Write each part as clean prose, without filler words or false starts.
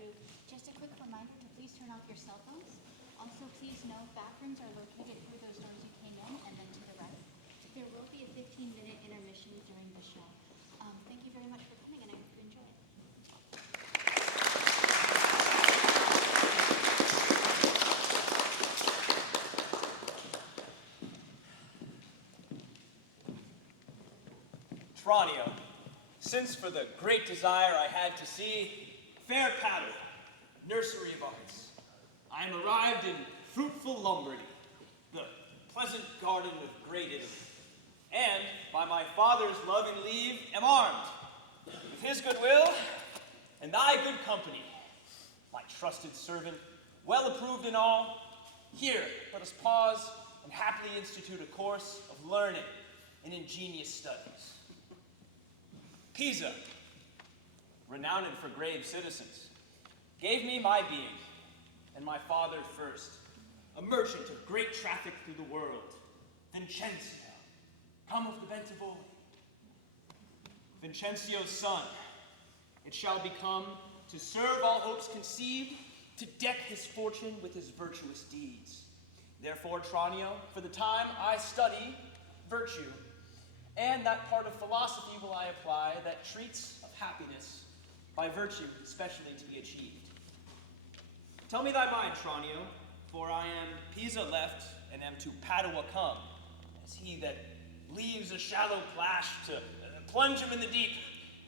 Shrew. Just a quick reminder to please turn off your cell phones. Also, please note bathrooms are located through those doors you came in and then to the right. There will be a 15-minute intermission during the show. Thank you very much for coming, and I hope you enjoy it. Tranio, since for the great desire I had to see fair Padua, nursery of arts, I am arrived in fruitful Lombardy, the pleasant garden of great Italy, and by my father's love and leave am armed, with his goodwill and thy good company, my trusted servant, well approved in all. Here let us pause and happily institute a course of learning and ingenious studies. Pisa, renowned for grave citizens, gave me my being, and my father first, a merchant of great traffic through the world, Vincenzio, come of the Bentivogli. Vincenzio's son, it shall become to serve all hopes conceived, to deck his fortune with his virtuous deeds. Therefore, Tranio, for the time I study virtue, and that part of philosophy will I apply that treats of happiness by virtue specially to be achieved. Tell me thy mind, Tranio, for I am Pisa left and am to Padua come, as he that leaves a shallow plash to plunge him in the deep,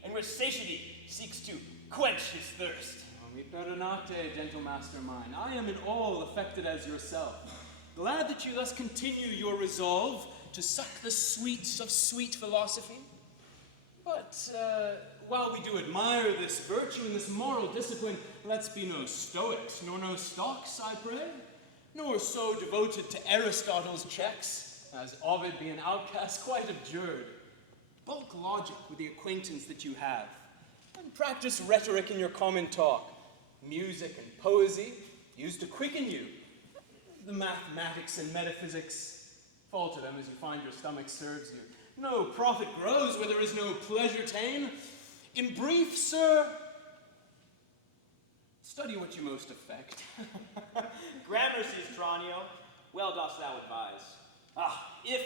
and where satiety seeks to quench his thirst. Mi perdonate, gentle master mine. I am in all affected as yourself. Glad that you thus continue your resolve to suck the sweets of sweet philosophy. But while we do admire this virtue and this moral discipline, let's be no stoics, nor no stocks, I pray, nor so devoted to Aristotle's checks, as Ovid be an outcast quite abjured. Bulk logic with the acquaintance that you have, and practice rhetoric in your common talk. Music and poesy used to quicken you. The mathematics and metaphysics, fall to them as you find your stomach serves you. No profit grows where there is no pleasure ta'en. In brief, sir, study what you most affect. Gramercy's, Tranio, well dost thou advise. If,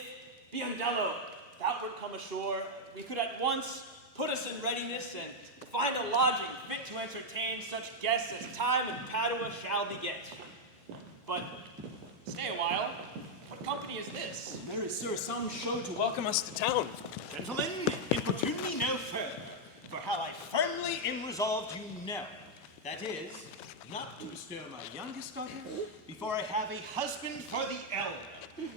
Biondello, thou wert come ashore, we could at once put us in readiness and find a lodging fit to entertain such guests as time and Padua shall beget. But stay a while. What company is this? There is, sir, some show to welcome us to town. Gentlemen, importune me no further, for how I firmly am resolved you know. That is, not to bestow my youngest daughter before I have a husband for the elder.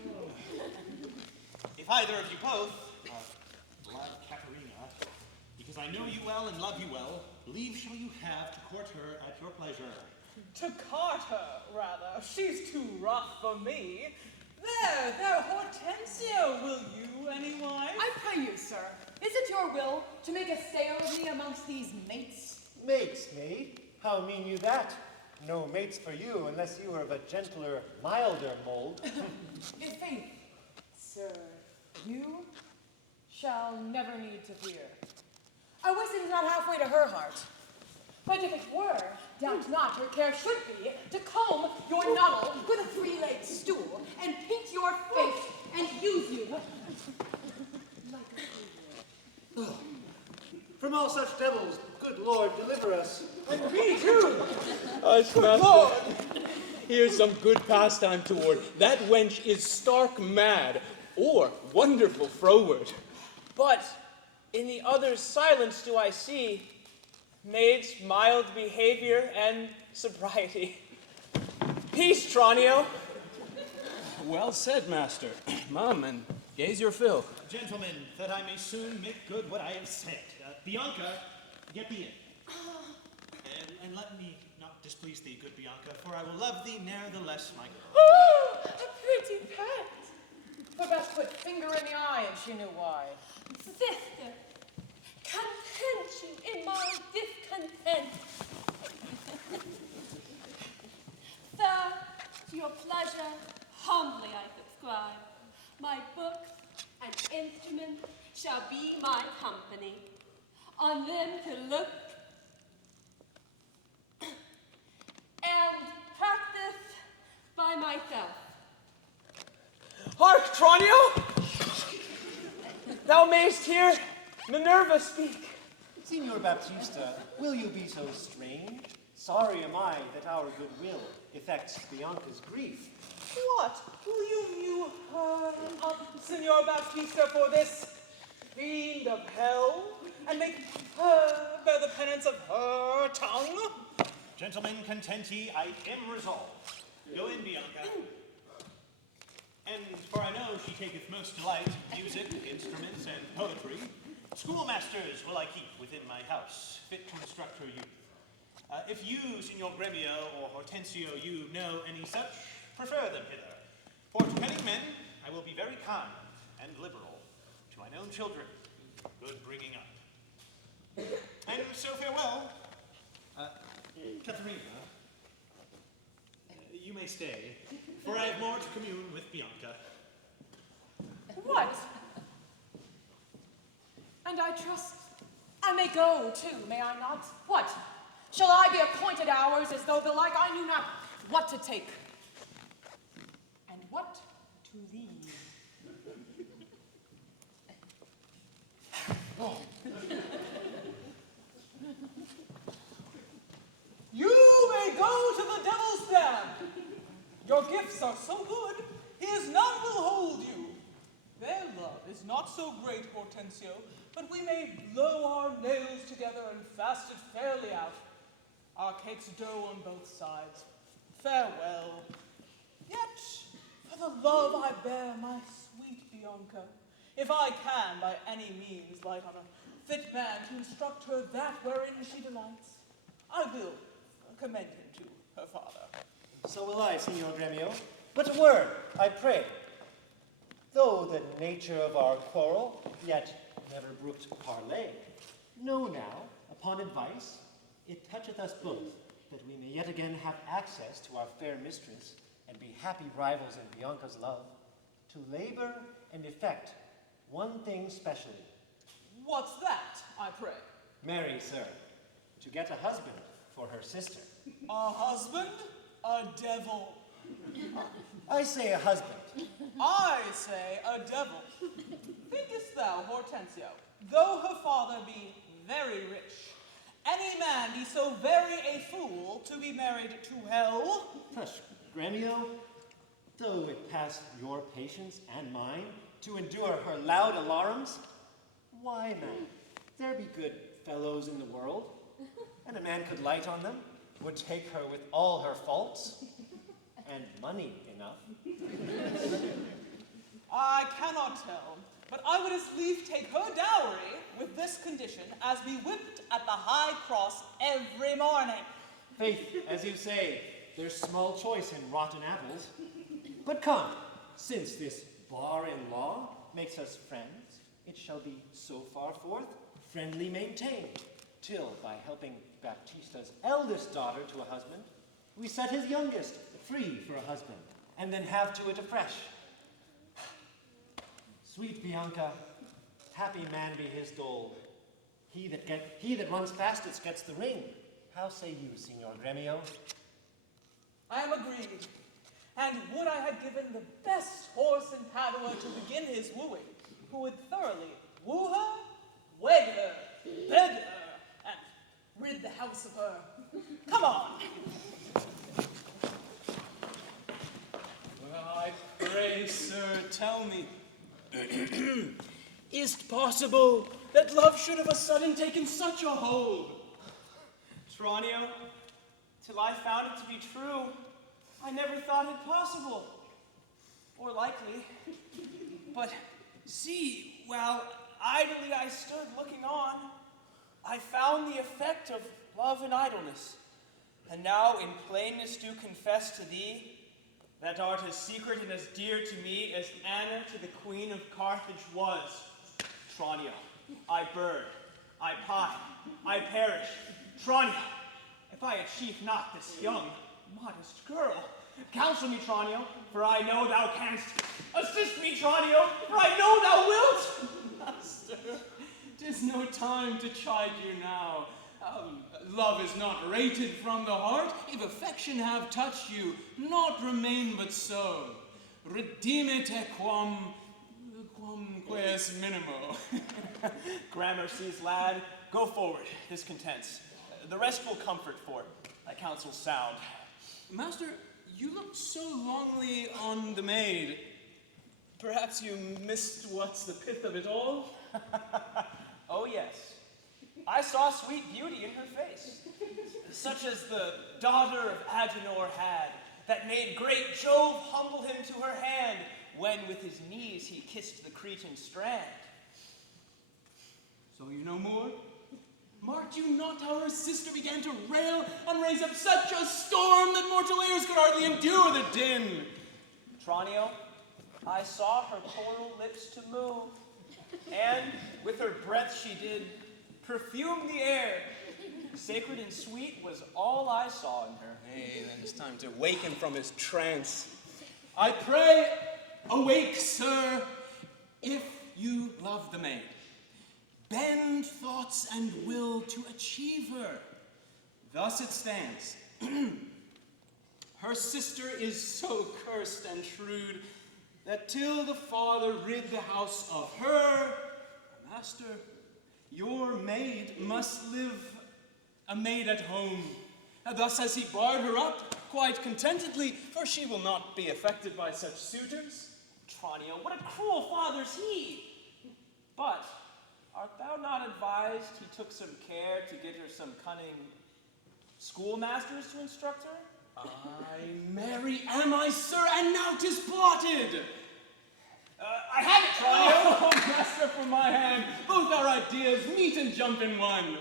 If either of you both are blood Caterina, because I know you well and love you well, leave shall you have to court her at your pleasure. To cart her, rather. She's too rough for me. There, Hortensio, will you anyway? I pray you, sir, is it your will to make a stay of me amongst these mates? Mates, maid? How mean you that? No mates for you, unless you are of a gentler, milder mold. In faith, sir, you shall never need to fear. I wish it is not halfway to her heart. But if it were, doubt not her care should be to comb your noddle with a three-legged stool, and paint your face, and use you like a fool. From all such devils, good Lord, deliver us. And me too! Hush, master. Here's some good pastime toward. That wench is stark mad, or wonderful froward. But in the other's silence do I see maid's mild behavior and sobriety. Peace, Tranio. Well said, master. Mum, and gaze your fill. Gentlemen, that I may soon make good what I have said. Bianca, get thee in. And let me not displease thee, good Bianca, for I will love thee ne'ertheless, my girl. Oh, a pretty pet. But best put finger in the eye, and she knew why. Sister, content you in my discontent. Sir, to your pleasure, humbly I subscribe. My books and instruments shall be my company. On them to look and practice by myself. Hark, Tranio! Thou mayst hear Minerva speak. Signor Baptista, will you be so strange? Sorry am I that our goodwill effects Bianca's grief. What? Will you mew her up, Signor Baptista, for this fiend of hell, and make her bear the penance of her tongue? Gentlemen, content ye, I am resolved. Go in, Bianca. And for I know she taketh most delight in music, instruments, and poetry, schoolmasters will I keep within my house, fit to instruct her youth. If you, Signor Gremio or Hortensio, you know any such, prefer them hither. For to many men I will be very kind and liberal, to mine own children, good bringing up. And so farewell. Katharina, you may stay, for I have more to commune with Bianca. What? And I trust I may go too, may I not? What? Shall I be appointed hours as though belike I knew not what to take and what to leave? You may go to the devil's den. Your gifts are so good, his none will hold you. Their love is not so great, Hortensio, but we may blow our nails together and fast it fairly out. Our cake's dough on both sides. Farewell. Yet, for the love I bear my sweet Bianca, if I can by any means light on a fit man to instruct her that wherein she delights, I will commend him to her father. So will I, Signor Gremio. But a word, I pray. Though the nature of our quarrel, yet never brooked parley. Know now, upon advice, it toucheth us both, that we may yet again have access to our fair mistress, and be happy rivals in Bianca's love, to labor and effect one thing specially. What's that, I pray? Marry, sir, to get a husband for her sister. A husband? A devil. I say a husband. I say a devil. Thinkest thou, Hortensio, though her father be very rich, any man be so very a fool to be married to hell? Tush, Gremio, though it pass your patience and mine to endure her loud alarms, why, man, there be good fellows in the world, and a man could light on them, would take her with all her faults, and money enough. I cannot tell, but I would as lief take her dowry with this condition as be whipped at the high cross every morning. Faith, as you say, there's small choice in rotten apples. But come, since this bar-in-law makes us friends, it shall be so far forth, friendly maintained, till by helping Baptista's eldest daughter to a husband, we set his youngest free for a husband, and then have to it afresh. Sweet Bianca, happy man be his dole. He that runs fastest gets the ring. How say you, Signor Gremio? I am agreed. And would I had given the best horse in Padua to begin his wooing, who would thoroughly woo her, wed her, bed her, and rid the house of her. Come on. Well, I pray, sir, tell me, is't possible that love should of a sudden taken such a hold? Tranio, till I found it to be true, I never thought it possible, or likely. But see, while idly I stood looking on, I found the effect of love and idleness, and now in plainness do confess to thee, that art as secret and as dear to me as Anna to the Queen of Carthage was. Tranio, I burn, I pine, I perish. Tranio, if I achieve not this young, modest girl, counsel me, Tranio, for I know thou canst. Assist me, Tranio, for I know thou wilt. Master, 'tis no time to chide you now. Love is not rated from the heart. If affection have touched you, not remain but so. Redimit equam quas minimo. Gramercy's lad, go forward. This contents. The rest will comfort for. Thy counsel sound. Master, you looked so longly on the maid. Perhaps you missed what's the pith of it all? Oh, yes. I saw sweet beauty in her face, such as the daughter of Agenor had, that made great Jove humble him to her hand, when with his knees he kissed the Cretan strand. So you know more? Marked you not how her sister began to rail and raise up such a storm that mortal ears could hardly endure the din? Tranio, I saw her coral lips to move, and with her breath she did perfume the air. Sacred and sweet was all I saw in her. Nay, then it's time to waken from his trance. I pray, awake, sir, if you love the maid. Bend thoughts and will to achieve her. Thus it stands. Her sister is so cursed and shrewd that till the father rid the house of her, master, your maid must live a maid at home. And thus has he barred her up quite contentedly, for she will not be affected by such suitors. Tranio, what a cruel father's he! But art thou not advised he took some care to get her some cunning schoolmasters to instruct her? Aye, marry am I, sir, and now 'tis plotted. I have it, Tranio! Oh, master, from my hand, both our ideas meet and jump in one.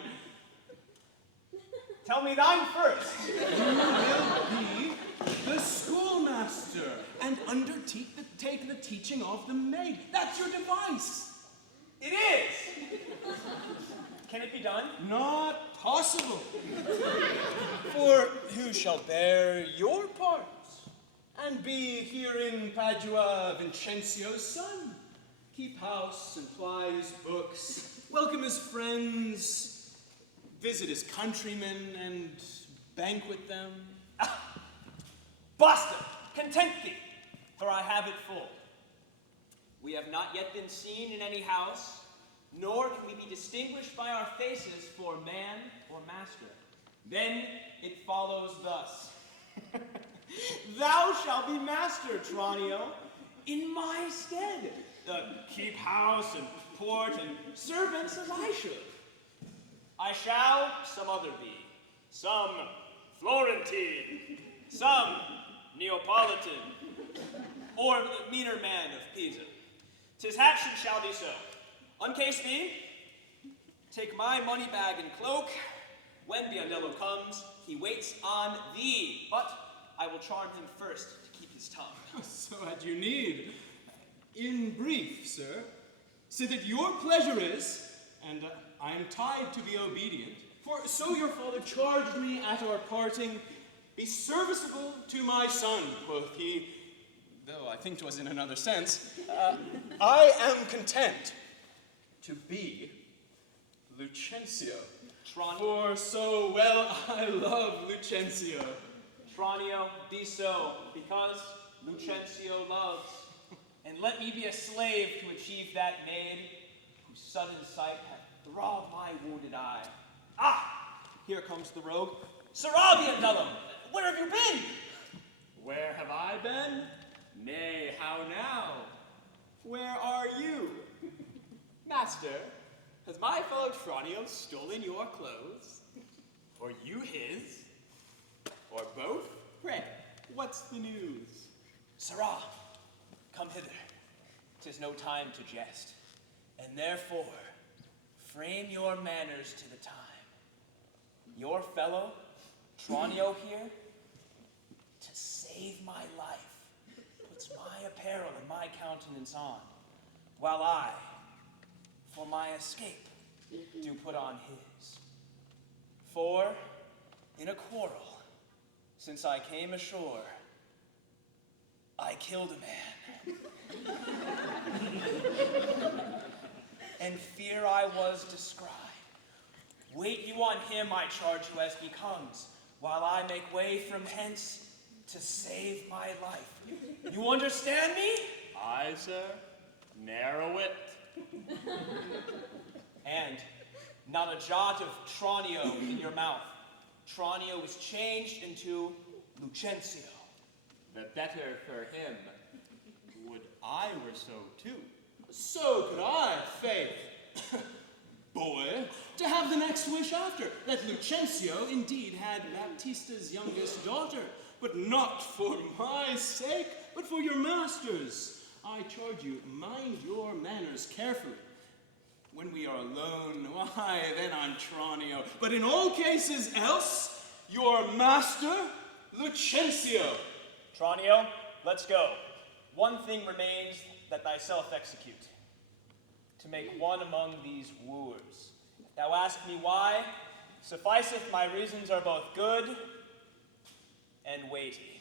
Tell me thine first. You will be the schoolmaster and undertake the teaching of the maid. That's your device. It is! Can it be done? Not possible. For who shall bear your parts and be here in Padua Vincenzio's son? Keep house and ply his books, welcome his friends, visit his countrymen and banquet them. Basta! Content thee, for I have it full. We have not yet been seen in any house, nor can we be distinguished by our faces for man or master. Then it follows thus. Thou shalt be master, Tranio, in my stead. Keep house and port and servants as I should. I shall some other be, some Florentine, some Neapolitan, or meaner man of Pisa. 'Tis hatched and shall be so. Uncase thee, take my money bag and cloak. When Biondello comes, he waits on thee, but I will charm him first to keep his tongue. So had you need. In brief, sir, say that your pleasure is, and I am tied to be obedient, for so your father charged me at our parting, be serviceable to my son, quoth he, though I think 'twas in another sense. I am content to be Lucentio. For so well I love Lucentio. Tranio, be so, because Lucentio loves. And let me be a slave to achieve that maid, whose sudden sight hath throbbed my wounded eye. Ah! Here comes the rogue. Sirrah Biondello, where have you been? Where have I been? Nay, how now? Where are you? Master, has my fellow Tranio stolen your clothes? Or you his? Or both? Pray, what's the news? Sirrah, come hither. 'Tis no time to jest, and therefore frame your manners to the time. Your fellow, Tranio here, to save my life, puts my apparel and my countenance on, while I, for my escape, do put on his. For, in a quarrel, since I came ashore, I killed a man. And fear I was descried. Wait you on him, I charge you, as becomes, while I make way from hence to save my life. You understand me? Aye, sir. Narrow it. And not a jot of Tranio in your mouth. Tranio is changed into Lucentio. The better for him. Would I were so too. So could I, faith. Boy, to have the next wish after, that Lucentio indeed had Baptista's youngest daughter, but not for my sake, but for your master's. I charge you, mind your manners carefully. When we are alone, why, then I'm Tranio. But in all cases else, your master, Lucentio. Tranio, let's go. One thing remains that thyself execute. To make one among these wooers. If thou ask me why, sufficeth my reasons are both good and weighty.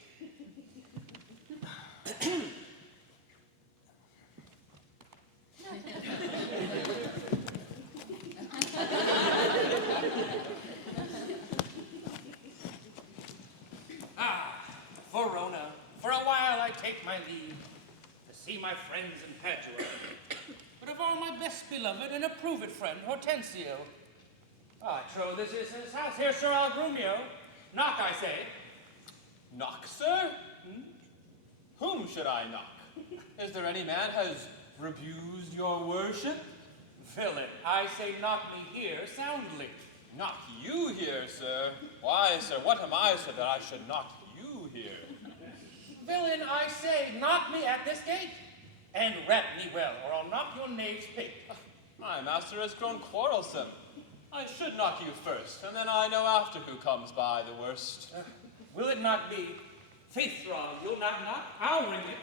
Verona, for a while I take my leave to see my friends in Padua. But of all my best beloved and approved friend, Hortensio. Ah, trow, this is his house here, Sir Algrumio. Knock, I say. Knock, sir? Whom should I knock? Is there any man has rebused your worship? Villain, I say knock me here soundly. Knock you here, sir? Why, sir, what am I, sir, that I should knock you here? Villain, I say, knock me at this gate, and rap me well, or I'll knock your knave's pate. My master has grown quarrelsome. I should knock you first, and then I know after who comes by the worst. Will it not be? Faith, Thrawn, you'll not knock? I'll ring it.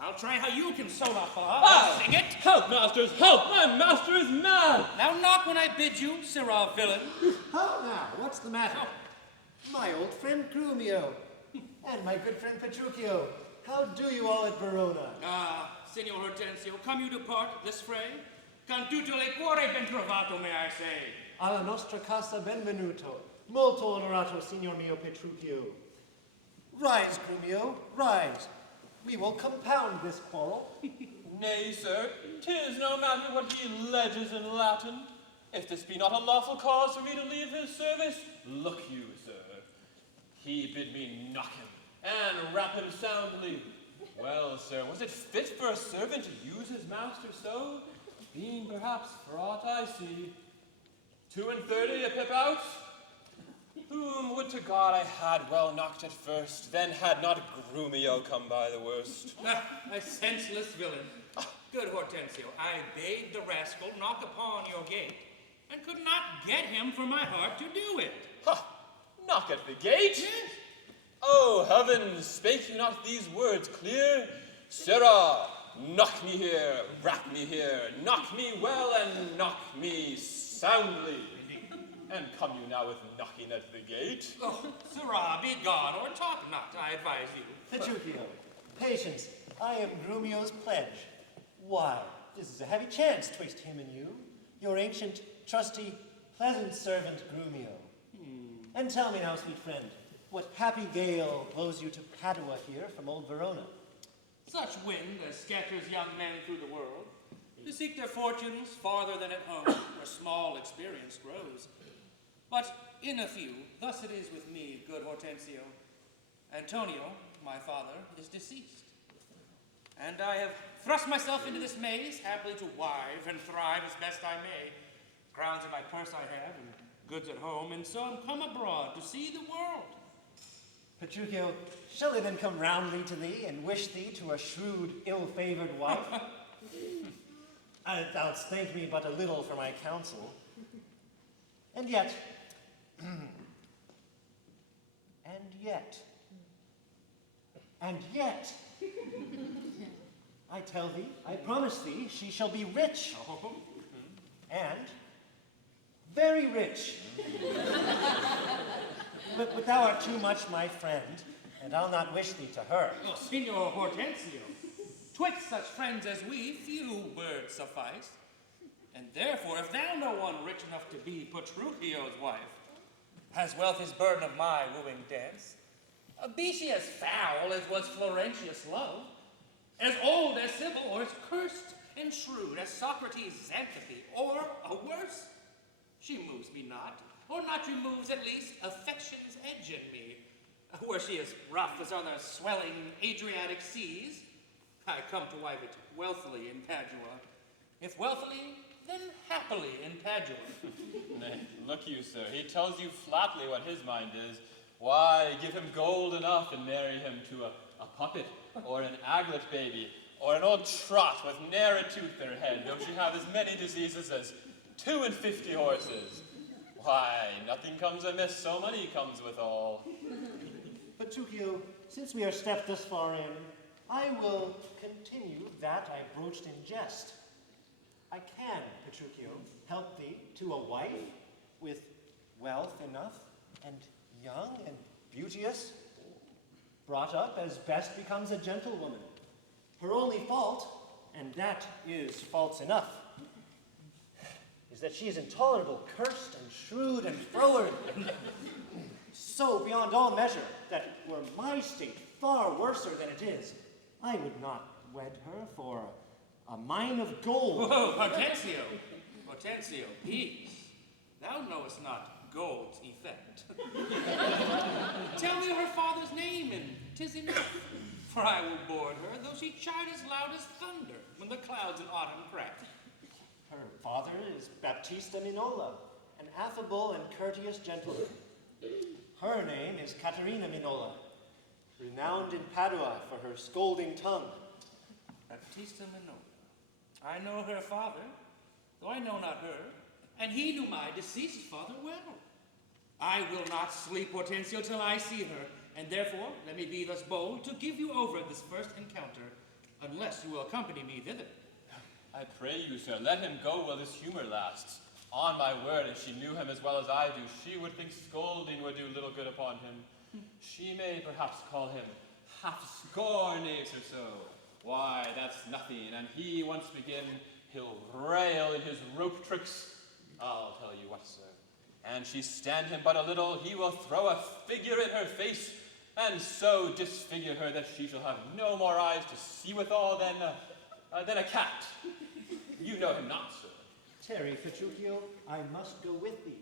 I'll try how you can sew off. I'll sing it. Help, masters, help! My master is mad! Now knock when I bid you, sirrah villain. How now? What's the matter? My old friend Grumio, and my good friend Petruchio. How do you all at Verona? Ah, Signor Hortensio, come you depart this fray? Con tutto le cuore ben trovato, may I say. Alla nostra casa benvenuto. Molto onorato, signor mio Petruchio. Rise, Grumio, rise. We will compound this quarrel. Nay, sir, 'tis no matter what he alleges in Latin. If this be not a lawful cause for me to leave his service, look you, sir. He bid me knock him, and rap him soundly. Well, sir, was it fit for a servant to use his master so? Being perhaps, for aught I see, 32 a pip out? Whom would to God I had well knocked at first, then had not Grumio come by the worst. A senseless villain. Good Hortensio, I bade the rascal knock upon your gate, and could not get him for my heart to do it. Ha! Knock at the gate? Yes. Oh, heavens, spake you not these words clear? Sirrah, knock me here, rap me here, knock me well and knock me soundly. And come you now with knocking at the gate? Oh, sirrah, be gone, or talk not, I advise you. Petruchio, patience. I am Grumio's pledge. Why, this is a heavy chance twixt him and you, your ancient, trusty, pleasant servant Grumio. And tell me now, sweet friend, what happy gale blows you to Padua here from old Verona? Such wind as scatters young men through the world, to seek their fortunes farther than at home, where small experience grows. But in a few, thus it is with me, good Hortensio. Antonio, my father, is deceased. And I have thrust myself into this maze, happily to wive and thrive as best I may. Crowns in my purse I have, and goods at home, and so am come abroad to see the world. Petruchio, shall I then come roundly to thee and wish thee to a shrewd, ill-favored wife? Thou'dst thank me but a little for my counsel. And yet, I tell thee, I promise thee, she shall be rich. And very rich. But thou art too much my friend, and I'll not wish thee to her. Oh, Signor Hortensio, twixt such friends as we, few words suffice. And therefore, if thou know one rich enough to be Petruchio's wife, as wealth is burden of my wooing dance, be she as foul as was Florentius' love, as old as Sybil, or as cursed and shrewd as Socrates' Xantippe, or a worse, she moves me not, or not removes at least affection's edge in me. Were she as rough as on the swelling Adriatic seas, I come to wive it wealthily in Padua. If wealthily, then happily in Padua. Nay, look you, sir, he tells you flatly what his mind is. Why, give him gold enough and marry him to a puppet, or an aglet baby, or an old trot with ne'er a tooth in her head, though she have as many diseases as 52 horses. Why, nothing comes amiss, so money comes withal. Petruchio, since we are stepped this far in, I will continue that I broached in jest. I can, Petruchio, help thee to a wife with wealth enough, and young and beauteous, brought up as best becomes a gentlewoman. Her only fault, and that is faults enough, is that she is intolerable, cursed and shrewd and froward. So beyond all measure, that were my state far worser than it is, I would not wed her for a mine of gold. Whoa, Hortensio, peace. Thou knowest not gold's effect. Tell me her father's name, and 'tis enough. For I will board her, though she chide as loud as thunder when the clouds in autumn crack. Her father is Baptista Minola, an affable and courteous gentleman. Her name is Caterina Minola, renowned in Padua for her scolding tongue. Baptista Minola. I know her father, though I know not her, and he knew my deceased father well. I will not sleep, Hortensio, till I see her, and therefore let me be thus bold to give you over this first encounter, unless you will accompany me thither. I pray you, sir, let him go while this humor lasts. On my word, if she knew him as well as I do, she would think scolding would do little good upon him. She may perhaps call him half-score knaves or so. Why, that's nothing, and he once begin, he'll rail in his rope tricks. I'll tell you what, sir. And she stand him but a little, he will throw a figure in her face, and so disfigure her that she shall have no more eyes to see withal than a cat. You know him not, sir. Tarry, Petruchio, I must go with thee,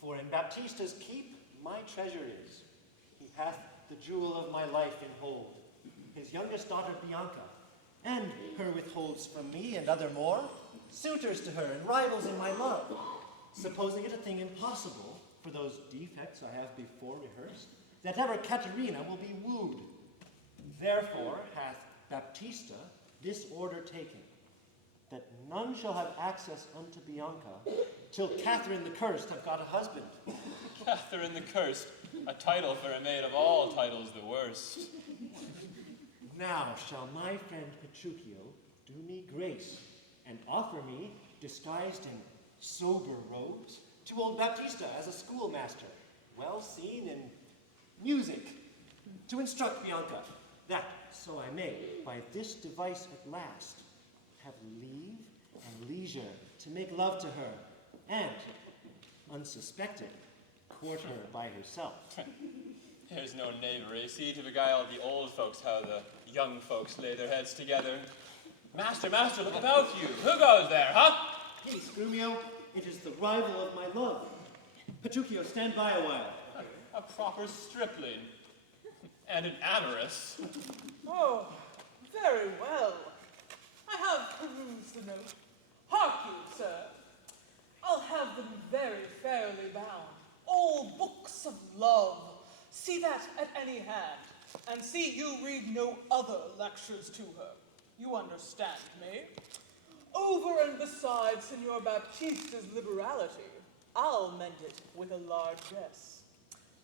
for in Baptista's keep my treasure is. He hath the jewel of my life in hold, his youngest daughter Bianca, and her withholds from me and other more, suitors to her and rivals in my love, supposing it a thing impossible, for those defects I have before rehearsed, that ever Caterina will be wooed. Therefore hath Baptista this order taken, that none shall have access unto Bianca till Catherine the Cursed have got a husband. Catherine the Cursed, a title for a maid of all titles the worst. Now shall my friend Petruchio do me grace, and offer me, disguised in sober robes, to old Baptista as a schoolmaster, well seen in music, to instruct Bianca, that so I may, by this device at last, have leave and leisure to make love to her, and, unsuspected, court her by herself. There's no knavery. See to beguile the old folks how the young folks lay their heads together. Master, look about you. Who goes there, huh? Hey, Scrumio, it is the rival of my love. Petruchio, stand by a while. A proper stripling. And an amorous. Oh, very well. I have perused the note. Hark you, sir. I'll have them very fairly bound. All books of love. See that at any hand. And see you read no other lectures to her. You understand me? Over and beside Signor Baptista's liberality, I'll mend it with a largesse.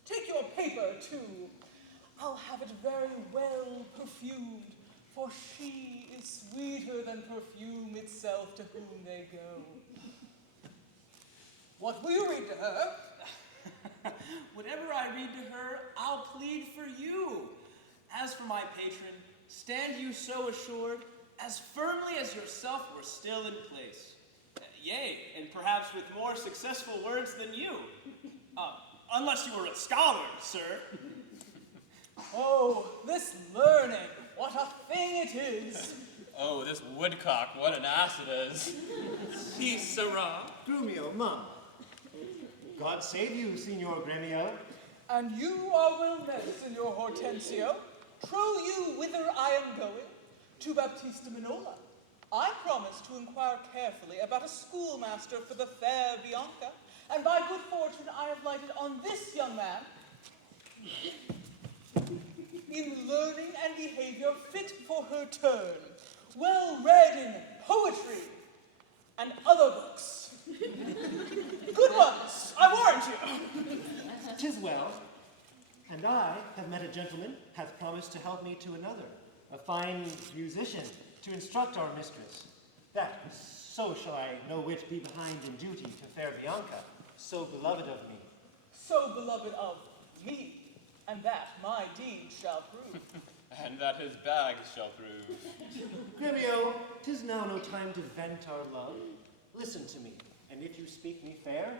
Take your paper, too. I'll have it very well perfumed, for she is sweeter than perfume itself to whom they go. What will you read to her? Whatever I read to her, I'll plead for you. As for my patron, stand you so assured, as firmly as yourself were still in place. Yea, and perhaps with more successful words than you. Unless you were a scholar, sir. Oh, this learning, what a thing it is. Oh, this woodcock, what an ass it is. Peace, sirrah. Grumio, Mum. God save you, Signor Gremio. And you are well met, Signor Hortensio. Trow you whither I am going? To Baptista Minola. I promise to inquire carefully about a schoolmaster for the fair Bianca, and by good fortune I have lighted on this young man in learning and behavior fit for her turn, well read in poetry and other books. Good ones, I warrant you. 'Tis well. And I have met a gentleman, hath promised to help me to another, a fine musician, to instruct our mistress. That, so shall I no whit be behind in duty to fair Bianca, so beloved of me. So beloved of me, and that my deed shall prove. And that his bags shall prove. Gremio, 'tis now no time to vent our love. Listen to me, and if you speak me fair,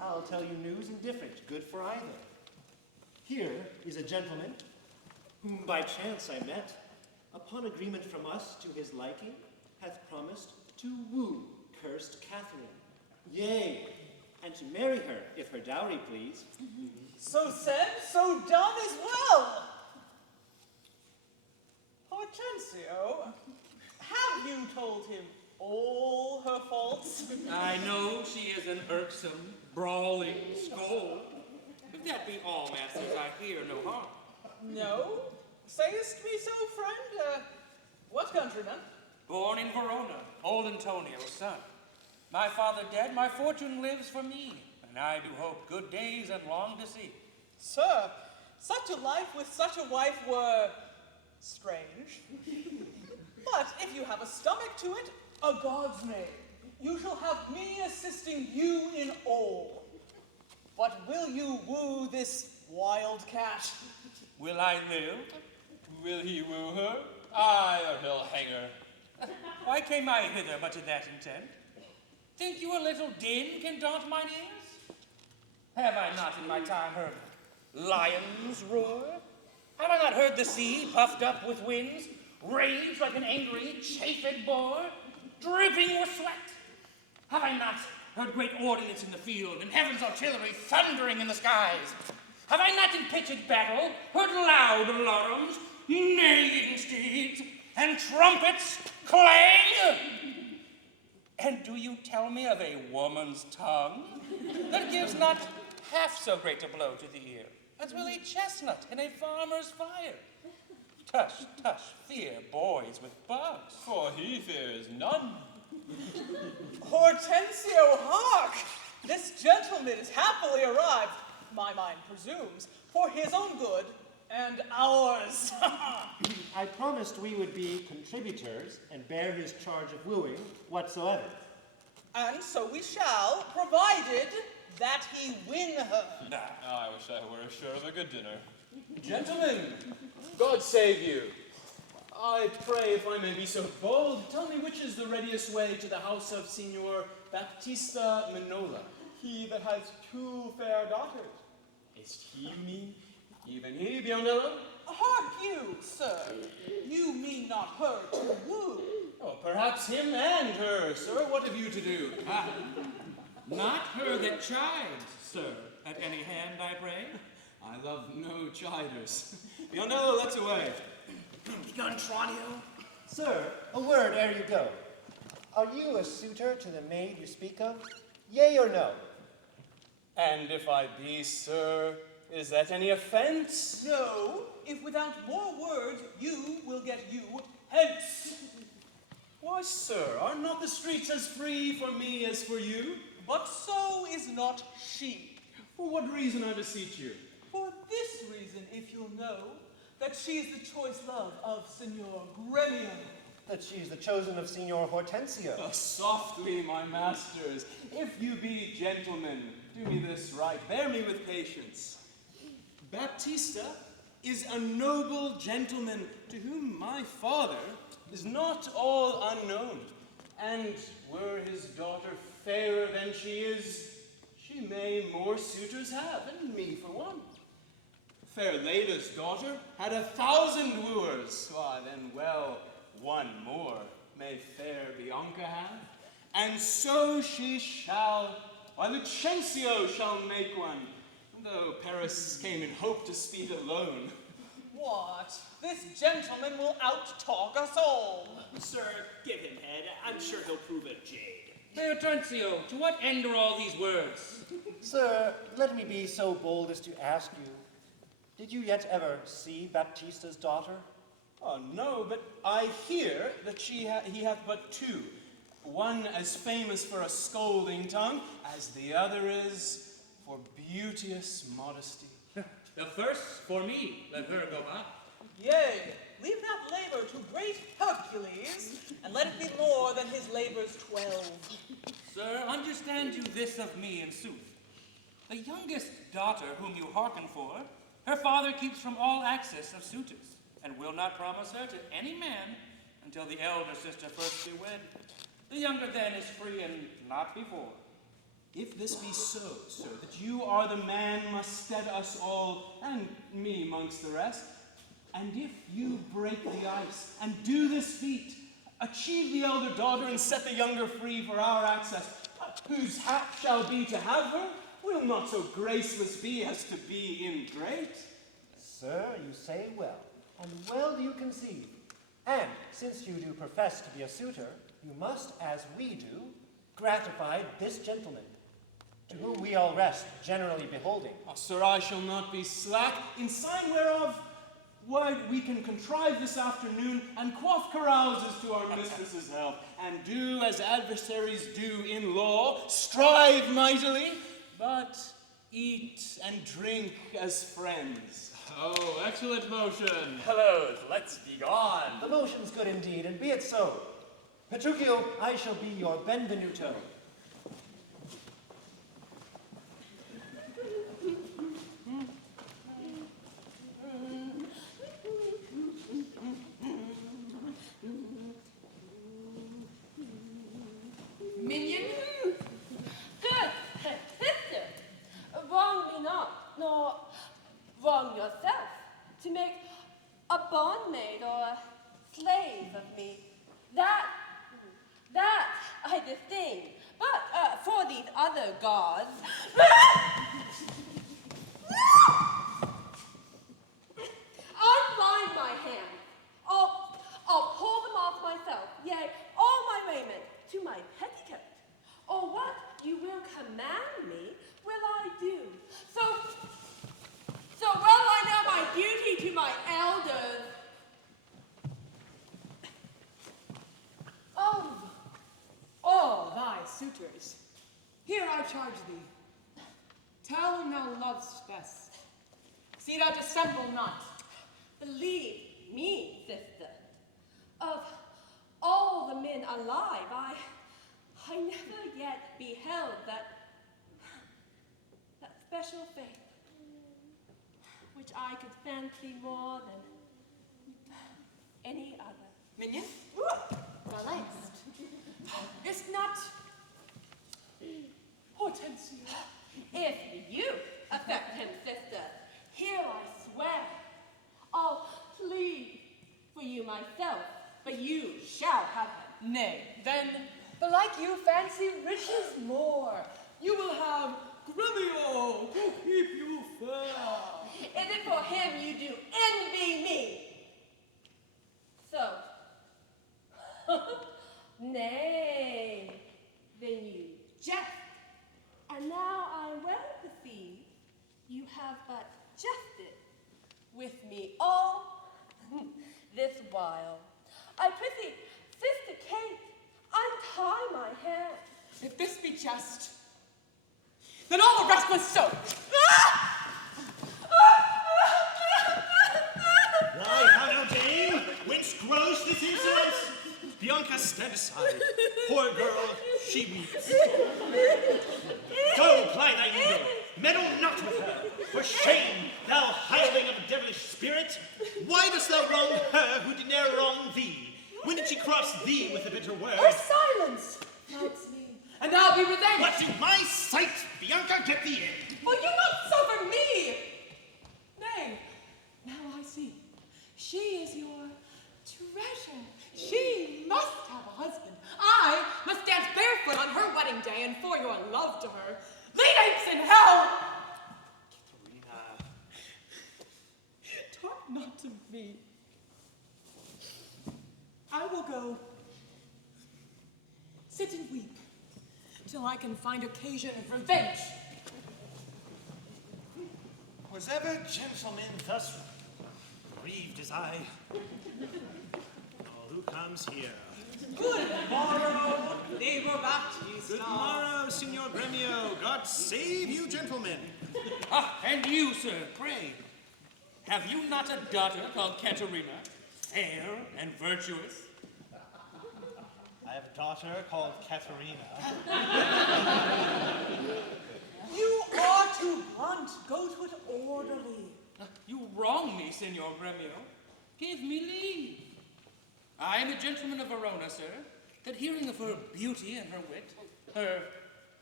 I'll tell you news indifferent, good for either. Here is a gentleman, whom by chance I met, upon agreement from us to his liking, hath promised to woo cursed Catherine. Yea, and to marry her, if her dowry please. So said, so done as well. Hortensio, have you told him all her faults? I know she is an irksome, brawling scold. If that be all, masters, I hear no harm. No? Sayest me so, friend? What countryman? Born in Verona, old Antonio's son. My father dead, my fortune lives for me, and I do hope good days and long to see. Sir, such a life with such a wife were strange. But if you have a stomach to it, a God's name, you shall have me assisting you in all. But will you woo this wild cat? Will I live? Will he woo her? Aye, or he'll hang her. Why came I hither but to that intent? Think you a little din can daunt mine ears? Have I not in my time heard lions roar? Have I not heard the sea, puffed up with winds, rage like an angry, chafed boar, dripping with sweat? Have I not heard great ordnance in the field, and heaven's artillery thundering in the skies? Have I not in pitched battle heard loud alarums, neighing steeds, and trumpets clang? And do you tell me of a woman's tongue that gives not half so great a blow to the ear as will a chestnut in a farmer's fire? Tush, tush, fear boys with bugs. For he fears none. Hortensio, hark! This gentleman is happily arrived, my mind presumes, for his own good and ours. I promised we would be contributors and bear his charge of wooing whatsoever. And so we shall, provided that he win her. I wish I were sure of a good dinner. Gentlemen, God save you. I pray, if I may be so bold, tell me which is the readiest way to the house of Signor Baptista Minola. He that has 2 fair daughters. Is he, you mean? Even he, Biondello? Hark you, sir. You mean not her to woo. Oh, perhaps him and her, sir. What have you to do? Not her that chides, sir, at any hand, I pray. I love no chiders. Biondello, let's away. Begun, Tranio. Sir, a word ere you go. Are you a suitor to the maid you speak of? Yea or no? And if I be, sir, is that any offense? No, if without more words you will get you hence. Why, sir, are not the streets as free for me as for you? But so is not she. For what reason, I beseech you? For this reason, if you'll know, that she is the choice love of Signor Gremio. That she is the chosen of Signor Hortensio. Softly, my masters. If you be gentlemen, do me this right. Bear me with patience. Baptista is a noble gentleman to whom my father is not all unknown. And were his daughter fairer than she is, she may more suitors have, and me for one. Fair Leda's daughter had 1,000 wooers, why then, well, one more may fair Bianca have, and so she shall, why Lucentio shall make one, though Paris came in hope to speed alone. What? This gentleman will out-talk us all. Sir, give him head. I'm sure he'll prove a jade. Beatricio, to what end are all these words? Sir, let me be so bold as to ask you, did you yet ever see Baptista's daughter? Oh, no, but I hear that he hath but two, one as famous for a scolding tongue as the other is for beauteous modesty. The first for me, let her go by. Yea, leave that labor to great Hercules, and let it be more than his labors 12. Sir, understand you this of me in sooth. The youngest daughter whom you hearken for, her father keeps from all access of suitors, and will not promise her to any man until the elder sister first be wed. The younger then is free and not before. If this be so, sir, that you are the man must stead us all, and me amongst the rest, and if you break the ice, and do this feat, achieve the elder daughter, and set the younger free for our access, whose hap shall be to have her, will not so graceless be as to be ingrate. Sir, you say well, and well do you conceive. And since you do profess to be a suitor, you must, as we do, gratify this gentleman, to whom we all rest generally beholding. Oh, sir, I shall not be slack, in sign whereof why we can contrive this afternoon and quaff carouses to our mistress's health, and do as adversaries do in law, strive mightily, but eat and drink as friends. Oh, excellent motion. Hello, let's be gone. The motion's good indeed, and be it so. Petruchio, I shall be your benvenuto. Minion? Good sister, wrong me not, nor wrong yourself, to make a bondmaid or a slave of me. That I disdain. But for these other gods, unbind my hands. I'll pull them off myself, yea, all my raiment to my petticoat. Or what you will command me, will I do. So well I know my duty to my elders. Of all thy suitors, here I charge thee. Tell whom thou lovest best. See thou dissemble not. Believe me, sister, of all the men alive, I never yet beheld that special faith, which I could fancy more than any other. Minion? Relaxed. Is not Hortensio? If you affect him, sister, here I swear, I'll plead for you myself, but you shall have him. Nay, then, belike you fancy riches more. You will have Gremio to keep you fair. Is it for him you do envy me? So, nay, then you jest. And now I well perceive you have but jested with me all this while. I prithee, Sister Kate, untie my hands. If this be just, then all the rest was so. Why, how now, dame? Whence grows this insolence? Bianca, stand aside. Poor girl, she weeps. Go, ply thy needle. Meddle not with her. For shame, thou hireling of a devilish spirit. Why dost thou wrong her who did ne'er wrong thee? When did she cross thee with a bitter word? Oh, silence! shall be revenged. But to my sight, Bianca, get thee in. Will you not suffer me? Nay, now I see. She is your treasure. She must have a husband. I must dance barefoot on her wedding day, and for your love to her, lead apes in hell! Caterina. Talk not to me. I will go sit and weep till I can find occasion of revenge. Was ever gentleman thus grieved as I? Oh, who comes here? Good morrow, neighbor Baptista. Good morrow, Signor Gremio. God save you, gentlemen. Ah, and you, sir, pray. Have you not a daughter called Caterina, fair and virtuous? I have a daughter called Caterina. You are too blunt. Go to it orderly. You wrong me, Signor Gremio. Give me leave. I am a gentleman of Verona, sir, that hearing of her beauty and her wit, her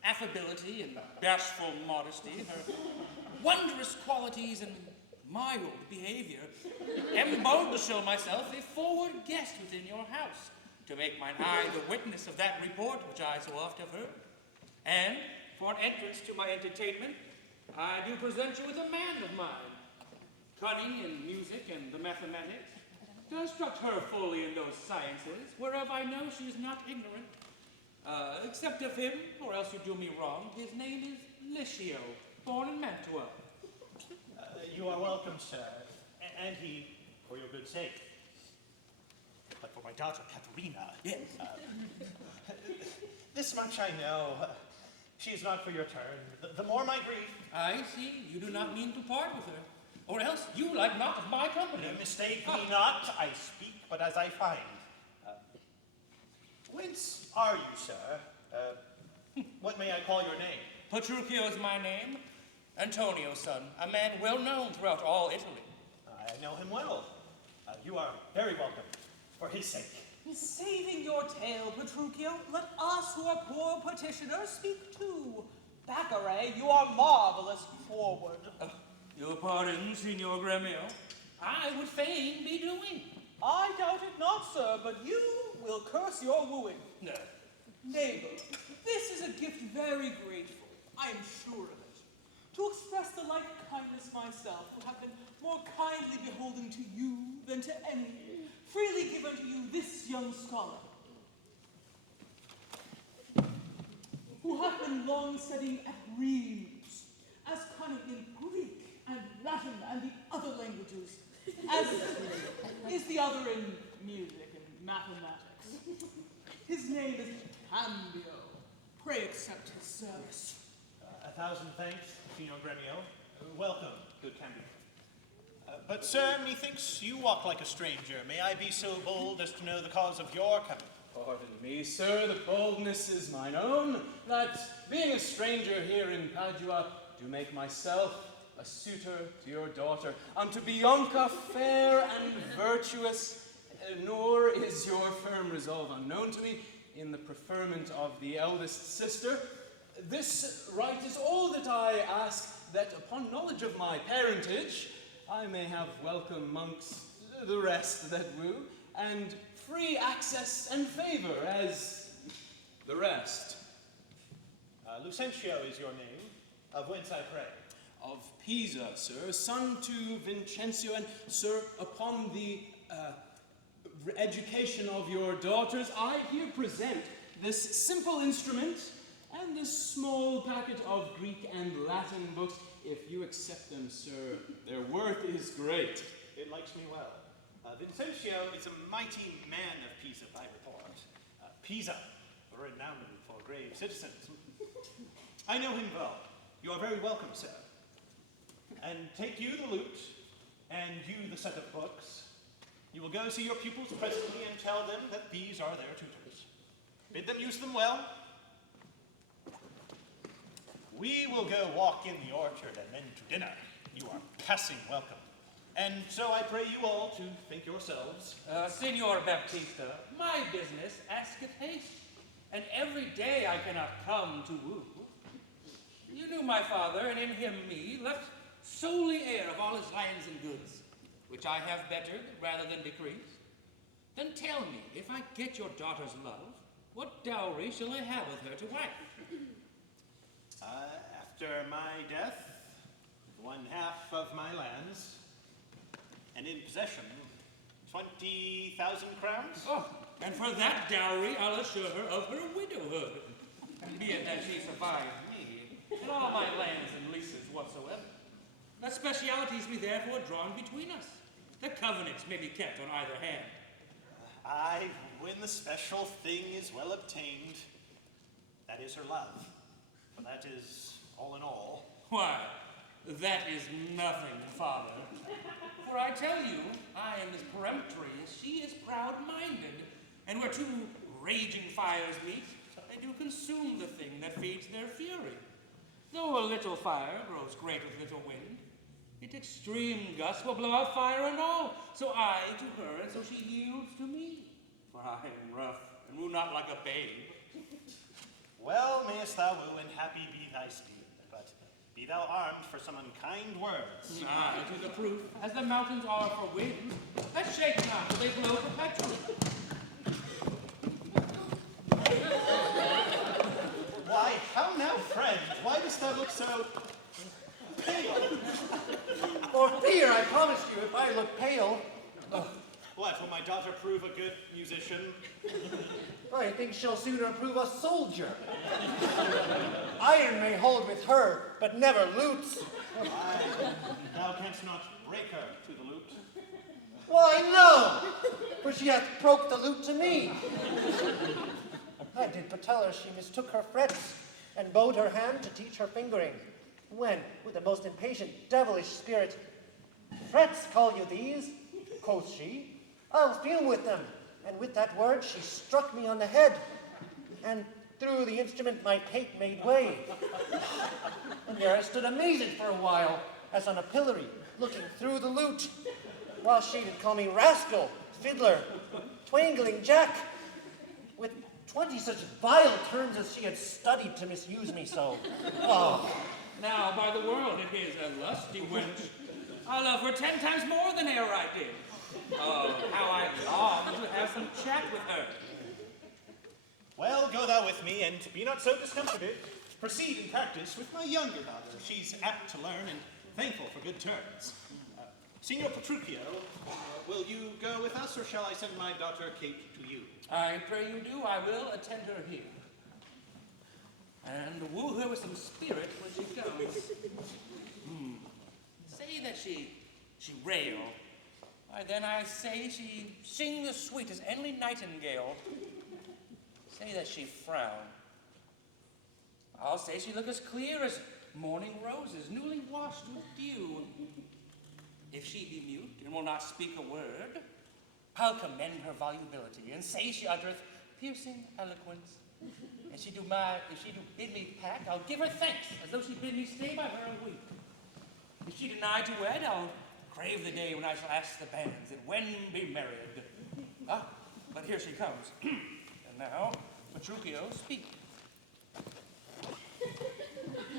affability and bashful modesty, her wondrous qualities and mild behavior, am bold to show myself a forward guest within your house, to make mine eye the witness of that report which I so oft have heard. And for an entrance to my entertainment, I do present you with a man of mine, cunning in music and the mathematics, to instruct her fully in those sciences, whereof I know she is not ignorant. Except of him, or else you do me wrong, his name is Licio, born in Mantua. You are welcome, sir, and he, for your good sake. But for my daughter, Caterina. Yes. This much I know. She is not for your turn. The more my grief. I see, you do not mean to part with her, or else you like not of my company. Mistake me not, I speak but as I find. Whence are you, sir? What may I call your name? Petruchio is my name, Antonio's son, a man well known throughout all Italy. I know him well. You are very welcome, for his sake. Saving your tale, Petruchio, let us who are poor petitioners speak too. Baccarat, you are marvelous forward. Your pardon, Signor Gremio. I would fain be doing. I doubt it not, sir, but you will curse your wooing. No. Neighbor, this is a gift very grateful, I am sure of it. To express the like kindness myself, who have been more kindly beholden to you than to any, freely given to you this young scholar, who hath been long studying at Rheims, as cunning in Greek and Latin and the other languages, as is the other in music and mathematics. His name is Cambio. Pray accept his service. 1,000 thanks, Signor Gremio. Welcome, good Cambio. But, sir, methinks you walk like a stranger. May I be so bold as to know the cause of your coming? Pardon me, sir, the boldness is mine own, that, being a stranger here in Padua, do make myself a suitor to your daughter, unto Bianca fair and virtuous, nor is your firm resolve unknown to me in the preferment of the eldest sister. This right is all that I ask, that upon knowledge of my parentage, I may have welcome monks, the rest that woo, and free access and favor as the rest. Lucentio is your name. Of whence I pray? Of Pisa, sir, son to Vincencio, and sir, upon the education of your daughters, I here present this simple instrument and this small packet of Greek and Latin books. If you accept them, sir, their worth is great. It likes me well. Vincencio is a mighty man of Pisa, by report. Pisa, renowned for grave citizens. I know him well. You are very welcome, sir. And take you the lute, and you the set of books. You will go see your pupils presently and tell them that these are their tutors. Bid them use them well. We will go walk in the orchard and then to dinner. You are passing welcome. And so I pray you all to think yourselves. Signor Baptista, my business asketh haste. and every day I cannot come to woo. You knew my father, and in him me, left solely heir of all his lands and goods, which I have bettered rather than decreased. Then tell me, if I get your daughter's love, what dowry shall I have with her to wife? After my death, 1/2 of my lands, and in possession, 20,000 crowns. Oh, and for that dowry, I'll assure her of her widowhood, be it that she survived me, and all my lands and leases whatsoever. The specialities be therefore drawn between us. The covenants may be kept on either hand. Aye, when the special thing is well obtained, that is her love. For that is all in all. Why, that is nothing, Father. For I tell you, I am as peremptory as she is proud-minded, and where two raging fires meet, they do consume the thing that feeds their fury. Though a little fire grows great with little wind, its extreme gust will blow out fire and all. So I to her, and so she yields to me. For I am rough, and woo not like a babe. Well mayest thou woo, and happy be thy speed, but be thou armed for some unkind words. Aye, to the proof, as the mountains are for winds, that shake not, till they blow perpetually. Why, how now, friend? Why dost thou look so pale? For fear, I promise you, if I look pale, What, will my daughter prove a good musician? I think she'll sooner prove a soldier. Iron may hold with her, but never lutes. Aye, thou canst not break her to the lute. Why, no, for she hath broke the lute to me. I did but tell her she mistook her frets, and bowed her hand to teach her fingering, when, with the most impatient, devilish spirit, "Frets call you these?" quoth she. "I'll feel with them." And with that word she struck me on the head, and through the instrument my pate made way. And there I stood amazed for a while, as on a pillory, looking through the lute, while she did call me rascal, fiddler, twangling jack, with 20 such vile terms as she had studied to misuse me so. Oh. Now, by the world, it is a lusty wench. I love her 10 times more than e'er I did. Oh, how I long to have some chat with her. Well, go thou with me, and be not so discomforted. Proceed in practice with my younger daughter. She's apt to learn and thankful for good turns. Signor Petruchio, will you go with us, or shall I send my daughter Kate to you? I pray you do. I will attend her here. And woo her with some spirit when she comes. Say that she rail. Why, then I say she sing the sweet as any nightingale. Say that she frown. I'll say she look as clear as morning roses, newly washed with dew. If she be mute and will not speak a word, I'll commend her volubility, and say she uttereth piercing eloquence. If she do bid me pack, I'll give her thanks, as though she bid me stay by her a week. If she deny to wed, I'll crave the day when I shall ask the bands that when be married. But here she comes. And now, Petruchio, speak.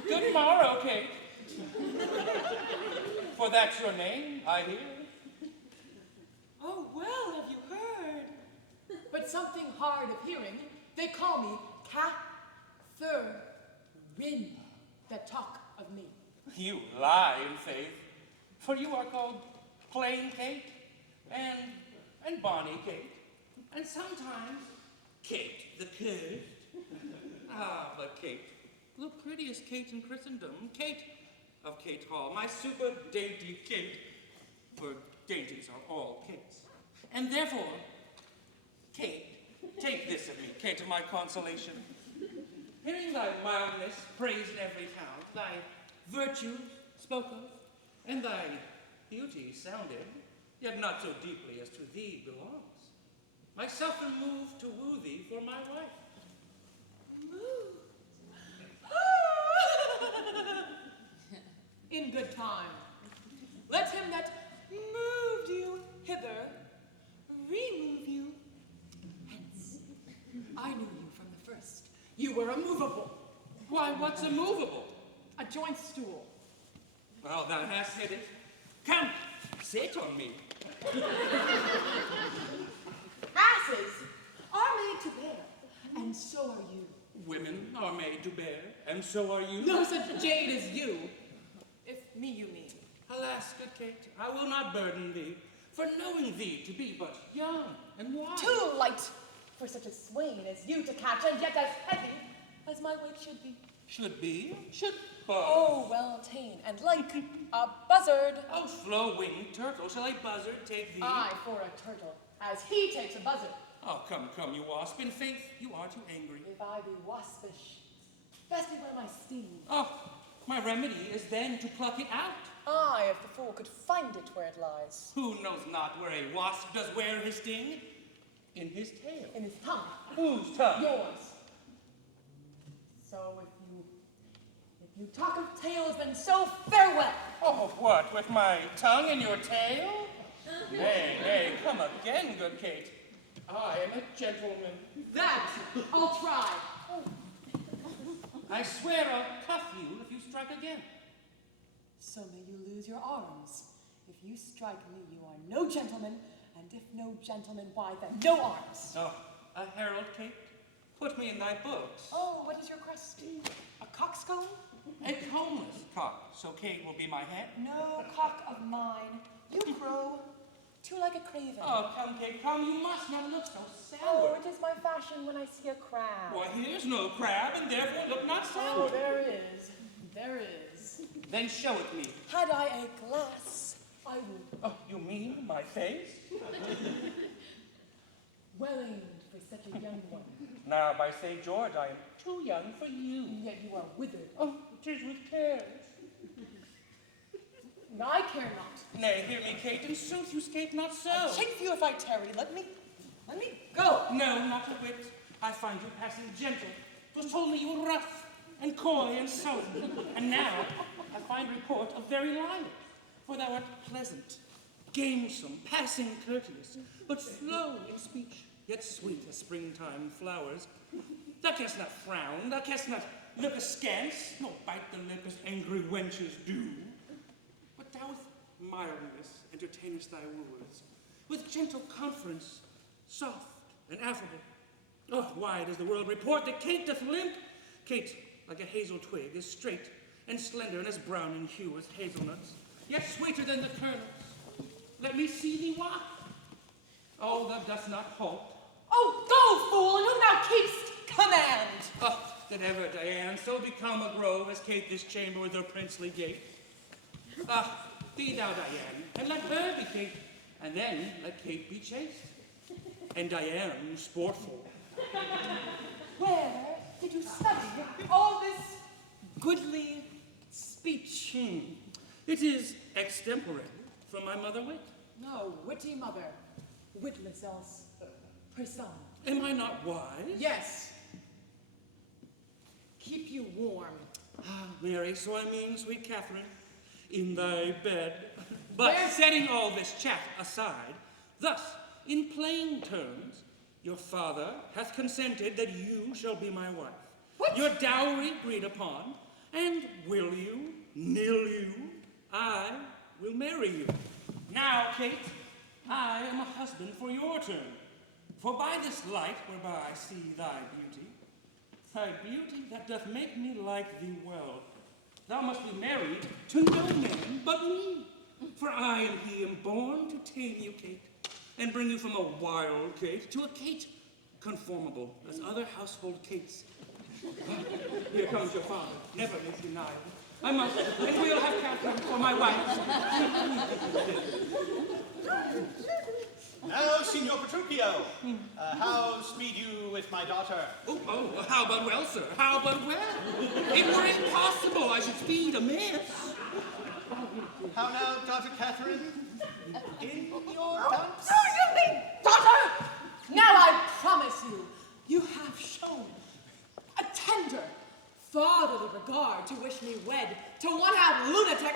Good morrow, Kate. For that's your name, I hear. Oh, well, have you heard? But something hard of hearing. They call me Catherine, that talk of me. You lie, in faith, for you are called Plain Kate, and Bonny Kate, and sometimes Kate the Cursed. But Kate, the prettiest Kate in Christendom, Kate of Kate Hall, my super dainty Kate, for dainties are all Kates. And therefore, Kate, take this of me, Kate of my consolation. Hearing thy mildness praised in every town, thy virtues spoke of, and thy beauty sounded, yet not so deeply as to thee belongs. Myself am moved to woo thee for my wife. Moved? In good time. Let him that moved you hither remove you hence. I knew you from the first. You were immovable. Why, what's immovable? A joint stool. Well, thou hast said it. Come, sit on me. Asses are made to bear, and so are you. Women are made to bear, and so are you. No such jade as you. If me you mean. Alas, good Kate, I will not burden thee, for knowing thee to be but young and wise. Too light for such a swain as you to catch, and yet as heavy as my weight should be. Should be, should Oh, well ta'en, and like a buzzard. Oh, slow-winged turtle, shall a buzzard take thee? I for a turtle, as he takes a buzzard. Oh, come, come, you wasp. In faith, you are too angry. If I be waspish, best beware my sting. Oh, my remedy is then to pluck it out. Aye, if the fool could find it where it lies. Who knows not where a wasp does wear his sting? In his tail. In his tongue. Whose tongue? Yours. So if you talk of tails, then so farewell. Oh, what, with my tongue in your tail? Nay, nay, come again, good Kate. I am a gentleman. That I'll try. I swear I'll cuff you if you strike again. So may you lose your arms. If you strike me, you are no gentleman, and if no gentleman, why then no arms. Oh, a herald, Kate? Put me in thy books. Oh, what is your crest? A coxcomb? A combless cock, so Kate will be my head. No cock of mine. You crow too like a craven. Oh, come, Kate, come, you must not look so Oh, sour. it is my fashion when I see a crab. Why, here's no crab, and therefore look not Oh, sour. there is. There is. Then show it me. Had I a glass, I would. Oh, you mean my face? Well aimed for such a young one. Now, by St. George, I am too young for you. Yet you are withered. Oh, 'tis with cares. I care not. Nay, hear me, Kate, in sooth you scape not so. I chafe you if I tarry. Let me go. No, not a whit. I find you passing gentle. 'Twas told me you were rough, and coy, and sullen. And now I find report of very liar. For thou art pleasant, gamesome, passing courteous, but slow in speech, yet sweet as springtime flowers. Thou canst not frown, thou canst not look askance, nor bite the lip as angry wenches do. But thou with mildness entertainest thy wooers, with gentle conference, soft and affable. Oh, why does the world report that Kate doth limp? Kate, like a hazel twig, is straight and slender and as brown in hue as hazelnuts, yet sweeter than the kernels. Let me see thee walk. Oh, thou dost not halt. Oh, go, fool, and whom thou keepst, command. Oh, that ever Diane so become a grove as Kate this chamber with her princely gait. Ah, be thou Diane, and let her be Kate, and then let Kate be chaste, and Diane sportful. Where did you study all this goodly speech? It is extempore from my mother wit. No, witty mother, witless else, her son. Am I not wise? Yes. Keep you warm. Ah, Mary, so I mean, sweet Catherine, in thy bed. But setting all this chat aside, thus, in plain terms, your father hath consented that you shall be my wife. What? Your dowry agreed upon, and will you, nill you, I will marry you. Now, Kate, I am a husband for your turn. For by this light whereby I see thy beauty that doth make me like thee well, thou must be married to no man but me. For I and he am born to tame you, Kate, and bring you from a wild Kate to a Kate conformable as other household Kates. Here comes your father, never is denied. I must, and we'll have Catherine for my wife. Now, Signor Petruchio, how speed you with my daughter? Oh, how but well, sir, how but well? It were impossible I should speed amiss. How now, daughter Catherine? In your dumps? No, you mean daughter! Now I promise you, you have shown a tender, fatherly regard to wish me wed to one half lunatic,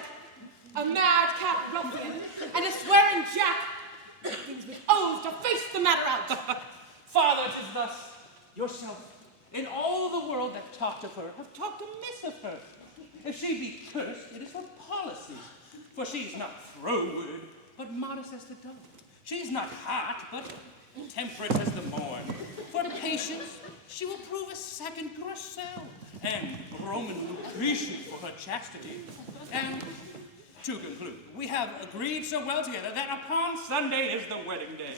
a madcap ruffian, and a swearing jack, things with oaths to face the matter out. Father, 'tis thus. Yourself in all the world that talked of her have talked amiss of her. If she be cursed, it is for policy. For she's not froward, but modest as the dove. She's not hot, but temperate as the morn. For patience, she will prove a second Gracile, and Roman Lucretia for her chastity. And to conclude, we have agreed so well together that upon Sunday is the wedding day.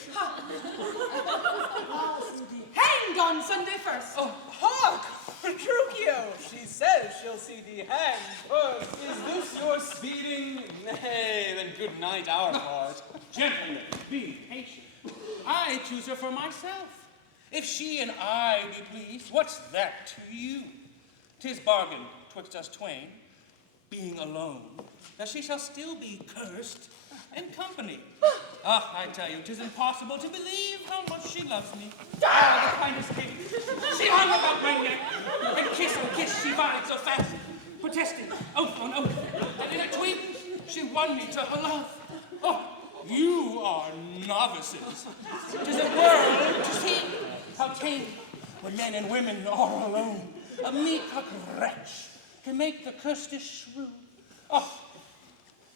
Hanged on Sunday first. Oh, hark! Petruchio! She says she'll see thee hanged first. Is this your speeding? Nay, then good night our part. Gentlemen, be patient. I choose her for myself. If she and I be pleased, what's that to you? 'Tis bargain twixt us twain, being alone, that she shall still be cursed in company. I tell you, 'tis impossible to believe how much she loves me. The kindest thing. She hung about my neck, and kiss on kiss she vied so fast, protesting oath on oath, and in a tweet she won me to her love. Oh, you are novices. 'Tis a world to see how tame, when men and women are alone, a meek wretch can make the cursedest shrew. Oh,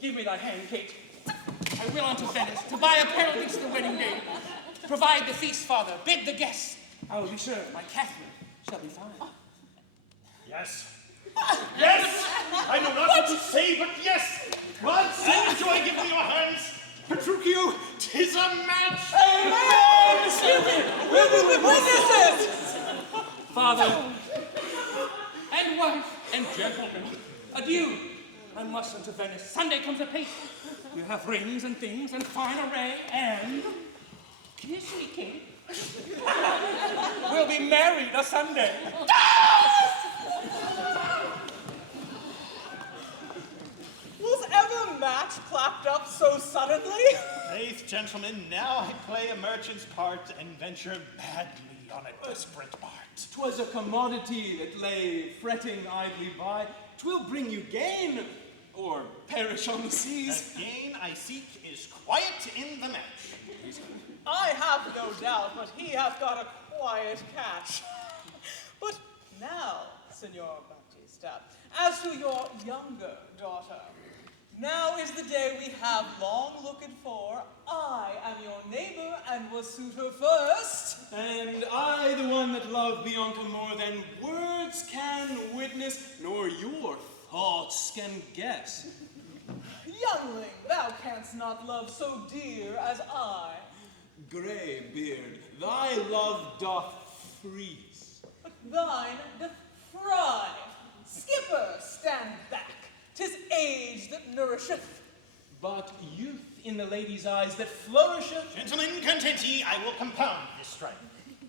give me thy hand, Kate. I will on to Venice to buy apparel against the wedding day. Provide the feast, father. Bid the guests. I will be sure my Catherine shall be fine. Yes. Yes! I know not what to say, but yes! God send joy give me your hands! Petruchio, 'tis a match! Amen! We'll be witnesses! Father, and wife, and gentlemen, adieu. I must unto Venice. Sunday comes apace. You have rings and things and fine array, and kiss me, Kate. We'll be married a Sunday. Was ever match clapped up so suddenly? Faith, gentlemen, now I play a merchant's part and venture madly on a desperate art. 'Twas a commodity that lay fretting idly by. 'Twill bring you gain, or perish on the seas. The gain I seek is quiet in the match. I have no doubt, but he hath got a quiet catch. But now, Signor Baptista, as to your younger daughter, now is the day we have long looked for. I am your neighbor and will suit her first. And I, the one that love Bianca more than words can witness, nor your thoughts can guess. Youngling, thou canst not love so dear as I. Grey beard, thy love doth freeze. But thine doth fry. Skipper, stand back. 'Tis age that nourisheth. But youth in the lady's eyes that flourisheth. Gentlemen, content ye, I will compound this strife.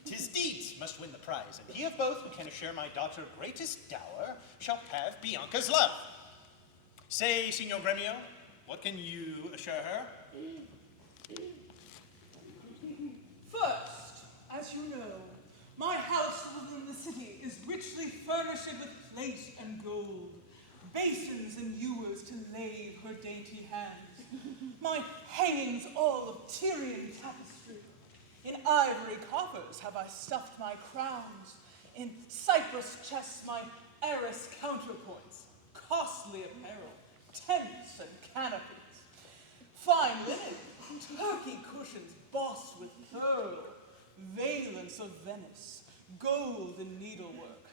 'Tis deeds must win the prize, and he of both who can assure my daughter greatest dower shall have Bianca's love. Say, Signor Gremio, what can you assure her? First, as you know, my house within the city is richly furnished with plate and gold, basins and ewers to lave her dainty hands. My hangings all of Tyrian tapestry. In ivory coffers have I stuffed my crowns. In cypress chests my arras counterpoints, costly apparel, tents and canopies, fine linen, turkey cushions bossed with pearl, valence of Venice, gold and needlework,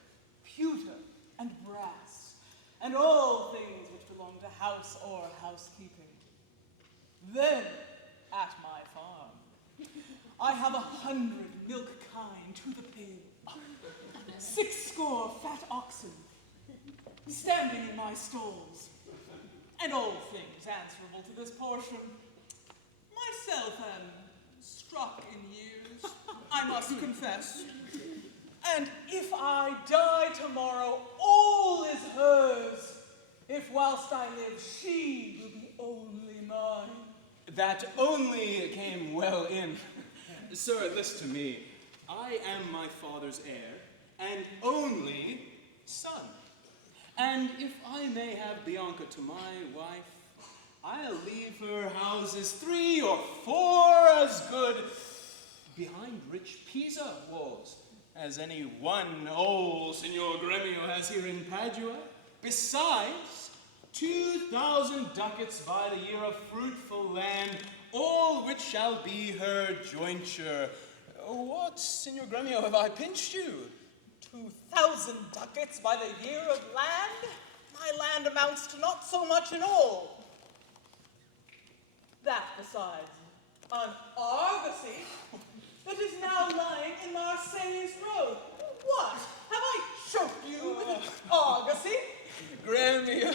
pewter and brass, and all things which belong to house or housekeeping. Then, at my farm, I have 100 milk kine to the pail, 60 fat oxen, standing in my stalls, and all things answerable to this portion. Myself am struck in years, I must confess. And if I die tomorrow, all is hers. If whilst I live, she will be only mine. That only came well in. Sir, list to me. I am my father's heir, and only son. And if I may have Bianca to my wife, I'll leave her houses 3 or 4 as good behind rich Pisa walls, as any one old Signor Gremio has here in Padua, besides 2,000 ducats by the year of fruitful land, all which shall be her jointure. What, Signor Gremio, have I pinched you? 2,000 ducats by the year of land? My land amounts to not so much at all. That besides an argosy that is now lying in Marseilles Road. What? Have I choked you with an argosy? Gremio,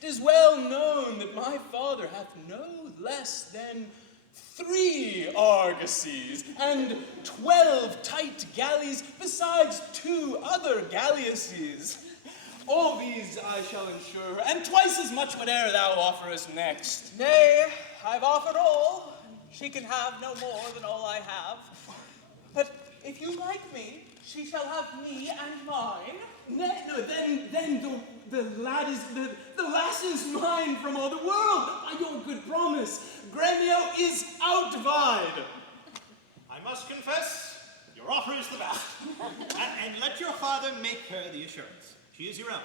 'tis well known that my father hath no less than 3 argosies and 12 tight galleys, besides 2 other galleasses. All these I shall insure, and twice as much whate'er thou offerest next. Nay, I've offered all. She can have no more than all I have. But if you like me, she shall have me and mine. No, then the lass is mine from all the world, by your good promise. Gremio is outvied. I must confess, your offer is the best. And let your father make her the assurance. She is your own.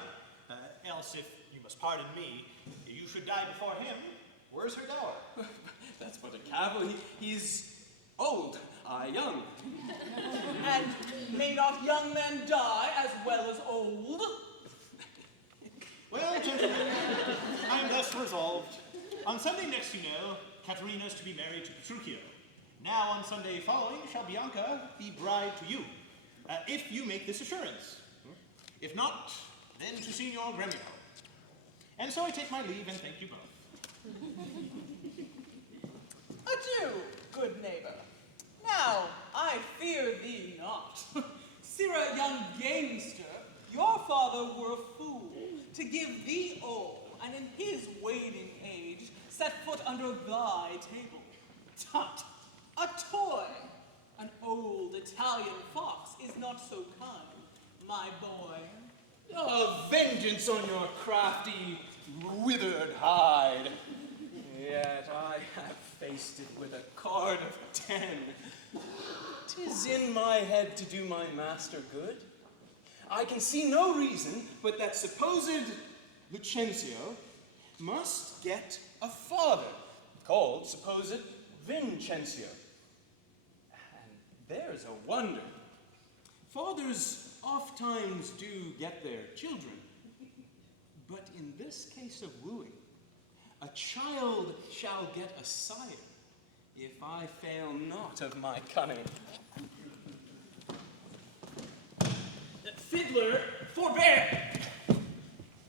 Else, if you must pardon me, you should die before him. Where's her dower? That's but a cavil. He's old, I young. And may not young men die as well as old? Well, gentlemen, I am thus resolved. On Sunday next, you know, Caterina is to be married to Petruchio. Now, on Sunday following, shall Bianca be bride to you, if you make this assurance. If not, then to Signor Gremio. And so I take my leave and thank you both. Adieu, good neighbor. Now, I fear thee not. Sirrah, young gamester, your father were a fool to give thee all, and in his wading age, set foot under thy table. Tut, a toy. An old Italian fox is not so kind, my boy. Vengeance on your crafty, withered hide. Yet I have faced it with a card of 10. 'Tis in my head to do my master good. I can see no reason but that supposed Lucentio must get a father, called supposed Vincencio. And there's a wonder. Fathers ofttimes do get their children, but in this case of wooing, a child shall get a sire, if I fail not of my cunning. Fiddler, forbear!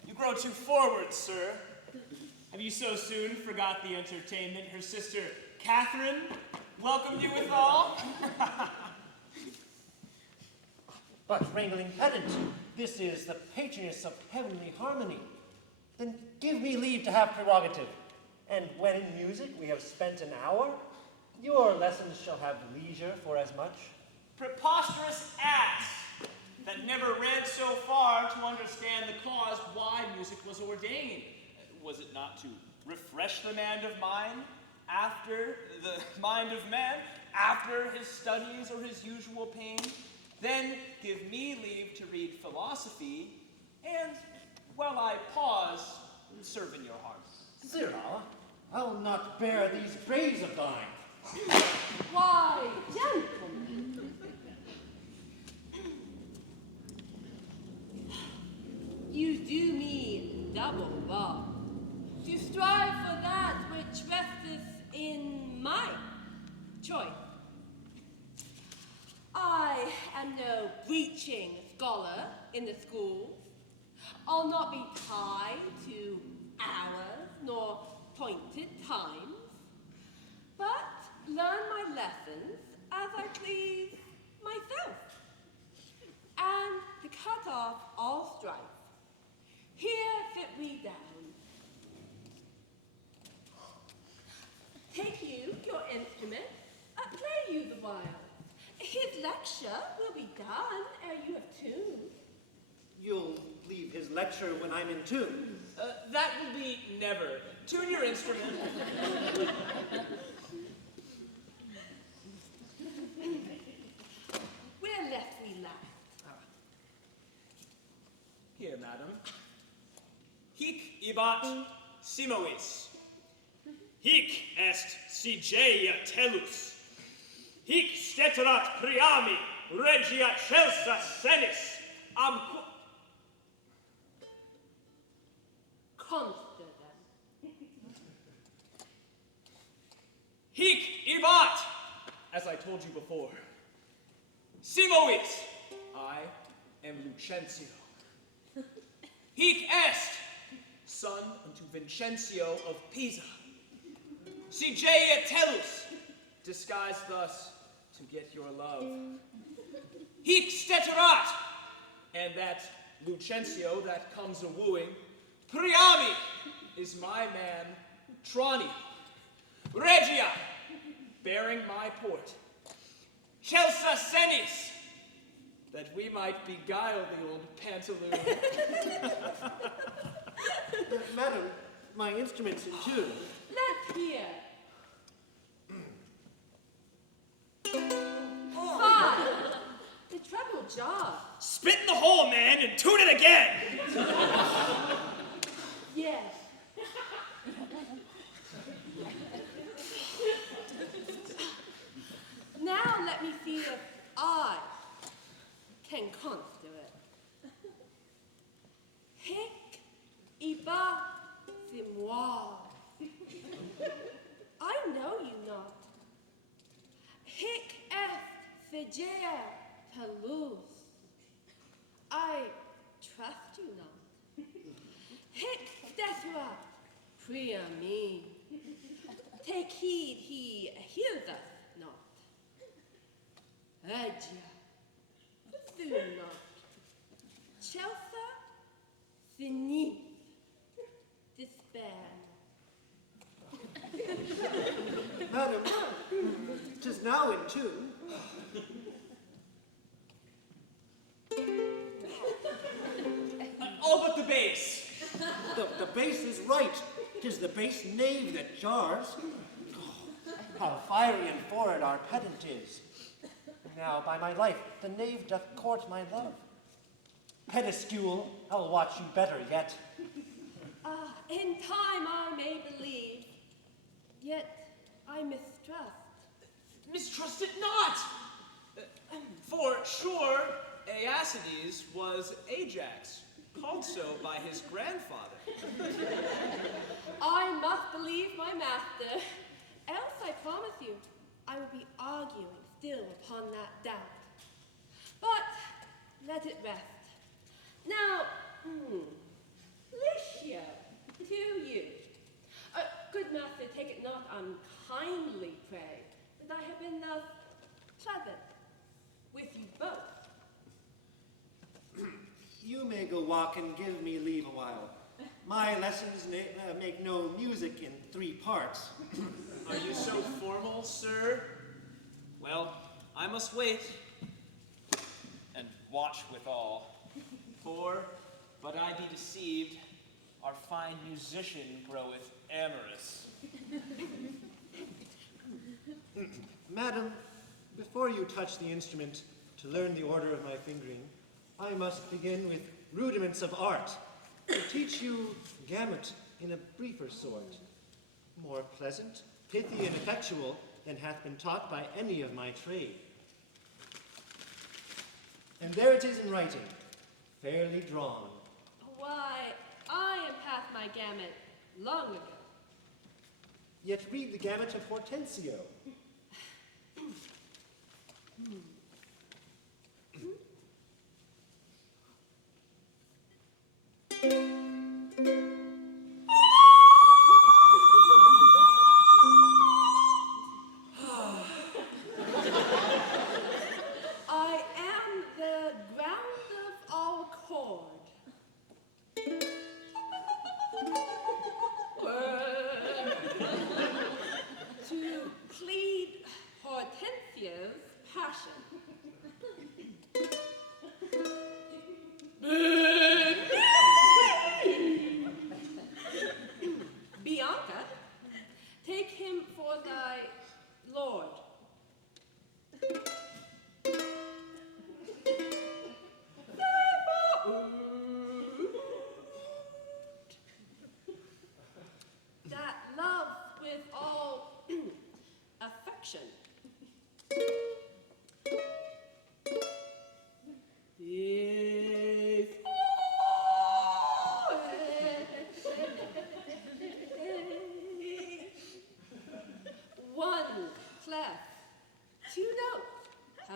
You grow too forward, sir. Have you so soon forgot the entertainment her sister Catherine welcomed you withal? But, wrangling pedant, this is the patroness of heavenly harmony. Then give me leave to have prerogative. And when in music we have spent an hour, your lessons shall have leisure for as much. Preposterous ass that never read so far to understand the cause why music was ordained. Was it not to refresh the mind of man after his studies or his usual pain? Then give me leave to read philosophy, and while I pause, serve in your hearts. Sirrah, I'll not bear these praise of thine. Why, gentlemen, you do me double wrong. To strive for that which resteth in my choice. I am no breaching scholar in the schools. I'll not be tied to hours nor pointed times, but learn my lessons as I please myself, and to cut off all strife. Here sit we down. Take you your instrument, play you the while. His lecture will be done ere you have tuned. You'll leave his lecture when I'm in tune. That will be never. Tune your instrument. We're ibat simois. Hic est Sigeia tellus. Hic steterat priami regia Celsa senis amqu... Consider. Hic ibat, as I told you before. Simois, I am Lucentio. Hic est, son unto Vincencio of Pisa. Sigeia tellus, disguised thus to get your love. Hic steterat, and that Lucencio that comes a-wooing, Priami is my man Tranio. Regia, bearing my port. Celsa senis, that we might beguile the old pantaloon. Madam, my instrument's in tune. Let's hear. 5. The treble jar. Spit in the hole, man, and tune it again! Yes. Now let me see if I can conjure it. Hic iba simois. I know you not. Hic est Sigea Toulouse. I trust you not. Hic desuat priami. Take heed he hears us not. Regia, pursue not. Celsa finis. Despair. Madam, 'tis now in tune. All but the bass. The bass is right. 'Tis the bass knave that jars. How fiery and forward our pedant is. Now, by my life, the knave doth court my love. Pedescule, I'll watch you better yet. In time I may believe, yet I mistrust. Mistrust it not! For sure, Aeacides was Ajax, called so by his grandfather. I must believe my master, else I promise you, I will be arguing still upon that doubt. But let it rest. Now, Licio, to you. Good master, take it not unkindly, pray, that I have been thus pleasant with you both. You may go walk and give me leave a while. My lessons make no music in 3 parts. Are you so formal, sir? Well, I must wait and watch withal. For, but I be deceived, our fine musician groweth amorous. Madam, before you touch the instrument to learn the order of my fingering, I must begin with rudiments of art, to teach you gamut in a briefer sort, more pleasant, pithy, and effectual than hath been taught by any of my trade. And there it is in writing, fairly drawn. Why, I am past my gamut long ago. Yet read the gamut of Hortensio. I am the ground of our chord. To plead Hortensia's passion.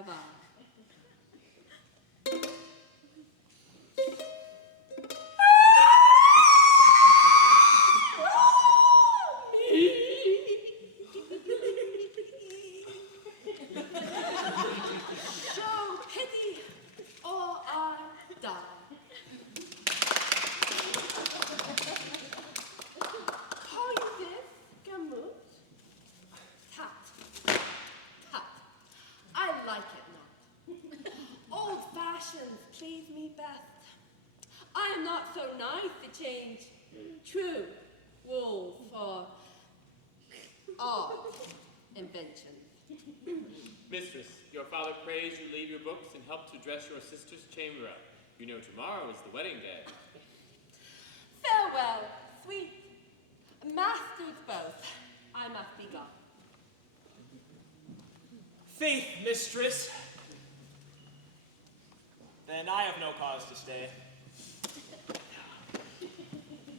have I. Show pity or I die. Call you this, Gamut? Tut. Tut. I like it not. Old fashions please me best. I am not so nice to change true wool for odd inventions. Mistress, your father prays you leave your books and help to dress your sister's chamber up. You know tomorrow is the wedding day. Farewell, sweet masters both. I must be gone. Faith, mistress. Then I have no cause to stay.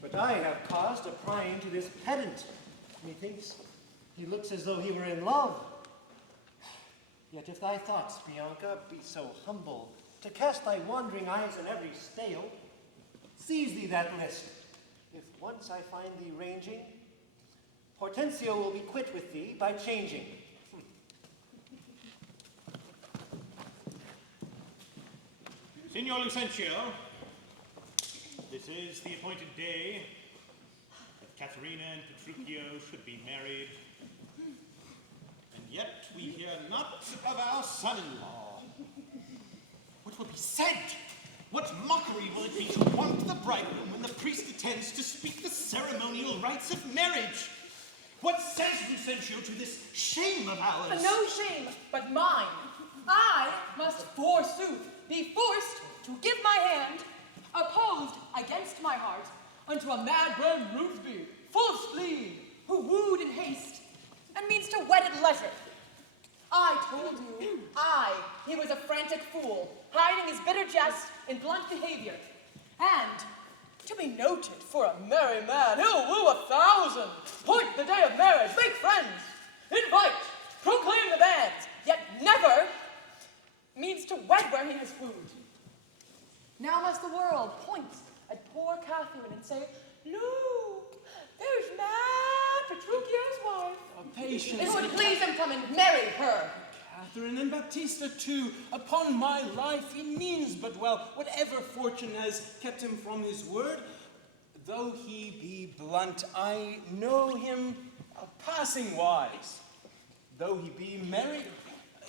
But I have cause to prying to this pedant. Methinks he looks as though he were in love. Yet if thy thoughts, Bianca, be so humble, to cast thy wandering eyes in every stale, seize thee that list. If once I find thee ranging, Hortensio will be quit with thee by changing. Signor Lucentio, this is the appointed day that Katharina and Petruchio should be married. And yet we hear not of our son-in-law. What will be said? What mockery will it be to want the bridegroom when the priest attends to speak the ceremonial rites of marriage? What says Lucentio to this shame of ours? No shame, but mine. I must forsooth be forced to give my hand, opposed against my heart, unto a mad-bred Ruthby, full of spleen, who wooed in haste, and means to wed at leisure. I told you, he was a frantic fool, hiding his bitter jest in blunt behavior, and to be noted for a merry man, he'll woo 1,000, point the day of marriage, make friends, invite, proclaim the banns, yet never means to wed where he has wooed. Now must the world point at poor Catherine and say, look, there's mad Petruchio's wife. Patience. It would please him come and marry her. Catherine and Baptista too. Upon my life, he means but well. Whatever fortune has kept him from his word, though he be blunt, I know him passing wise. Though he be married,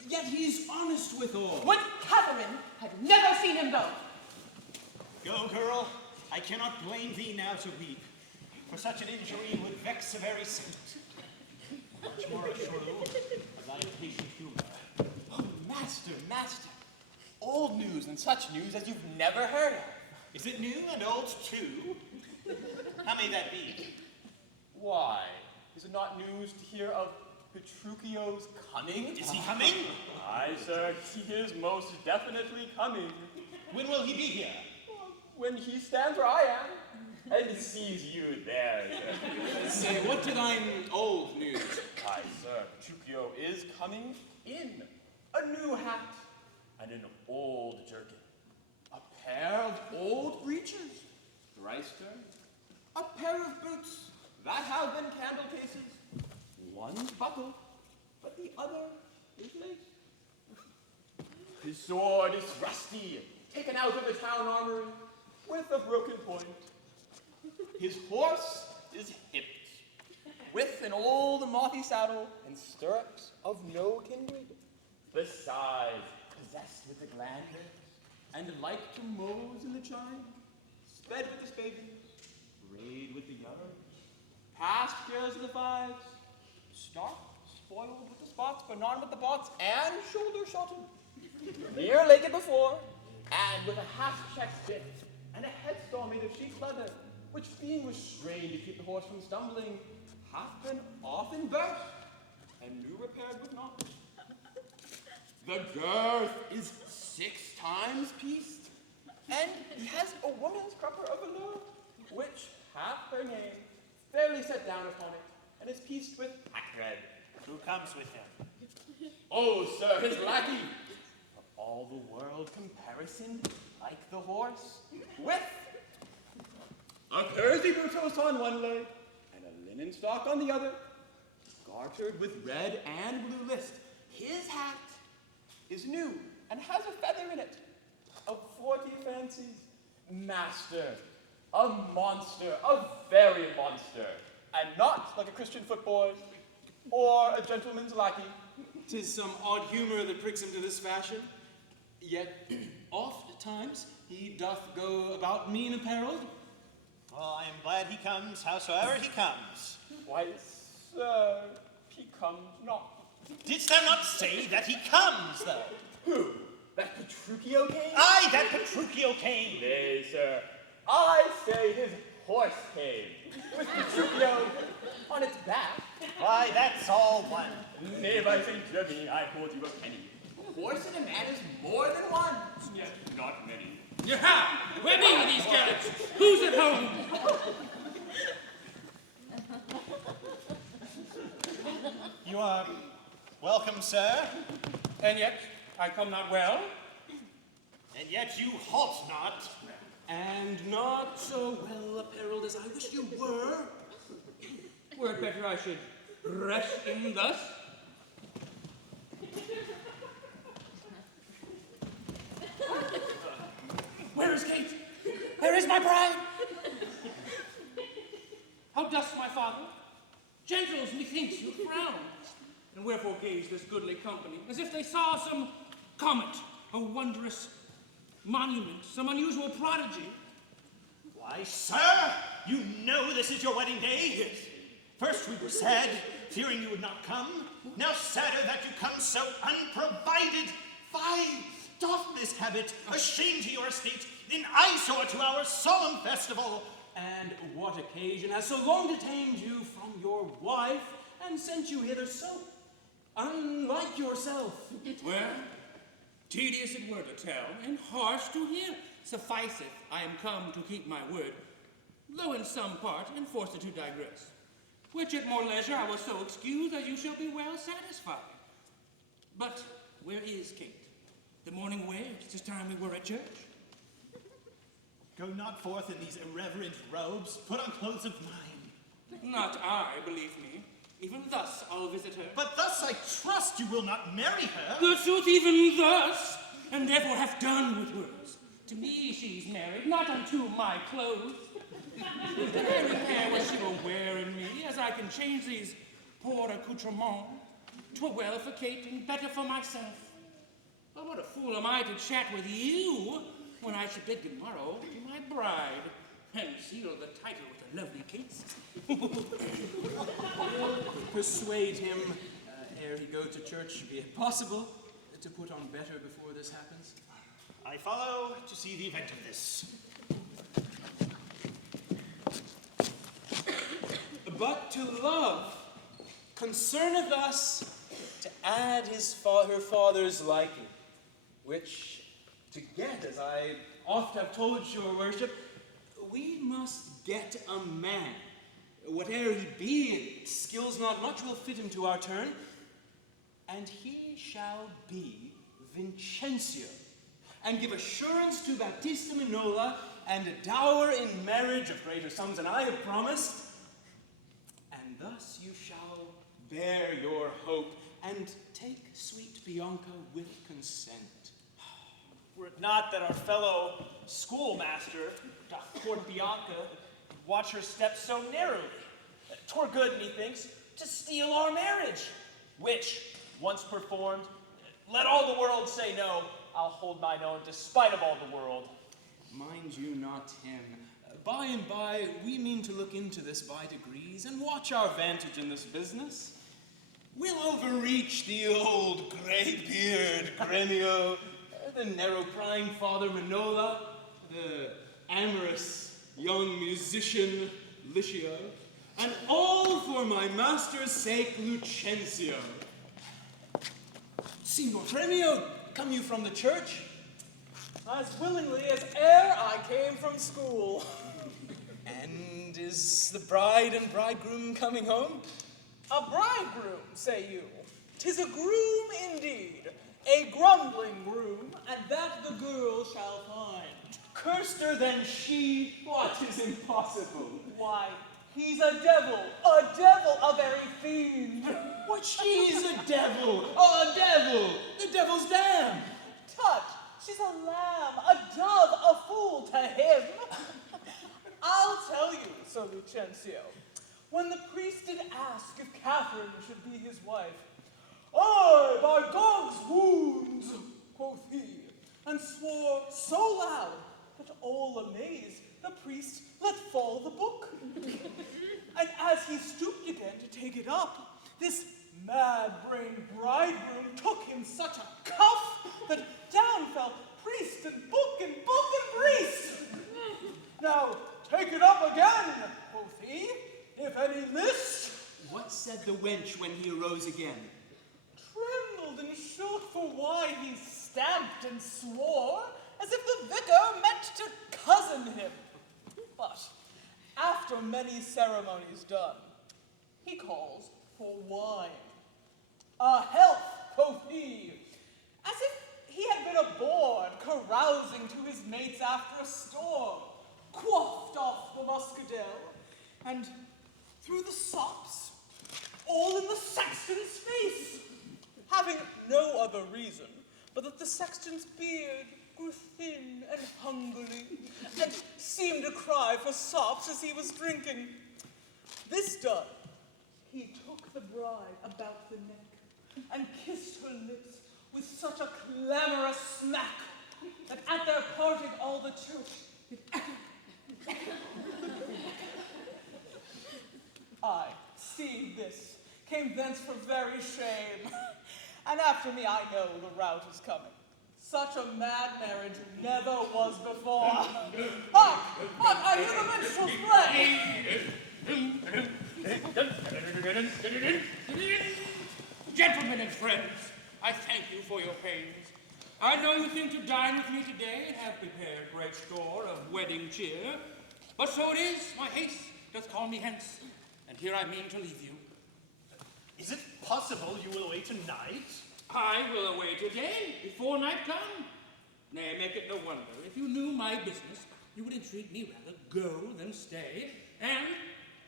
yet he's honest withal. Would Catherine had never seen him go. Go, girl. I cannot blame thee now to weep, for such an injury would vex a very saint. Much more a shrew of thy patient humor. Oh, master, old news and such news as you've never heard of. Is it new and old too? How may that be? Why, is it not news to hear of Petruchio's coming? Is he coming? Aye, sir, he is most definitely coming. When will he be here? When he stands where I am, and sees you there, sir. Say, what did I old news? Aye, sir, Petruchio is coming in a new hat and an old jerkin. A pair of old breeches, thrice turned. A pair of boots that have been candle cases. One's buckled, but the other is laced. His sword is rusty, taken out of the town armory with a broken point. His horse is hipped, With an old mothy saddle and stirrups of no kindred. besides possessed with the glanders, And like to mows in the chine, sped with the spavins, braid with the young, past cares of the fives, stark, spoiled with the spots, but not with the bots, and shoulder shotten, near-legged before, and with a half-checked bit, and a headstall made of sheep's leather, which being restrained to keep the horse from stumbling, hath been often burst, and new repaired with knots. The girth is 6 times pieced, and he has a woman's crupper of velour, which hath her name fairly set down upon it, and is pieced with pack thread. Who comes with him? Oh, sir, his lackey, all the world comparison like the horse, with a kersey bootos on one leg and a linen stock on the other, gartered with red and blue list. His hat is new and has a feather in it of 40 fancies. Master, a monster, a very monster, and not like a Christian footboy or a gentleman's lackey. 'Tis some odd humor that pricks him to this fashion. Yet oft times he doth go about mean apparelled. Well, I am glad he comes, howsoever he comes. Why, sir, he comes not. Didst thou not say that he comes, though? Who? That Petruchio came? Aye, that Petruchio came. Nay, sir, I say his horse came, with Petruchio on its back. Why, that's all one. Nay, by St. Germain, I hold you a penny. A horse and a man is more than one. Yet not many. Yeah, where be these gallants? Who's at home? You are welcome, sir. And yet I come not well. And yet you halt not. And not so well apparelled as I wish you were. Were it better I should rest in thus? Where is Kate? Where is my bride? How dost my father? Gentles, methinks you frown. And wherefore gaze this goodly company, as if they saw some comet, a wondrous monument, some unusual prodigy? Why, sir, you know this is your wedding day. Yes. First we were sad, fearing you would not come. Now sadder that you come so unprovided. Fie, doff this habit, a shame to your estate, in eyesore to our solemn festival. And what occasion has so long detained you from your wife and sent you hither so unlike yourself? Well, tedious it were to tell, and harsh to hear. Sufficeth, I am come to keep my word, though in some part enforced to digress. Which at more leisure I will so excuse that you shall be well satisfied. But where is Kate? The morning wear, 'tis time we were at church. Go not forth in these irreverent robes. Put on clothes of mine. Not I, believe me. Even thus I'll visit her. But thus I trust you will not marry her. Good sooth, even thus, and therefore have done with words. To me she's married, not unto my clothes. Where in hair was she will wear in me, as I can change these poor accoutrements? 'Twere well for Kate and better for myself. But what a fool am I to chat with you when I should bid good morrow to my bride and seal the title with a lovely kiss. Persuade him, ere he go to church, be it possible, to put on better before this happens. I follow to see the event of this. But to love concerneth us to add her father's liking, which to get, as I oft have told your worship, we must get a man. Whate'er he be, it skills not much, will fit him to our turn. And he shall be Vincentio, and give assurance to Baptista Minola, and a dower in marriage of greater sums than I have promised. And thus you shall bear your hope, and take sweet Bianca with consent. Were it not that our fellow schoolmaster doth court Bianca, watch her steps so narrowly, 'twere good, methinks, to steal our marriage, which, once performed, let all the world say no, I'll hold mine own despite of all the world. Mind you not him. By and by, we mean to look into this by degrees, and watch our vantage in this business. We'll overreach the old grey-beard Gremio, the narrow-prying father Minola, the amorous young musician Licio, and all for my master's sake, Lucentio. Signor Gremio, come you from the church? As willingly as ere I came from school. And is the bride and bridegroom coming home? A bridegroom, say you? 'Tis a groom indeed. a grumbling groom, and that the girl shall find. Cursed than she, what is impossible? Why, he's a devil, a very fiend. What, she's a devil, oh, a devil, the devil's dam. Tut, she's a lamb, a dove, a fool to him. I'll tell you, Sir Lucentio, when the priest did ask if Catherine should be his wife, "Aye, by Gog's wounds," quoth he, and swore so loud that all amazed the priest let fall the book. And as he stooped again to take it up, this mad-brained bridegroom took him such a cuff that down fell priest and book and priest. "Now take it up again," quoth he, "if any list." What said the wench when he arose again? Trembled and shook for why he stamped and swore, as if the vicar meant to cousin him. But after many ceremonies done, he calls for wine. "A health," quoth he, as if he had been aboard carousing to his mates after a storm, quaffed off the muscadel, and threw the sops all in the sexton's face, having no other reason but that the sexton's beard grew thin and hungry, and seemed to cry for sops as he was drinking. This done, he took the bride about the neck, and kissed her lips with such a clamorous smack, that at their parting all the church did echo. I, seeing this, came thence for very shame, and after me I know the rout is coming. Such a mad marriage never was before. Hark! Hark! I hear the minstrels play! Gentlemen and friends, I thank you for your pains. I know you think to dine with me today and have prepared great store of wedding cheer. But so it is, my haste doth call me hence, and here I mean to leave you. Is it possible you will away tonight? I will away today, before night come. Nay, make it no wonder. If you knew my business, you would entreat me rather go than stay. And,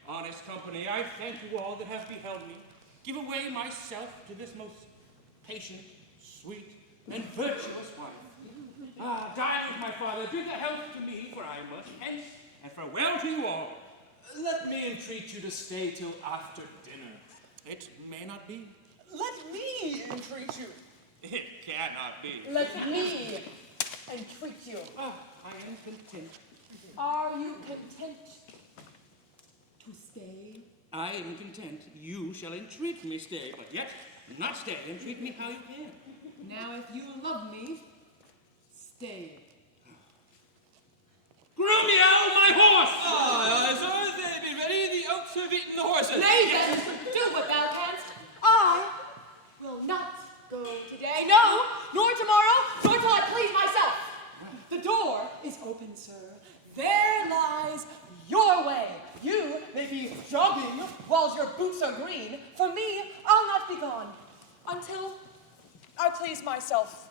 honest company, I thank you all that have beheld me give away myself to this most patient, sweet, and virtuous wife. Dine with my father, bid a health to me, for I must hence, and farewell to you all. Let me entreat you to stay till after dinner. It may not be. Let me entreat you. It cannot be. Let me entreat you. Oh, I am content. Are you content to stay? I am content. You shall entreat me stay, but yet not stay. Entreat me how you can. Now, if you love me, stay. Grumio, my horse! Sir, they be ready. The oaks have eaten the horses. Nay then, do what thou canst. I will not go today, no, nor tomorrow, nor till I please myself. The door is open, sir. There lies your way. You may be jogging whiles your boots are green. For me, I'll not be gone until I please myself.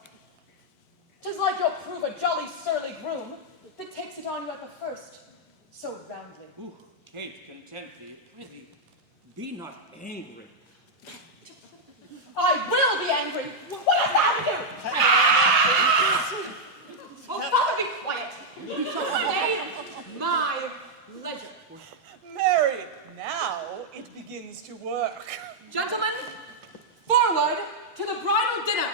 'Tis like you'll prove a jolly surly groom that takes it on you at the first, so roundly. Ooh, Kate, content thee, prithee, be not angry. I will be angry. What has that to do? Oh, father, be quiet. You shall stay my leisure. Mary, now it begins to work. Gentlemen, forward to the bridal dinner.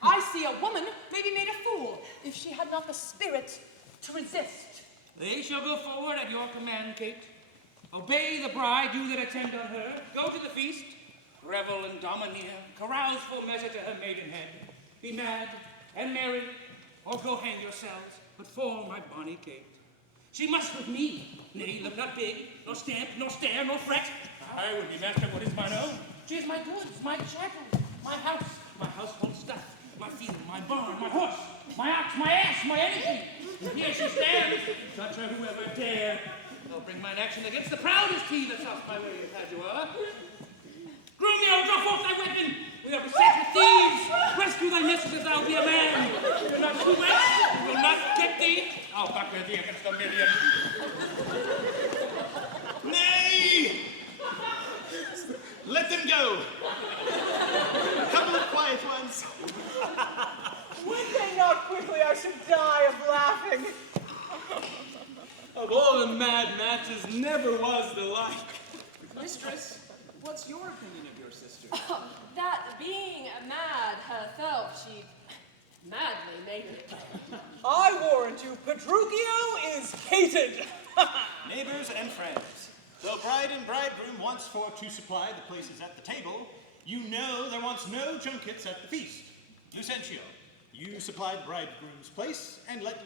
I see a woman may be made a fool if she had not the spirit to resist. They shall go forward at your command, Kate. Obey the bride, you that attend on her. Go to the feast. Revel and domineer. Carouse full measure to her maidenhead. Be mad and merry, or go hang yourselves. But for my bonny Kate, she must with me. Nay, look not big, nor stamp, nor stare, nor fret. I will be master of what is mine own. She is my goods, my chattels, my household stuff, my field, my barn, my horse, my ox, my ass, my anything. And here she stands, touch her whoever dare. I'll bring mine action against the proudest he that south my way of Padua. Grumio, draw forth thy weapon, We are beset with thieves! Rescue thy mistress if thou be a man! Do not too much, we will not get thee! I'll back with thee against a million. Nay! Let them go. A couple of quiet ones. Would they not quickly, I should die of laughing. Of all the mad matches, never was the like. Mistress, what's your opinion of your sister? That being mad herself, she madly made it. I warrant you, Petruchio is hated. Neighbors and friends, though bride and bridegroom once for to supply the places at the table, you know there wants no junkets at the feast. Lucentio, you supply the bridegroom's place, and let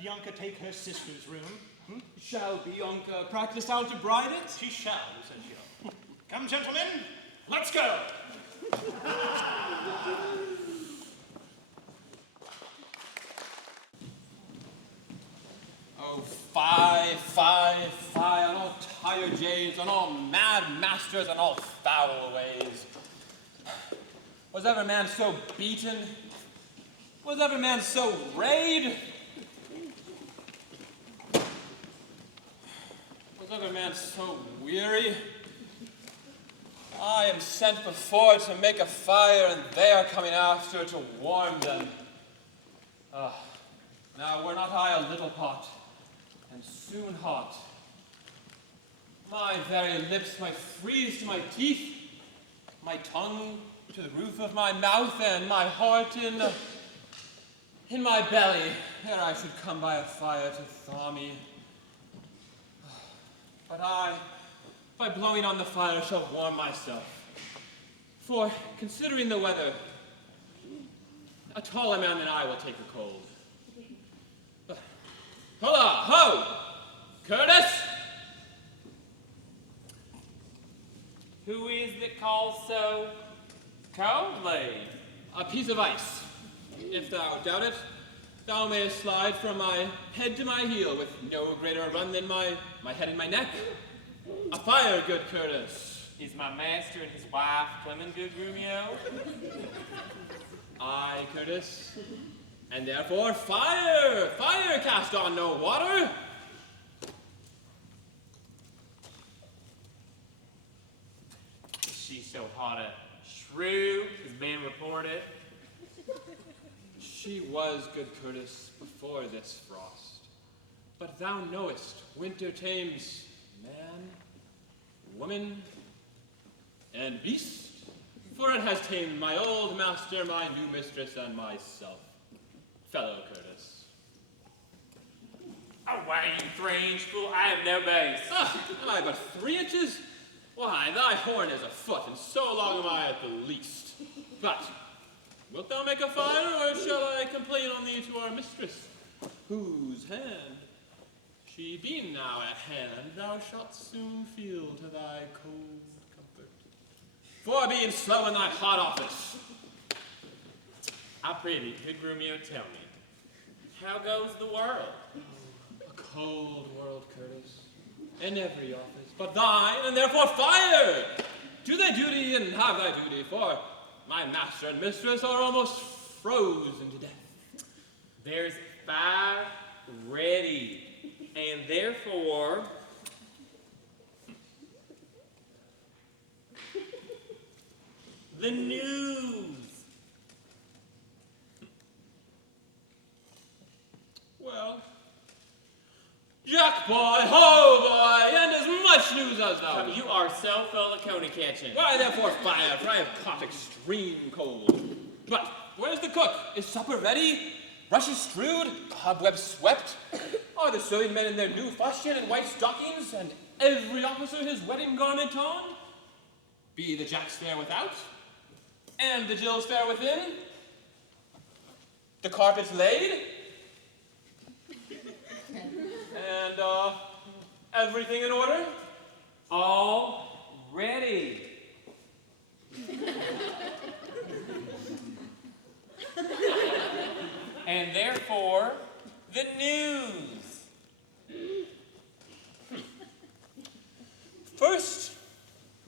Bianca take her sister's room. Shall Bianca practice how to bride it? She shall, Lucentio. Come, gentlemen, let's go! Oh, fie on all tired jades, on all mad masters, on all foul ways. Was ever man so beaten? Was ever man so rayed? Was ever man so weary? I am sent before to make a fire, and they are coming after to warm them. Now were not I a little pot, and soon hot? My very lips might freeze to my teeth, my tongue to the roof of my mouth, and my heart in my belly, ere I should come by a fire to thaw me. But I, by blowing on the fire, shall warm myself. For, considering the weather, a taller man than I will take the cold. Holla, ho! Curtis! Who is that calls so coldly? A piece of ice. If thou doubt it, thou mayest slide from my head to my heel with no greater run than my head and my neck. A fire, good Curtis. Is my master and his wife coming, good Romeo? Aye, Curtis. And therefore, fire! Fire cast on no water! Is she so hot a shrew has been reported? She was, good Curtis, before this frost. But thou knowest, winter tames man, woman, and beast, for it has tamed my old master, my new mistress, and myself. Fellow Curtis. Away, you strange fool, I have no base. Am I but 3 inches? Why, thy horn is a foot, and so long am I at the least. But, wilt thou make a fire, or shall I complain on thee to our mistress, whose hand, she being now at hand, thou shalt soon feel to thy cold comfort. For being slow in thy hot office. I pray thee, good Romeo, tell me, how goes the world? A cold world, Curtis, in every office, but thine, and therefore fire! Do thy duty, and have thy duty, for my master and mistress are almost frozen to death. There's fire ready, and therefore the news. Well, Jack boy, ho boy, and as much news as thou. You are so full of coney catching. Why therefore fire, for I have caught extreme cold. But where's the cook? Is supper ready? Rushes strewed? Cobwebs swept? Are the serving men in their new fustian and white stockings, and every officer his wedding garment on? Be the jacks fair without, and the Jills fair within? The carpets laid? And, everything in order? All ready. And therefore, the news. First,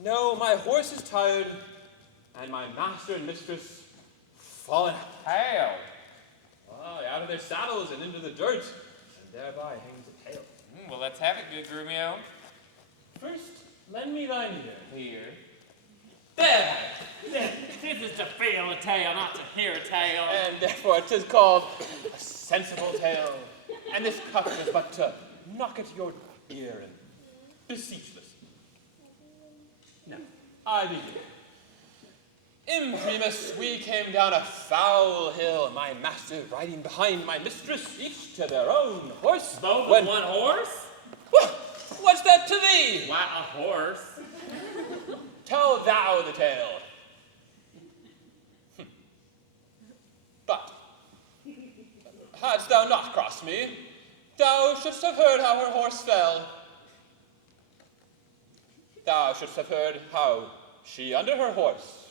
no, my horse is tired, and my master and mistress fallen pale. Out of their saddles and into the dirt, and thereby hangs a tale. Well, let's have it, good Grumio. First, lend me thine ear. Here. There! This is to feel a tale, not to hear a tale. And therefore 'tis called a sensible tale. And this cup is but to knock at your ear and beseechless. Now, I begin. Imprimis, we came down a foul hill, my master riding behind my mistress, each to their own horse. Both with one horse? What's that to thee? Why, a horse. Tell thou the tale. But, hadst thou not crossed me, thou shouldst have heard how her horse fell. Thou shouldst have heard how she under her horse,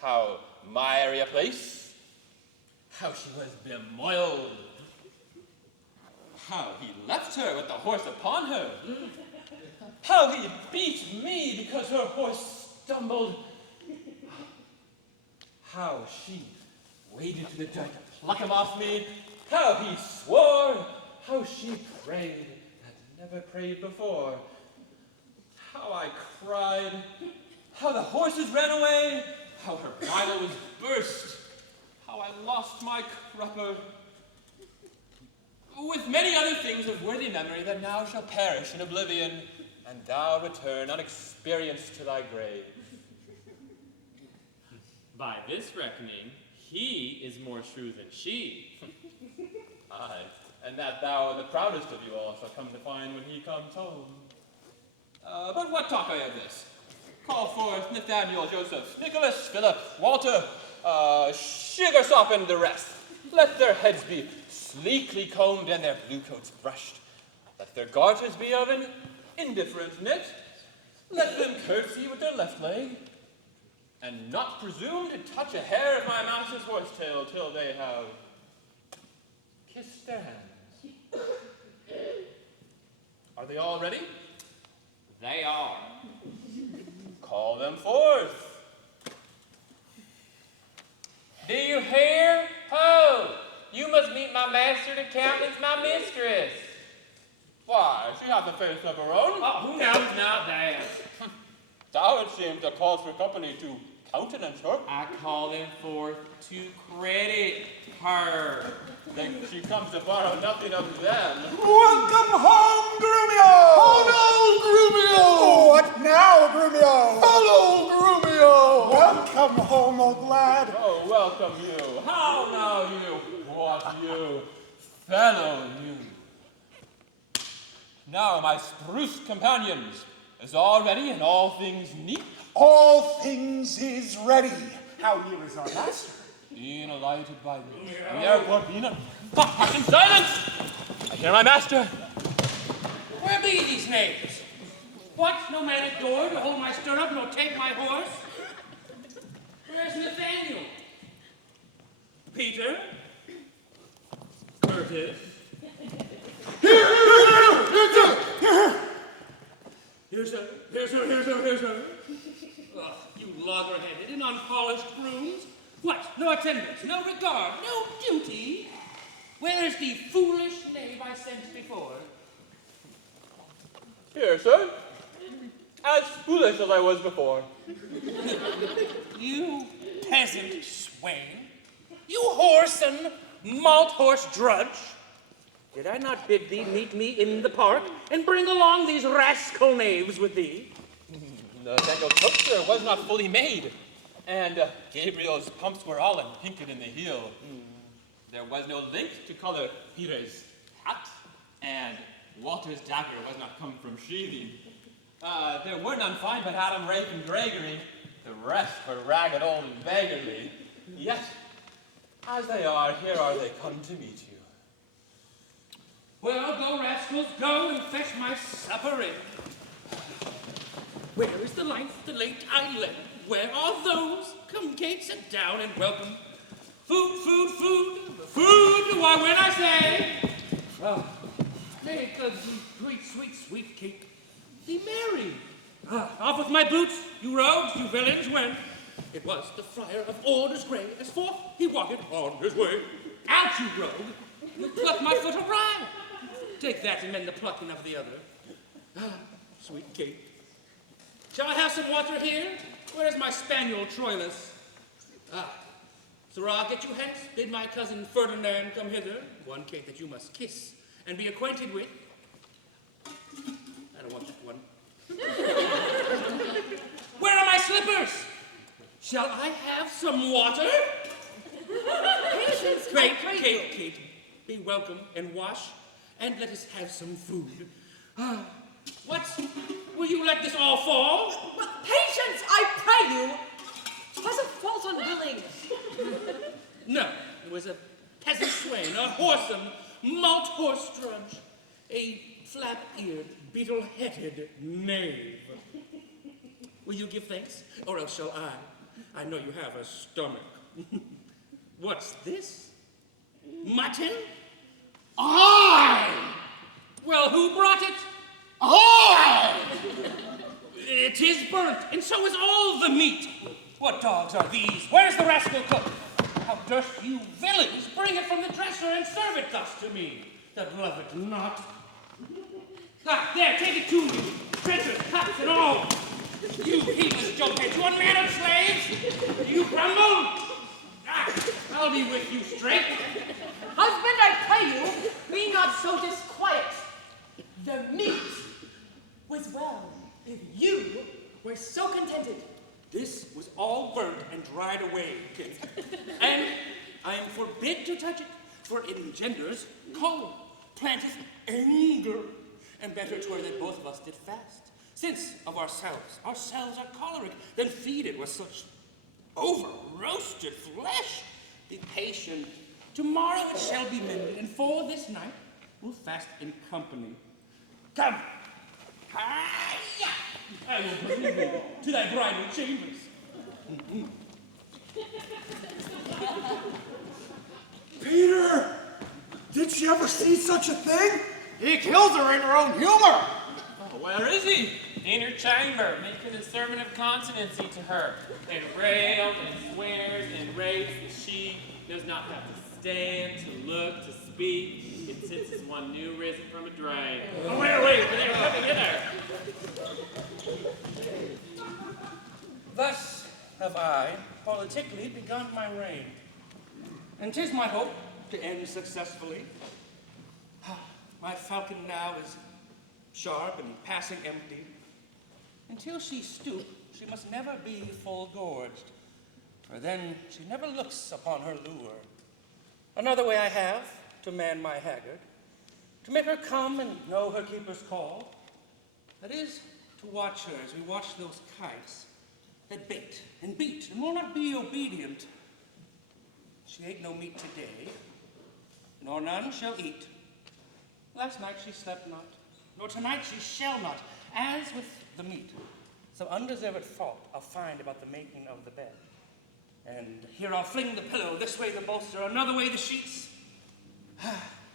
how miry a place, how she was bemoiled, how he left her with the horse upon her, how he beat me because her horse stumbled, how she waded to the dirt to pluck him off me, how he swore, how she prayed that never prayed before, how I cried, how the horses ran away, how her bridle was burst, how I lost my crupper, with many other things of worthy memory that now shall perish in oblivion, and thou return unexperienced to thy grave. By this reckoning, he is more shrew than she. Aye, and that thou, the proudest of you all, shall come to find when he comes home. But what talk I of this? Call forth Nathaniel, Joseph, Nicholas, Philip, Walter, Sugarsop, and the rest. Let their heads be sleekly combed and their blue coats brushed. Let their garters be of an indifferent knit. Let them curtsy with their left leg, and not presume to touch a hair of my master's horsetail till they have kissed their hands. Are they all ready? They are. Call them forth. Do you hear? Ho! You must meet my master to countenance my mistress. Why, she hath a face of her own. Oh, who knows not that? Thou, it seems, a cause for company to countenance her. I call them forth to credit her. Think she comes to borrow nothing of them. Welcome home, Grumio! Oh no, Grumio! What now, Grumio? Hello, Grumio! Welcome home, old lad. Oh, welcome you. How now, you? What you? Fellow you. Now, my spruce companions, is all ready and all things neat? All things is ready. How near is our master? Being alighted by thee. Therefore, being a... Hearken silence! I hear my master. Where be these knaves? What? No man at door to hold my stirrup nor take my horse? Where's Nathaniel? Peter? Curtis? Here's her. Ugh, you logger-headed and unpolished grooms. What? No attendance, no regard, no duty? Where's the foolish knave I sent before? Here, sir. As foolish as I was before. You peasant swain, you horse and malt horse drudge, did I not bid thee meet me in the park and bring along these rascal knaves with thee? Nathaniel's coaster was not fully made, and Gabriel's pumps were all unpinked in the heel. There was no link to color Peter's hat, and Walter's dagger was not come from sheathing. There were none fine but Adam, Rafe, and Gregory. The rest were ragged old and beggarly. Yet, as they are, here are they come to meet you. Well, go, rascals, go and fetch my supper in. Where is the life the late I led? Where are those? Come, Kate, sit down and welcome. Food. Why, when I say, make a sweet cake, be merry. Off with my boots, you rogues, you villains, when it was the Friar of Orders Grey, as forth he walked on his way. Out, you rogue! You pluck my foot awry. Take that and mend the plucking of the other. Sweet Kate. Shall I have some water here? Where is my spaniel, Troilus? Sirrah, get you hence. Bid my cousin Ferdinand come hither. One Kate that you must kiss and be acquainted with. I don't want that one. Where are my slippers? Shall I have some water? Patience, Kate, be welcome and wash, and let us have some food. What? Will you let this all fall? But patience, I pray you! 'Twas a fault unwilling. No, it was a peasant swain, a whoresome, malt horse drudge, a flap-eared, beetle-headed knave. Will you give thanks, or else shall I? I know you have a stomach. What's this? Mutton? I! Well, who brought it? I! It is burnt, and so is all the meat. What dogs are these? Where's the rascal cook? How durst you villains bring it from the dresser and serve it thus to me, that love it not? There, take it to you, trenchers, cups, and all. You heedless joltheads, you unmannered slaves! Do you grumble? I'll be with you straight. Husband, I pray you, be not so disquiet. The meat was well, if you were so contented. This was all burnt and dried away, King. And I am forbid to touch it, for it engenders choler, planteth anger. And better 'twere that both of us did fast, since of ourselves are choleric, than feed it with such over-roasted flesh. Be patient. Tomorrow it shall be mended, and for this night we'll fast in company. Come. Hi-ya! I will bring thee to thy bridal chambers. Peter! Did she ever see such a thing? He kills her in her own humor. Oh, where is he? In her chamber, making a sermon of consonancy to her, and rails and swears and rapes, and she does not have to stand, to look, to speak. It sits as one new risen from a drain. Oh, wait, they're coming hither. Thus have I politically begun my reign, and 'tis my hope to end successfully. My falcon now is sharp and passing empty. Until she stoop, she must never be full gorged, for then she never looks upon her lure. Another way I have to man my haggard, to make her come and know her keeper's call. That is, to watch her as we watch those kites that bait and beat and will not be obedient. She ate no meat today, nor none shall eat. Last night she slept not, nor tonight she shall not. As with the meat, some undeserved fault I'll find about the making of the bed. And here I'll fling the pillow, this way the bolster, another way the sheets.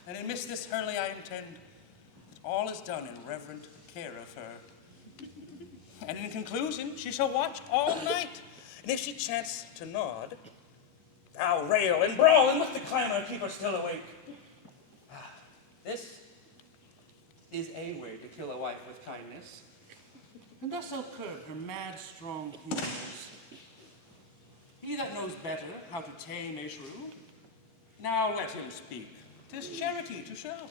And in midst this hurley I intend that all is done in reverent care of her. And in conclusion, she shall watch all night, and if she chance to nod, I'll rail and brawl, and with the clamor keep her still awake. This is a way to kill a wife with kindness, and thus I'll curb her mad, strong humors. He that knows better how to tame a shrew, now let him speak. 'Tis charity to show.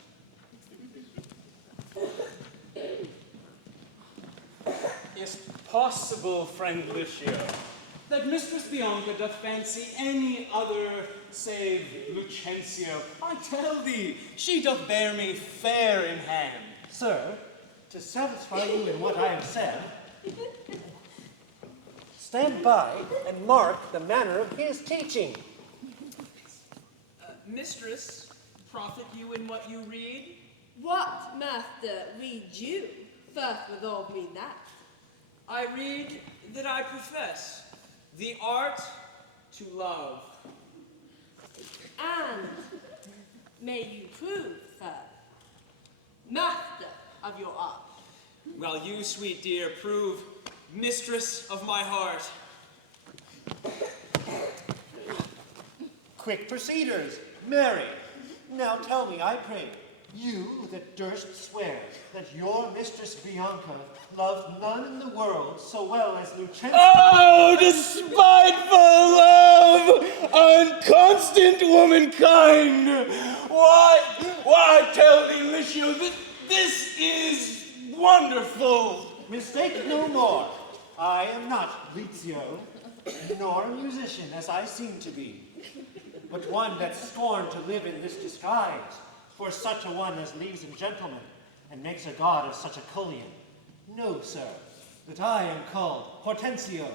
Is't possible, friend Lucio, that Mistress Bianca doth fancy any other save Lucentio? I tell thee, she doth bear me fair in hand. Sir, to satisfy you in what I have said, stand by and mark the manner of his teaching. Mistress, profit you in what you read? What, master, read you? First resolve me that. I read that I profess the art to love. And may you prove, sir, master of your art. while you, sweet dear, prove mistress of my heart. Quick procedures, Mary. Now tell me, I pray, you that durst swear that your mistress Bianca loved none in the world so well as Lucentio. Oh, despiteful love, unconstant womankind! Why tell me, Lucio, this is wonderful. Mistake no more. I am not Lizio, nor a musician as I seem to be, but one that scorned to live in this disguise, for such a one as leaves in gentlemen, and makes a god of such a cullion. Know, sir, that I am called Hortensio.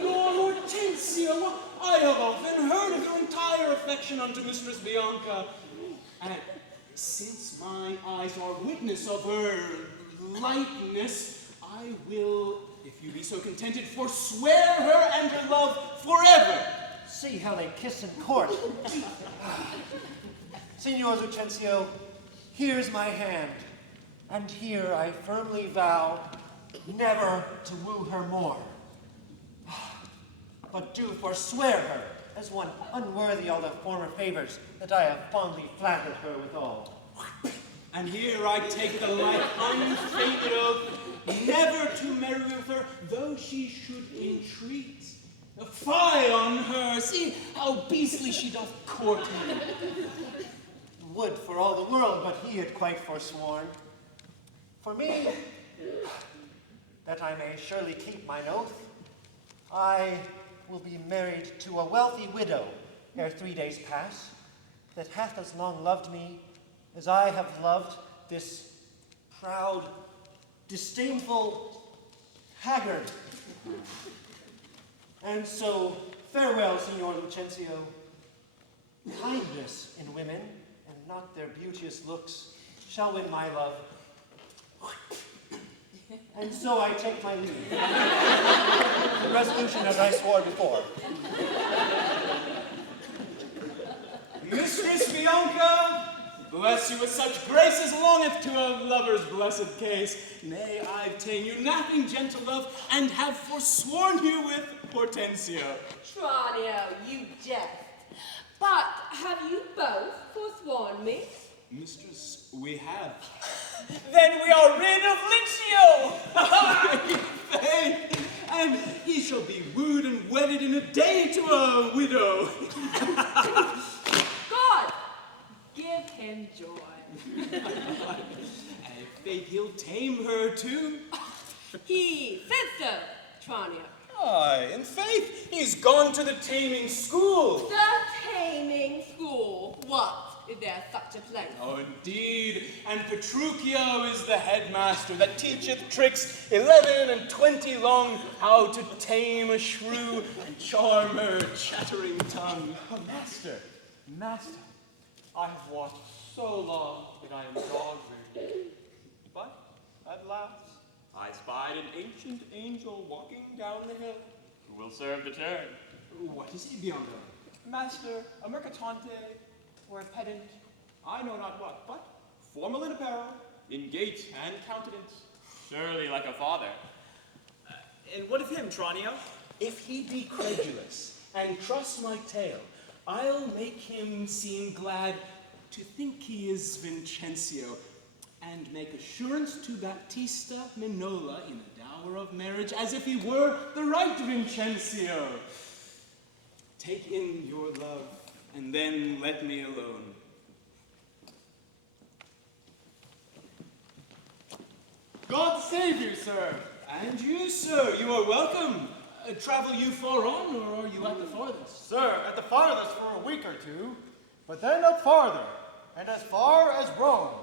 Your Hortensio, I have often heard of your entire affection unto Mistress Bianca, and since my eyes are witness of her likeness, I will, if you be so contented, forswear her and her love forever. See how they kiss in court. Signor Lucentio, here's my hand, and here I firmly vow never to woo her more, but do forswear her as one unworthy of the former favors that I have fondly flattered her withal. And here I take the like unfeigned oath, never to marry with her, though she should entreat. Fie on her! See how beastly she doth court me. Would for all the world, but he had quite forsworn. For me, that I may surely keep mine oath, I will be married to a wealthy widow ere 3 days pass, that hath as long loved me as I have loved this proud, disdainful haggard. And so, farewell, Signor Lucentio. Kindness in women, and not their beauteous looks, shall win my love. And so I take my leave. The resolution as I swore before. Mistress Bianca, bless you with such grace as longeth to a lover's blessed case. Nay, I obtain you nothing, gentle love, and have forsworn you with Hortensio. Tranio, you jest. But have you both forsworn me? Mistress, we have. Then we are rid of Lizio! Faith, and he shall be wooed and wedded in a day to a widow. God, give him joy. And faith, he'll tame her too. He said so, Tranio. Aye, in faith, he's gone to the taming school. The taming school. What? Is there such a place? Oh, indeed. And Petruchio is the headmaster that teacheth tricks 11 and 20 long, how to tame a shrew and charm her chattering tongue. Oh, master, I have walked so long that I am dog-weary. But at last, I spied an ancient angel walking down the hill. Who will serve the turn? What is he, Bianca? Master, a mercatante, or a pedant, I know not what, but formal in apparel, in gait and countenance. Surely like a father. And what of him, Tranio? If he be credulous and trust my tale, I'll make him seem glad to think he is Vincencio, and make assurance to Baptista Minola in a dower of marriage as if he were the right Vincencio. Take in your love, and then let me alone. God save you, sir. And you, sir, you are welcome. Travel you far on, or are you at the farthest? Sir, at the farthest for a week or two, but then up farther, and as far as Rome,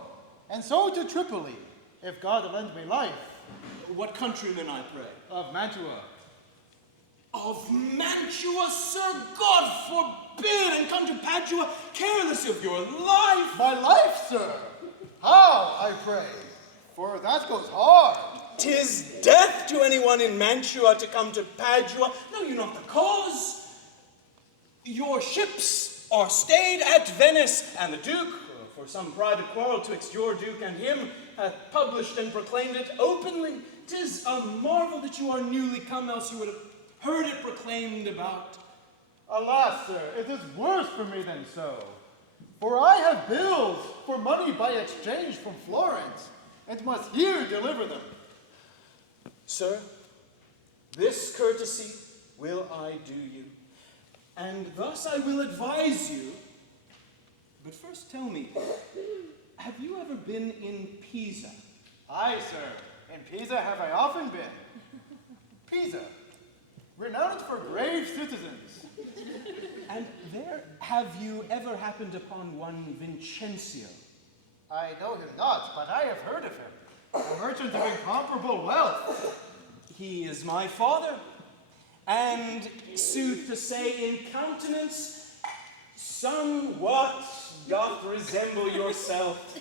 and so to Tripoli, if God lend me life. What countryman, I pray? Of Mantua. Of Mantua, sir, God forbid, and come to Padua careless of your life. My life, sir? How, I pray? For that goes hard. 'Tis death to anyone in Mantua to come to Padua. Know you not the cause? Your ships are stayed at Venice, and the Duke, for or some private quarrel twixt your duke and him, hath published and proclaimed it openly. 'Tis a marvel that you are newly come, else you would have heard it proclaimed about. Alas, sir, it is worse for me than so. For I have bills for money by exchange from Florence, and must here deliver them. Sir, this courtesy will I do you, and thus I will advise you. But first tell me, have you ever been in Pisa? Aye, sir, in Pisa have I often been. Pisa, renowned for brave citizens. And there have you ever happened upon one Vincencio? I know him not, but I have heard of him. A merchant of incomparable wealth. He is my father, and sooth to say, in countenance, somewhat doth resemble yourself.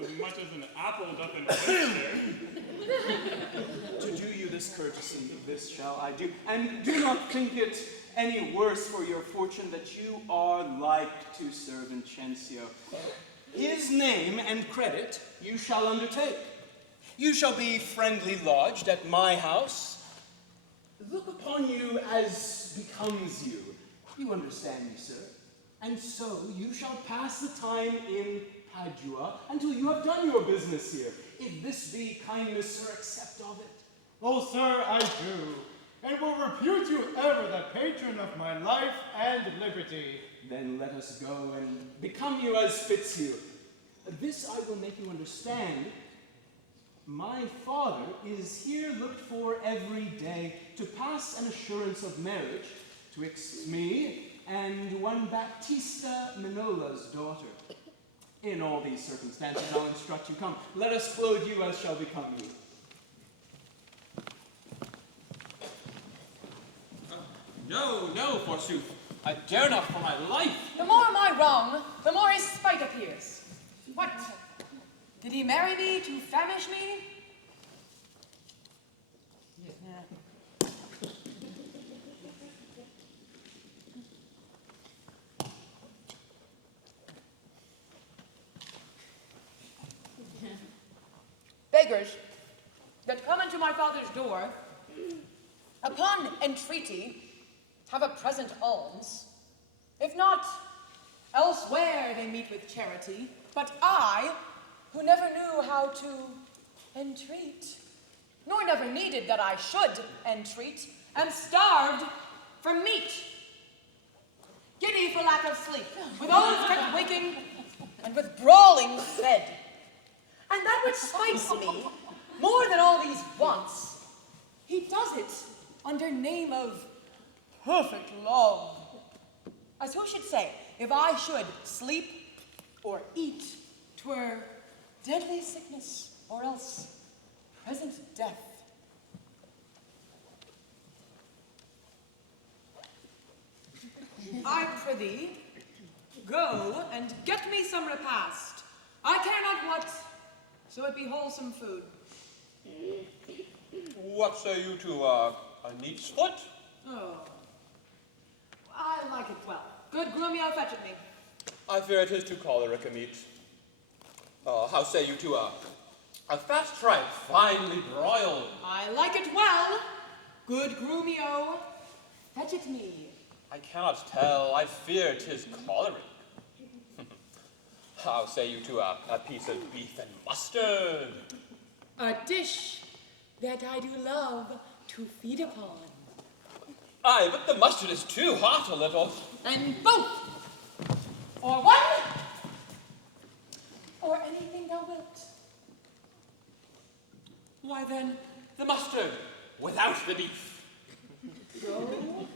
As much as an apple doth an oyster. To do you this courtesy, this shall I do. And do not think it any worse for your fortune that you are like to Sir Vincencio. His name and credit you shall undertake. You shall be friendly lodged at my house. Look upon you as becomes you. You understand me, sir. And so you shall pass the time in Padua until you have done your business here. If this be kindness, sir, accept of it. Oh, sir, I do, and will repute you ever the patron of my life and liberty. Then let us go and become you as fits you. This I will make you understand. My father is here looked for every day to pass an assurance of marriage twixt me and one Baptista Minola's daughter. In all these circumstances, I'll instruct you. Come, let us clothe you as shall become you. No, forsooth. I dare not for my life. The more am I wrong, the more his spite appears. What? Did he marry me to famish me? Yeah. Beggars that come into my father's door, upon entreaty, have a present alms. If not, elsewhere they meet with charity. But I, who never knew how to entreat, nor never needed that I should entreat, am starved for meat. Giddy for lack of sleep, with oaths kept waking, and with brawling fed. And that which spites me, more than all these wants, he does it under name of perfect love. As who should say, if I should sleep or eat, 'twere deadly sickness, or else present death. I prithee, go and get me some repast. I care not what, so it be wholesome food. What say you to a neat's foot? Oh, I like it well. Good Grumio, fetch it me. I fear it is too choleric a meat. How say you to a fat tripe, finely broiled? I like it well. Good Grumio, fetch it me. I cannot tell. I fear 'tis choleric. How say you to a piece of beef and mustard? A dish that I do love to feed upon. Aye, but the mustard is too hot a little. And both, or one, or anything thou wilt. Why then, the mustard without the beef. Go,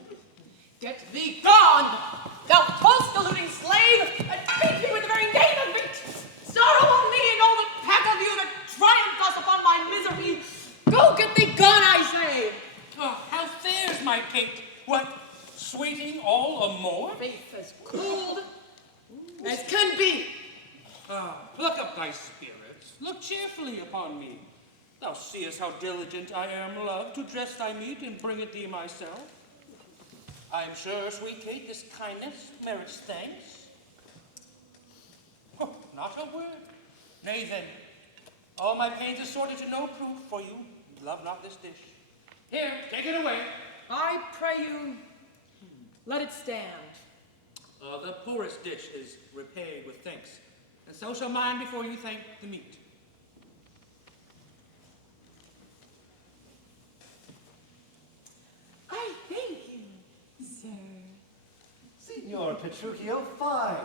get thee gone, thou false deluding slave, and beat me with the very name of meat. Sorrow on me and all the pack of you that triumph thus upon my misery. Go, get thee gone, I say. Oh, how fares my cake? What, sweeting all a more? Faith as cold as can be. Pluck up thy spirits. Look cheerfully upon me. Thou seest how diligent I am, love, to dress thy meat and bring it thee myself. I am sure, sweet Kate, this kindness merits thanks. Oh, not a word. Nay then, all my pains assorted to no proof, for you love not this dish. Here, take it away. I pray you, let it stand. The poorest dish is repaid with thanks, and so shall mine before you thank the meat. I thank you, sir. Signor Petruchio, fie!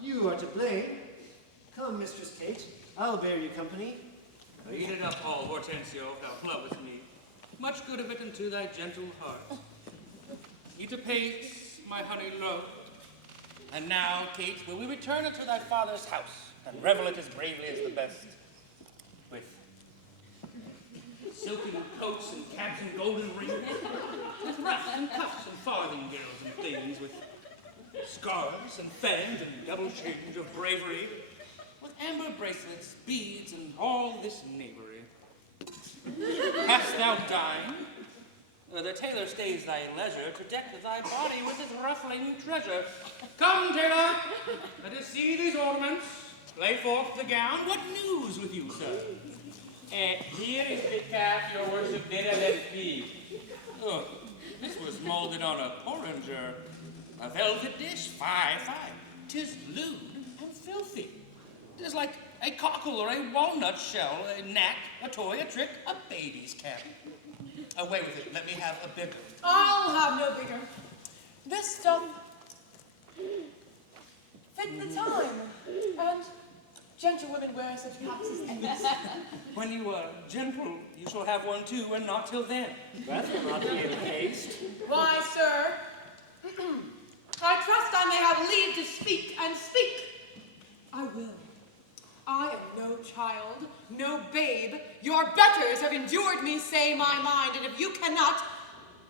You are to blame. Come, Mistress Kate, I'll bear you company. Eat it up all, Hortensio, if thou lovest me. Much good of it unto thy gentle heart. Eat apace, my honey loaf. And now, Kate, will we return unto thy father's house, and revel it as bravely as the best, with silken coats and caps and golden rings, with ruffs and cuffs and farthingales and things, with scarves and fans and double change of bravery, with amber bracelets, beads, and all this knavery. Hast thou dined? The tailor stays thy leisure to deck thy body with his ruffling treasure. Come, tailor, let us see these ornaments. Lay forth the gown. What news with you, sir? Here is the cap your worship did let me. Oh, this was molded on a porringer. A velvet dish, fie. 'Tis lewd and filthy. 'Tis like a cockle or a walnut shell, a knack, a toy, a trick, a baby's cap. Away with it, let me have a bigger. I'll have no bigger. This stuff fit the time, and gentlewomen wear such caps as these. When you are gentle, you shall have one too, and not till then. That will not be in haste. Why, sir, I trust I may have leave to speak, and speak. I will. I am no child, no babe. Your betters have endured me say my mind, and if you cannot,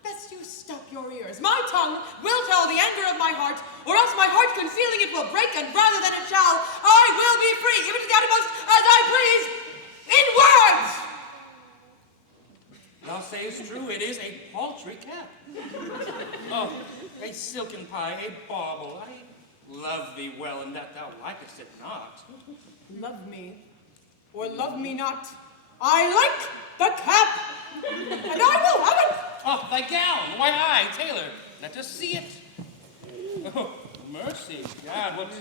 best you stop your ears. My tongue will tell the anger of my heart, or else my heart concealing it will break, and rather than it shall, I will be free, even to the uttermost, as I please, in words! Thou sayest true, it is a paltry cap. Oh, a silken pie, a bauble. I love thee well, and that thou likest it not. Love me, or love me not. I like the cap, and I will have it. Oh, thy gown. Why, aye, tailor, let us see it. Oh, mercy, God, what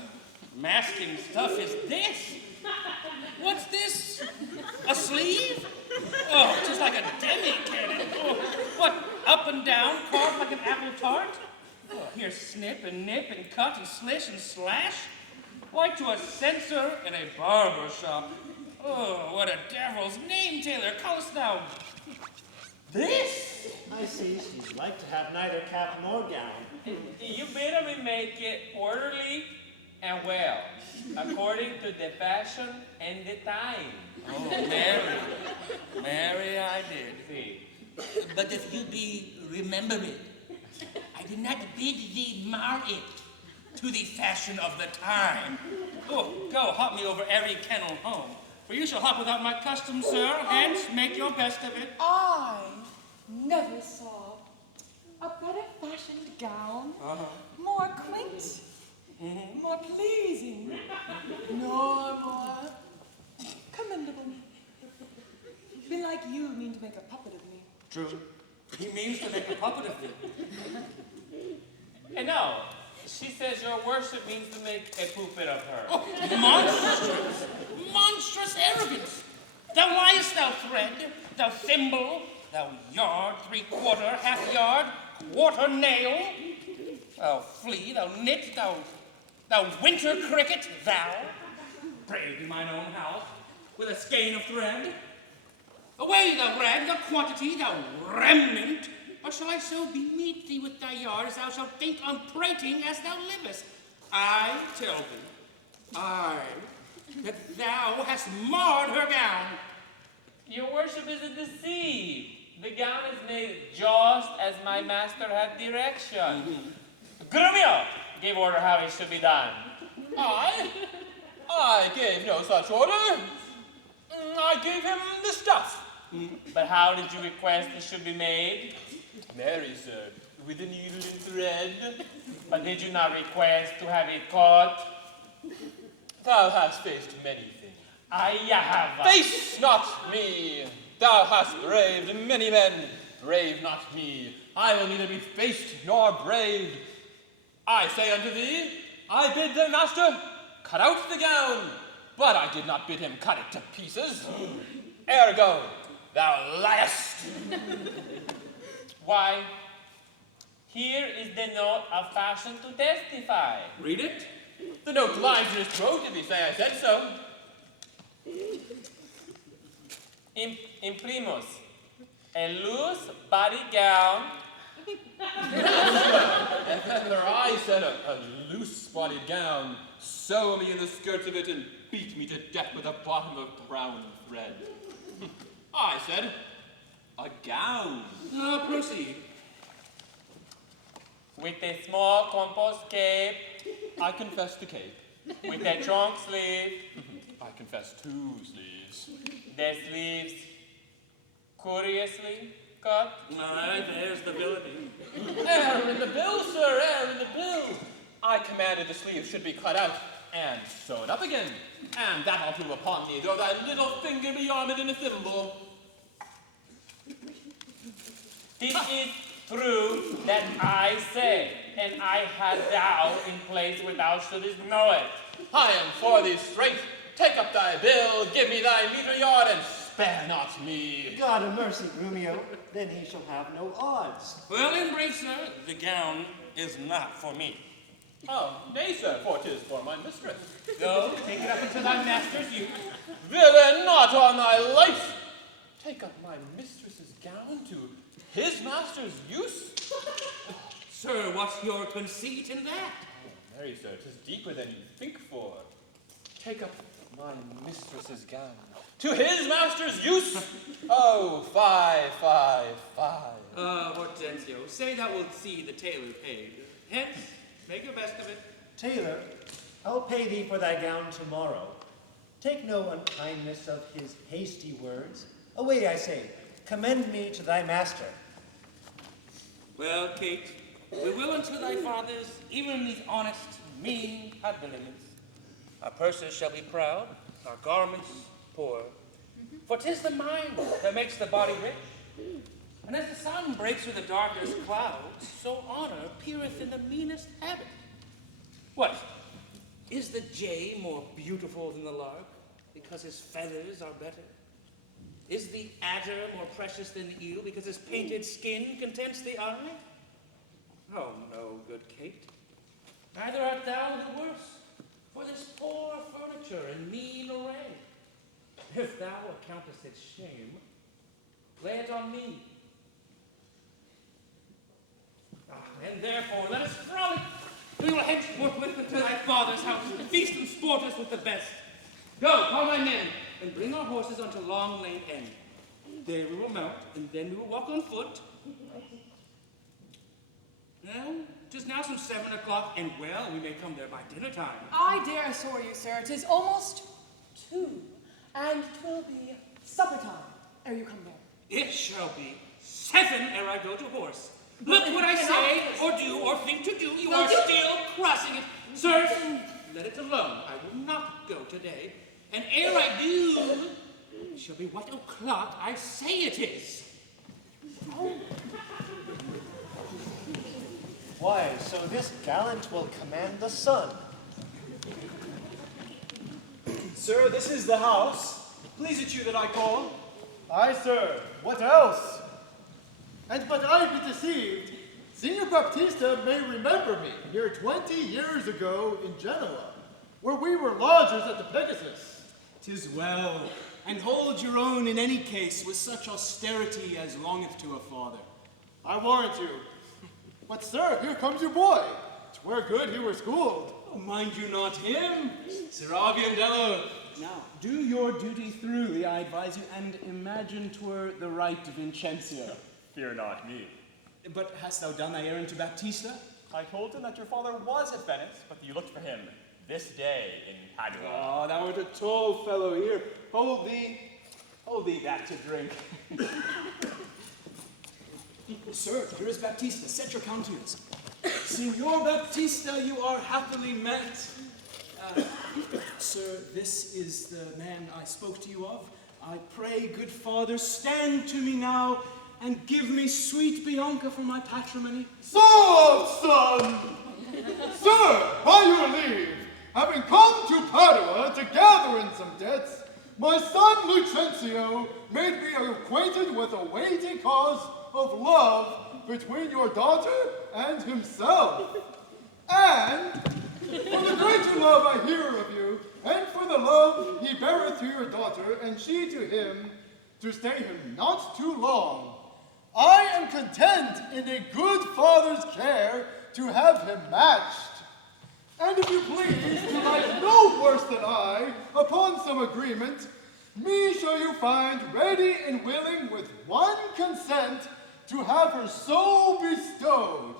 masking stuff is this? What's this? A sleeve? Oh, just like a demi-cannon. Oh, what, up and down, carved like an apple tart? Oh, here snip and nip and cut and slish and slash. Like to a censor in a barber shop. Oh, what a devil's name, tailor, callest thou this? I see she'd like to have neither cap nor gown. You better make it orderly and well, according to the fashion and the time. Oh, Mary, I did. See. But if you be remembering, I did not bid thee mar it to the fashion of the time. Oh, go, hop me over every kennel home, for you shall hop without my custom, sir. Hence, make your best of it. I never saw a better fashioned gown, more quaint, more pleasing, nor more commendable. Belike you mean to make a puppet of me. True. He means to make a puppet of thee. And no, she says your worship means to make a puppet of her. Oh, monstrous arrogance. Thou liest, thou thread, thou thimble, thou yard, 3/4, half yard, quarter nail. Thou flea, thou nit, thou winter cricket, thou. Pray to mine own house, with a skein of thread. Away, thou rag, thou quantity, thou remnant. Or shall I so bemeet thee with thy yard as thou shalt think on prating as thou livest? I tell thee, that thou hast marred her gown. Your worship is deceived. The gown is made just as my master had direction. Grumio gave order how it should be done. I gave no such order. I gave him the stuff. But how did you request it should be made? Mary, sir, with a needle and thread. But did you not request to have it cut? Thou hast faced many things. I have. Face not me! Thou hast braved many men. Brave not me. I will neither be faced nor braved. I say unto thee, I bid the master cut out the gown, but I did not bid him cut it to pieces. Ergo, thou liest. Why, here is the note of fashion to testify. Read it. The note lies in his throat if he say I said so. Imprimus, a loose body gown. And then their eye said a loose-bodied gown, sew me in the skirts of it and beat me to death with a bottom of brown thread. I said, a gown. Proceed. With a small compost cape. I confess the cape. With a trunk sleeve. I confess 2 sleeves. The sleeves curiously cut. Aye, there's the villainy. Error in the bill, sir, error in the bill. I commanded the sleeves should be cut out and sewed up again. And that I'll prove upon thee, though thy little finger be armed in a thimble. This is true that I say, and I had thou in place where thou shouldest know it. I am for thee straight. Take up thy bill, give me thy metre yard, and spare not me. God a mercy, Grumio, then he shall have no odds. Well, in brief, sir, the gown is not for me. Oh, nay, sir, for 'tis for my mistress. Go, take it up into thy master's use. Villain, not on thy life! Take up my mistress's gown to his master's use? Sir, what's your conceit in that? Oh, marry, sir, 'tis deeper than you think for. Take up my mistress's gown to his master's use? Oh, fie. Hortensio, say thou wilt see the tailor paid. Hence, make your best of it. Tailor, I'll pay thee for thy gown tomorrow. Take no unkindness of his hasty words. Away, I say, commend me to thy master. Well, Kate, we will unto thy fathers, even these honest, mean habiliments. Our purses shall be proud, our garments poor. For 'tis the mind that makes the body rich. And as the sun breaks through the darkest clouds, so honor appeareth in the meanest habit. What? Is the jay more beautiful than the lark, because his feathers are better? Is the adder more precious than the eel, because his painted skin contents the eye? Oh, no, good Kate. Neither art thou the worse for this poor furniture and mean array. If thou accountest it shame, lay it on me. And therefore let us frolic. We will henceforth to thy father's house, and feast and sport us with the best. Go, call my men, and bring our horses unto Long Lane End. There we will mount, and then we will walk on foot. Well, 'tis now some 7 o'clock, and well, we may come there by dinner time. I dare assure you, sir, 'tis almost 2, and 'twill be supper time ere you come there. It shall be 7 ere I go to horse. Look what I say, or do, or think to do. You are still crossing it. Sir, let it alone. I will not go today. And ere I do, it shall be what o'clock I say it is. Why, so this gallant will command the sun. Sir, this is the house. Please it you that I call? Aye, sir. What else? And but I be deceived. Signor Baptista may remember me here 20 years ago in Genoa, where we were lodgers at the Pegasus. 'Tis well, and hold your own in any case with such austerity as longeth to a father. I warrant you. But sir, here comes your boy. 'Twere good he were schooled. Oh, mind you not him, Sir Aviandello. Now, do your duty throughly, I advise you, and imagine 'twere the right Vincentia. Fear not me. But hast thou done thy errand to Baptista? I told him that your father was at Venice, but that you looked for him this day in Padua. Ah, thou art a tall fellow here. Hold thee that to drink. Sir, here is Baptista. Set your countenance. Signor Baptista, you are happily met. Sir, this is the man I spoke to you of. I pray, good father, stand to me now and give me sweet Bianca for my patrimony. So, son! Sir, by your leave, having come to Padua to gather in some debts, my son Lucentio made me acquainted with a weighty cause of love between your daughter and himself. And for the greater love I hear of you, and for the love he beareth to your daughter, and she to him, to stay him not too long, I am content in a good father's care to have him matched. And if you please, to write no worse than I, upon some agreement, me shall you find ready and willing with one consent to have her so bestowed.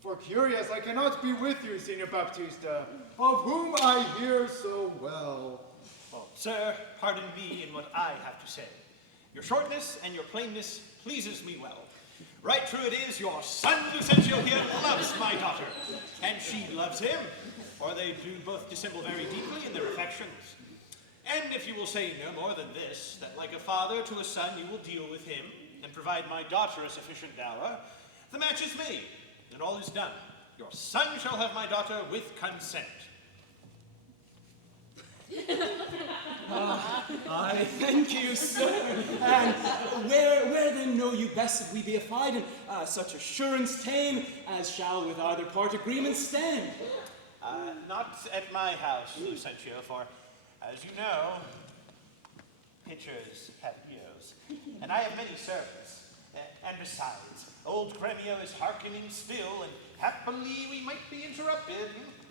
For curious I cannot be with you, Signor Baptista, of whom I hear so well. Oh, sir, pardon me in what I have to say. Your shortness and your plainness pleases me well. Right true it is, your son Lucentio here loves my daughter, and she loves him, or they do both dissemble very deeply in their affections. And if you will say no more than this, that like a father to a son you will deal with him, and provide my daughter a sufficient dower, the match is made, and all is done. Your son shall have my daughter with consent. I thank you, sir. And where then know you best that we be affied in such assurance tame as shall with either part agreement stand? Not at my house, Lucentio, for, as you know, pitchers have ears, and I have many servants. And besides, old Gremio is hearkening still, and happily we might be interrupted.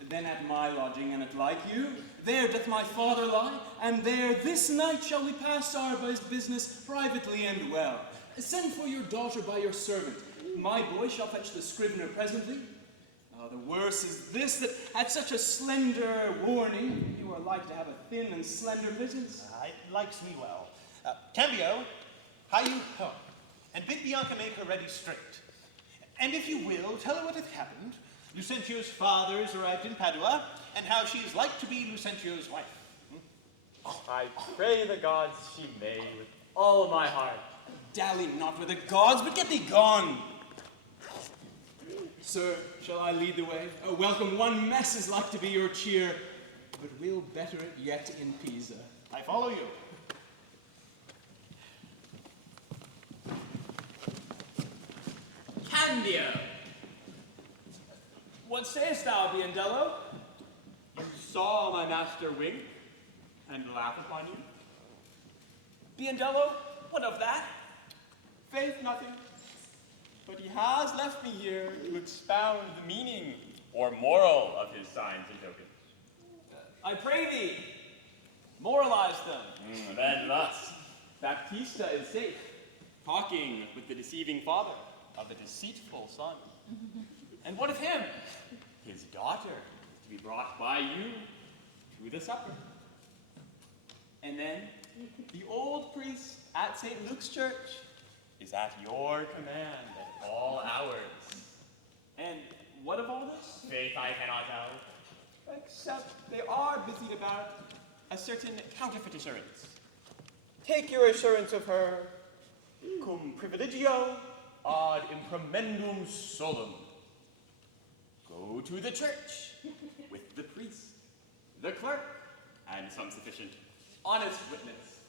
Then at my lodging, and it like you, there doth my father lie, and there this night shall we pass our business privately and well. Send for your daughter by your servant. My boy shall fetch the scrivener presently. The worse is this, that at such a slender warning, you are like to have a thin and slender pittance. It likes me well. Cambio, hie you home, and bid Bianca make her ready straight. And if you will, tell her what hath happened. Lucentio's father is arrived in Padua, and how she is like to be Lucentio's wife. I pray the gods she may with all my heart. Dally not with the gods, but get thee gone. Sir, shall I lead the way? A welcome one mess is like to be your cheer, but we'll better it yet in Pisa. I follow you. Cambio. What sayest thou, Biondello? You saw my master wink and laugh upon you? Biondello, what of that? Faith, nothing. But he has left me here to expound the meaning or moral of his signs and tokens. I pray thee, moralize them. Then thus, Baptista is safe, talking with the deceiving father of the deceitful son. And what of him? His daughter is to be brought by you to the supper. And then the old priest at St. Luke's church is at your command at all hours. And what of all this? Faith, I cannot tell, except they are busied about a certain counterfeit assurance. Take your assurance of her, cum privilegio ad impremendum solum. Go to the church with the priest, the clerk, and some sufficient honest witness.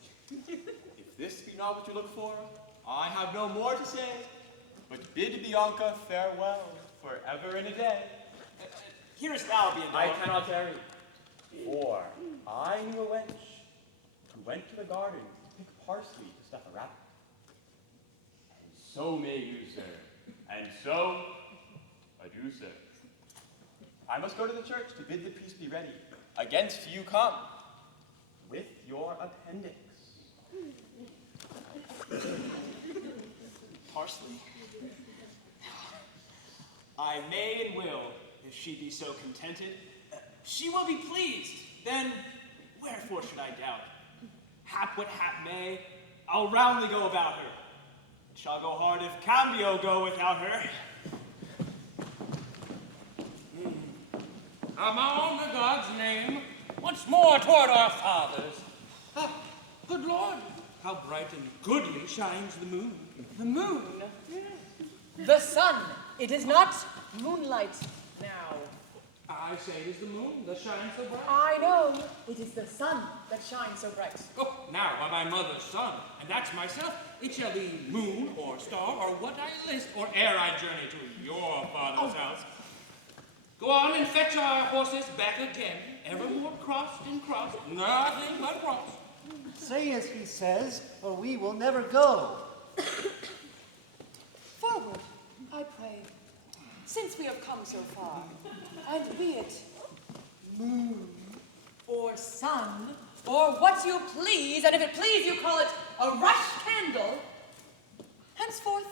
If this be not what you look for, I have no more to say, but bid Bianca farewell forever and a day. Hearest thou, Biondello? I cannot tarry, for I knew a wench who went to the garden to pick parsley to stuff a rabbit. And so may you, sir, and so adieu, sir. I must go to the church to bid the priest be ready. Against you come, with your appendix. Parsley? I may and will, if she be so contented. She will be pleased, then wherefore should I doubt? Hap what hap may, I'll roundly go about her. It shall go hard if Cambio go without her. Among the gods' name, once more toward our fathers. Ah, good Lord, how bright and goodly shines the moon. The moon? The sun. It is not moonlight now. I say it is the moon that shines so bright. I know. It is the sun that shines so bright. Oh, now by my mother's son, and that's myself, it shall be moon or star or what I list, or ere I journey to your father's house. Go on and fetch our horses back again, evermore crossed and crossed, nothing but cross. Say as he says, or we will never go. Forward, I pray, since we have come so far, and be it moon or sun, or what you please, and if it please you call it a rush candle, henceforth,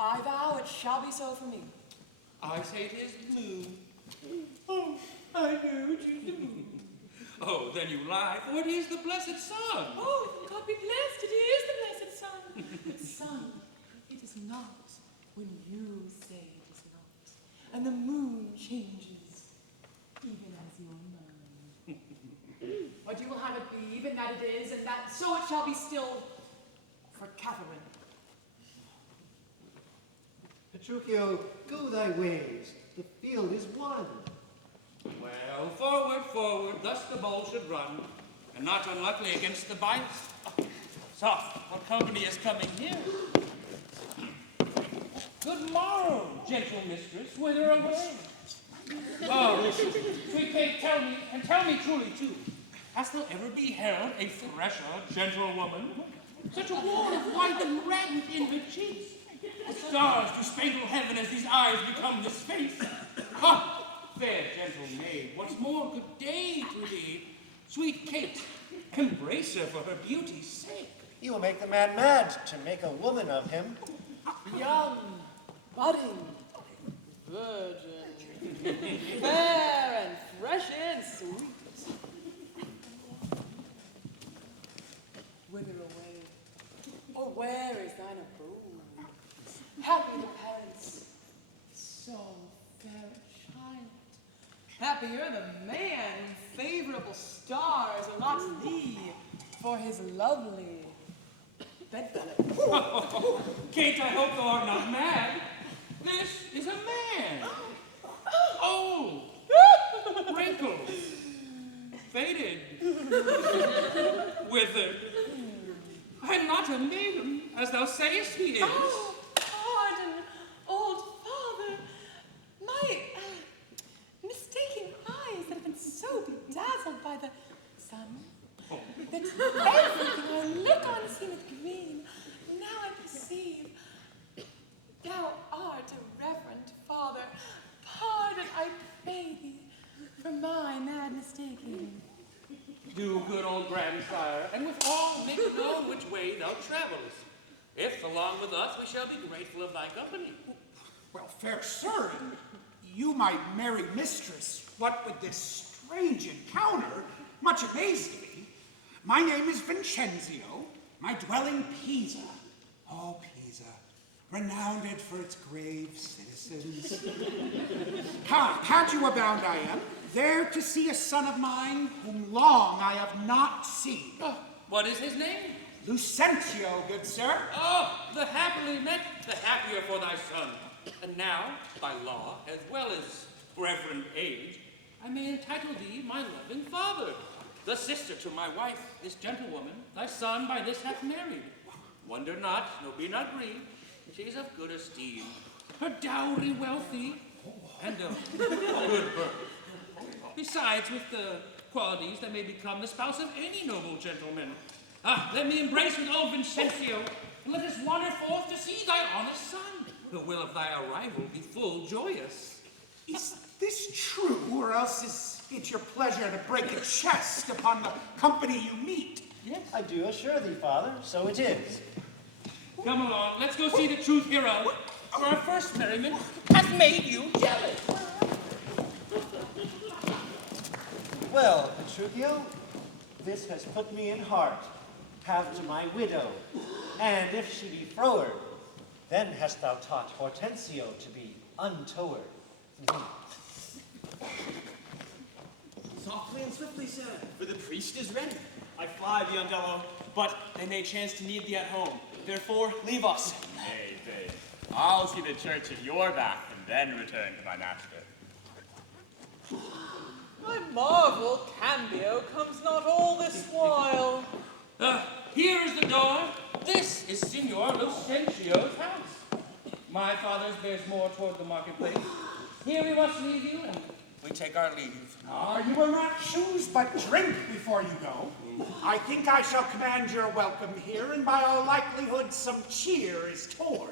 I vow it shall be so for me. I say it is moon. Oh, I know it is the moon. Oh, then you lie, for it is the blessed sun. Oh, God be blessed, it is the blessed sun. But sun, it is not when you say it is not. And the moon changes, even as your mind. But you will have it be, even that it is, and that so it shall be still for Catherine. Petruchio, go thy ways. The field is won. Well, forward, forward, thus the bowl should run, and not unluckily against the bites. Soft, what company is coming here? Good morrow, gentle mistress, whither away? Oh, sweet Kate, tell me, and tell me truly too, hast thou ever beheld a fresher gentlewoman? Such a wall of white and radiant in her cheeks. The stars do spangle heaven as these eyes become this face. Ha! Fair gentle maid, once more good day to thee. Sweet Kate, embrace her for her beauty's sake. You will make the man mad to make a woman of him. Young, budding, virgin, fair and fresh and sweet. Whither away? Or where is thine abode? Happy the parents, so fair a child. Happier the man whom favorable stars allot thee for his lovely bedfellow. Kate, I hope thou art not mad. This is a man. Old, wrinkled, faded, withered. I'm not a maiden, as thou sayest he is. Oh, pardon, old father. My mistaken eyes that have been so bedazzled by the sun that everything I look on seemeth green. Now I perceive. Thou art a reverend father. Pardon, I pray thee, for my mad mistaking. Do, good old grandsire, and with all make known which way thou travelest. If, along with us, we shall be grateful of thy company. Well, fair sir, you, my merry mistress, what with this strange encounter, much amazed me. My name is Vincenzio, my dwelling Pisa. Oh, Pisa, renowned for its grave citizens. Come, Padua bound I am, there to see a son of mine whom long I have not seen. What is his name? Lucentio, good sir. Oh, the happily met, the happier for thy son. And now, by law, as well as reverend age, I may entitle thee my loving father, the sister to my wife, this gentlewoman, thy son by this hath married. Wonder not, nor be not grieved, she is of good esteem, her dowry wealthy, and of good birth. Besides, with the qualities that may become the spouse of any noble gentleman. Let me embrace with old Vincenzio, and let us wander forth to see thy honest son. The will of thy arrival be full joyous. Is this true, or else is it your pleasure to break a chest upon the company you meet? Yes, I do assure thee, father, so it is. Come along, let's go see the truth hereof. For our first merriment hath made you jealous. Well, Petruchio, this has put me in heart. Have to my widow, and if she be froward, then hast thou taught Hortensio to be untoward. softly and swiftly, sir, for the priest is ready. I fly, Biondello, but they may chance to need thee at home. Therefore, leave us. Nay, I'll see the church at your back and then return to my master. I marvel Cambio comes not all this while. Here is the door. This is Signor Lucentio's house. My father's bears more toward the marketplace. Here we must leave you, and we take our leave. You will not choose but drink before you go. I think I shall command your welcome here, and by all likelihood some cheer is toward.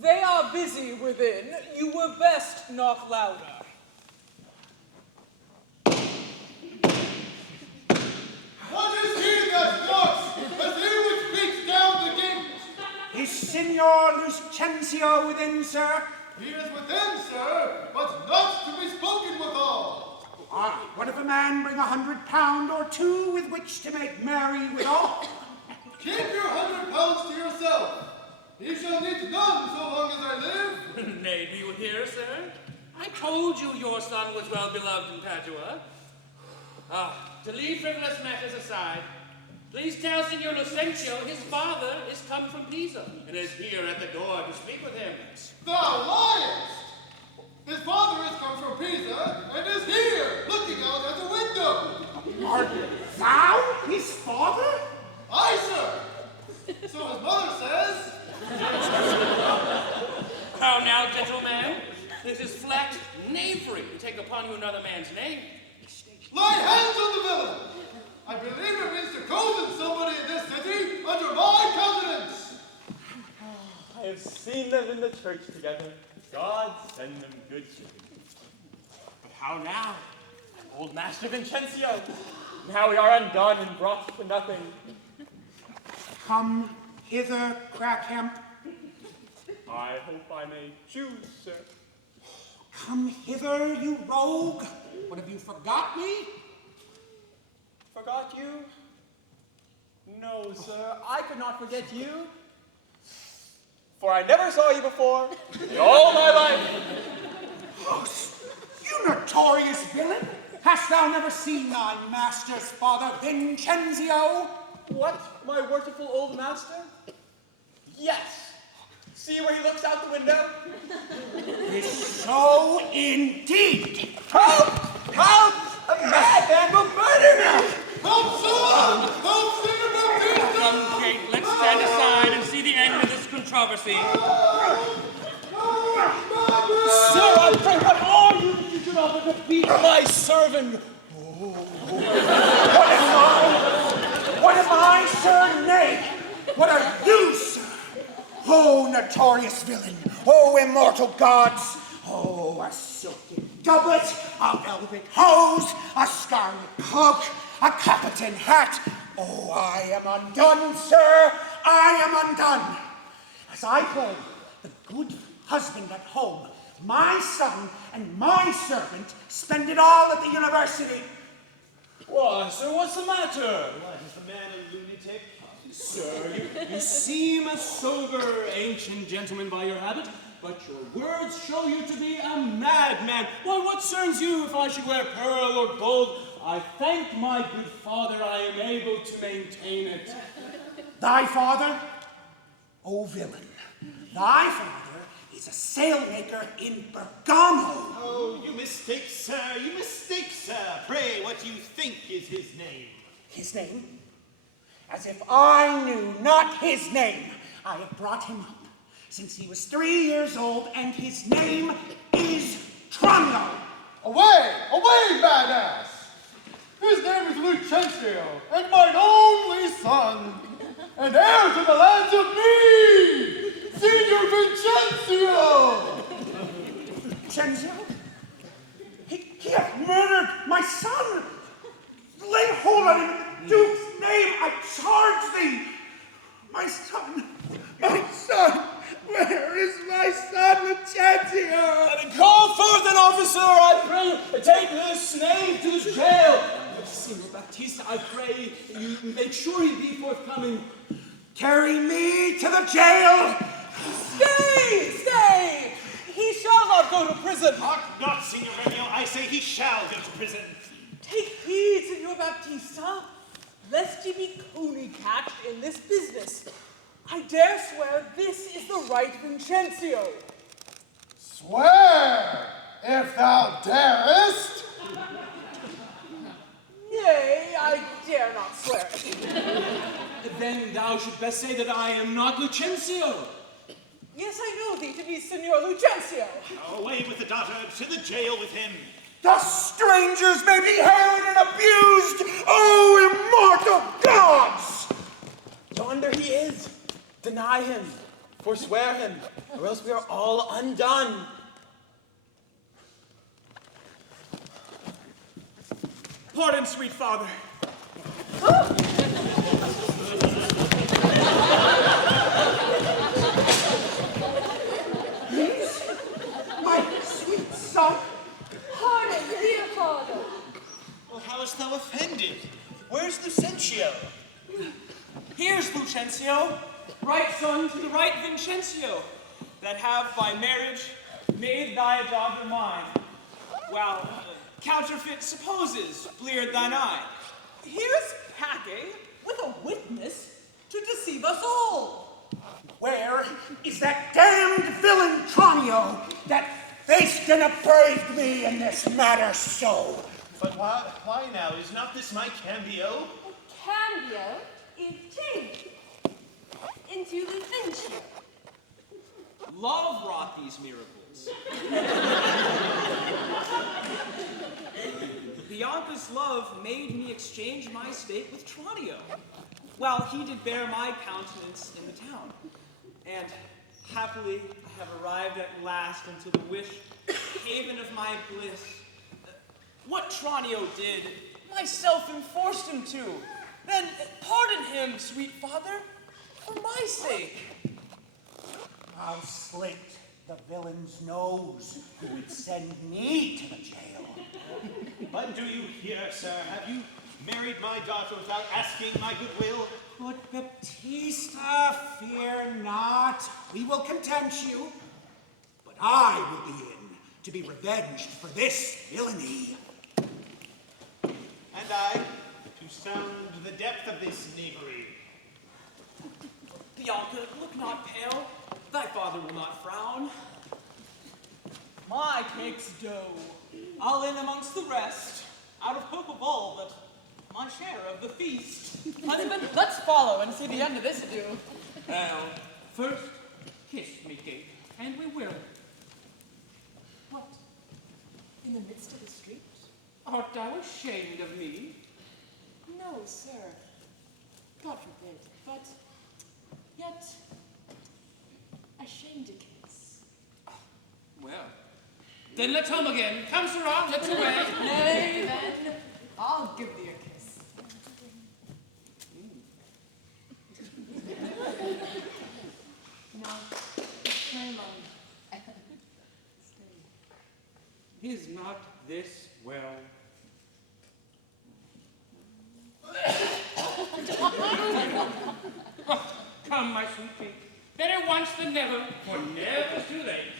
They are busy within. You were best knock louder. What is he that knocks, as he which beats down the gate? Is Signor Lucencio within, sir? He is within, sir, but not to be spoken withal. What if a man bring £100 or two with which to make merry withal? Keep your £100 to yourself. He shall need none so long as I live. Nay, do you hear, sir? I told you your son was well beloved in Padua. To leave frivolous matters aside, please tell Signor Lucencio his father is come from Pisa and is here at the door to speak with him. Thou liest! His father is come from Pisa and is here, looking out at the window. Art thou his father? Aye, sir. So his mother says. How now, gentleman? This is flat knavery to take upon you another man's name. Lay hands on the villain! I believe it means to cozen somebody in this city under my countenance. I have seen them in the church together. God send them good cheer. But how now? Old Master Vincencio. Now we are undone and brought to nothing. Come hither, Crackhemp. I hope I may choose, sir. Come hither, you rogue. What, have you forgot me? Forgot you? No, sir, I could not forget you. For I never saw you before in all my life. You notorious villain! Hast thou never seen thy master's father, Vincenzo? What, my worshipful old master? Yes. See where he looks out the window? Is so indeed. Help! Help! A madman will murder me! Help, sir! Help, Signor Baptista! Young Kate, let's stand aside and see the end of this controversy. Sir, I pray, what are you that you should offer to beat my servant? What am I, sir? Nay. What are you, sir? Oh, notorious villain. Oh, immortal gods. Oh, a silky doublet, a velvet hose, a scarlet cloak, a Capitan hat. Oh, I am undone, sir. I am undone. As I play the good husband at home, my son and my servant spend it all at the university. Why, sir, what's the matter? What, is the man a lunatic? Sir, you seem a sober, ancient gentleman by your habit, but your words show you to be a madman. Why, what concerns you if I should wear pearl or gold? I thank my good father I am able to maintain it. Thy father? O villain, thy father is a sailmaker in Bergamo. Oh, you mistake, sir, you mistake, sir. Pray, what you think is his name? His name? As if I knew not his name. I have brought him up since he was 3 years old, and his name is Tranio. Away! Away, badass! His name is Lucencio, and mine only son, and heir to the lands of me, Signor Vincencio! Vincencio? He hath murdered my son! Lay hold on him in the Duke's name, I charge thee! My son! My son! Where is my son, Lucencio? And call forth an officer, I pray, take this knave to the jail. Signor Baptista, I pray you make sure he be forthcoming. Carry me to the jail! Stay! Stay! He shall not not go to prison. Hark not, Signor Remio. I say he shall go to prison. Take heed, Signor Baptista, lest ye be cooney catched in this business. I dare swear this is the right Vincencio. Swear, if thou darest. Nay, I dare not swear it. Then thou should best say that I am not Lucencio. Yes, I know thee to be Signor Lucencio. Away with the daughter, to the jail with him. The strangers may be harried and abused, O immortal gods! Yonder he is. Deny him, forswear him, or else we are all undone. Pardon, sweet father. My sweet son. Pardon, dear father. Well, how hast thou offended? Where's Lucencio? Here's Lucencio, right son to the right Vincencio, that have by marriage made thy daughter mine, while counterfeit supposes bleared thine eye. Here's packing with a witness to deceive us all. Where is that damned villain Tranio that faced and appraised me in this matter so? But why now? Is not this my cambio? Cambio is changed into Lucencio. Love wrought these miracles. Bianca's love made me exchange my state with Tranio, while he did bear my countenance in the town. And happily I have arrived at last into the wished haven of my bliss. What Tranio did, myself enforced him to. Then pardon him, sweet father, for my sake. I'll slit the villain's nose who would send me to the jail. But do you hear, sir? Have you married my daughter without asking my goodwill? Good Baptista, fear not. We will content you. But I will be in to be revenged for this villainy. And I, to sound the depth of this knavery. Bianca, look not pale. Thy father will not frown. My cake's dough. I'll in amongst the rest, out of hope of all but my share of the feast. Husband, let's follow and see the end of this ado. Well, first, kiss me, Kate, and we will. What? In the midst of the street? Art thou ashamed of me? No, sir. God forbid. But yet ashamed to kiss. Well, then let's home again. Come, Sirrah, let's away. Nay, then, I'll give thee a kiss. No, very long. Is not this well? Oh, come, my sweet Kate. Better once than never, for never's too late.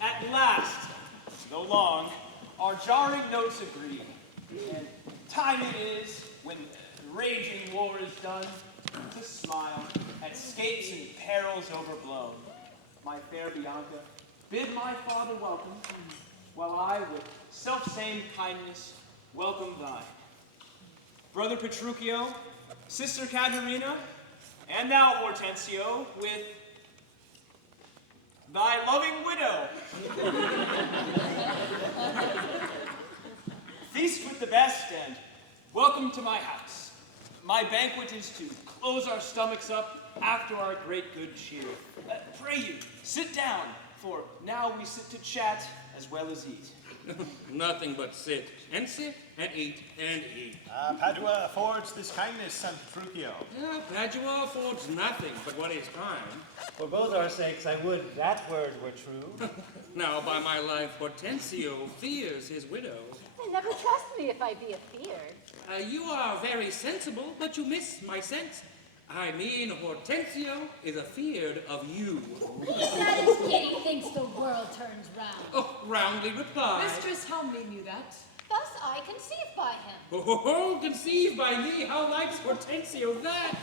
At last, though long, our jarring notes agree. And time it is, when raging war is done, to smile at scapes and perils overblown. My fair Bianca, bid my father welcome, while I with self-same kindness welcome thine. Brother Petruchio, Sister Caterina, and thou, Hortensio, with thy loving widow. Feast with the best, and welcome to my house. My banquet is to close our stomachs up after our great good cheer. Pray you, sit down, for now we sit to chat as well as eat. Nothing but sit and eat and eat. Padua affords this kindness, San Petruchio. Padua affords nothing but what is kind. For both our sakes, I would that word were true. Now, by my life, Hortensio fears his widow. Never trust me if I be afeard. You are very sensible, but you miss my sense. I mean, Hortensio is afeard of you. That is Kitty thinks the world turns round. Oh, roundly replied. Mistress Helmley knew that. Thus I conceived by him. Oh, conceived by me, how likes Hortensio that?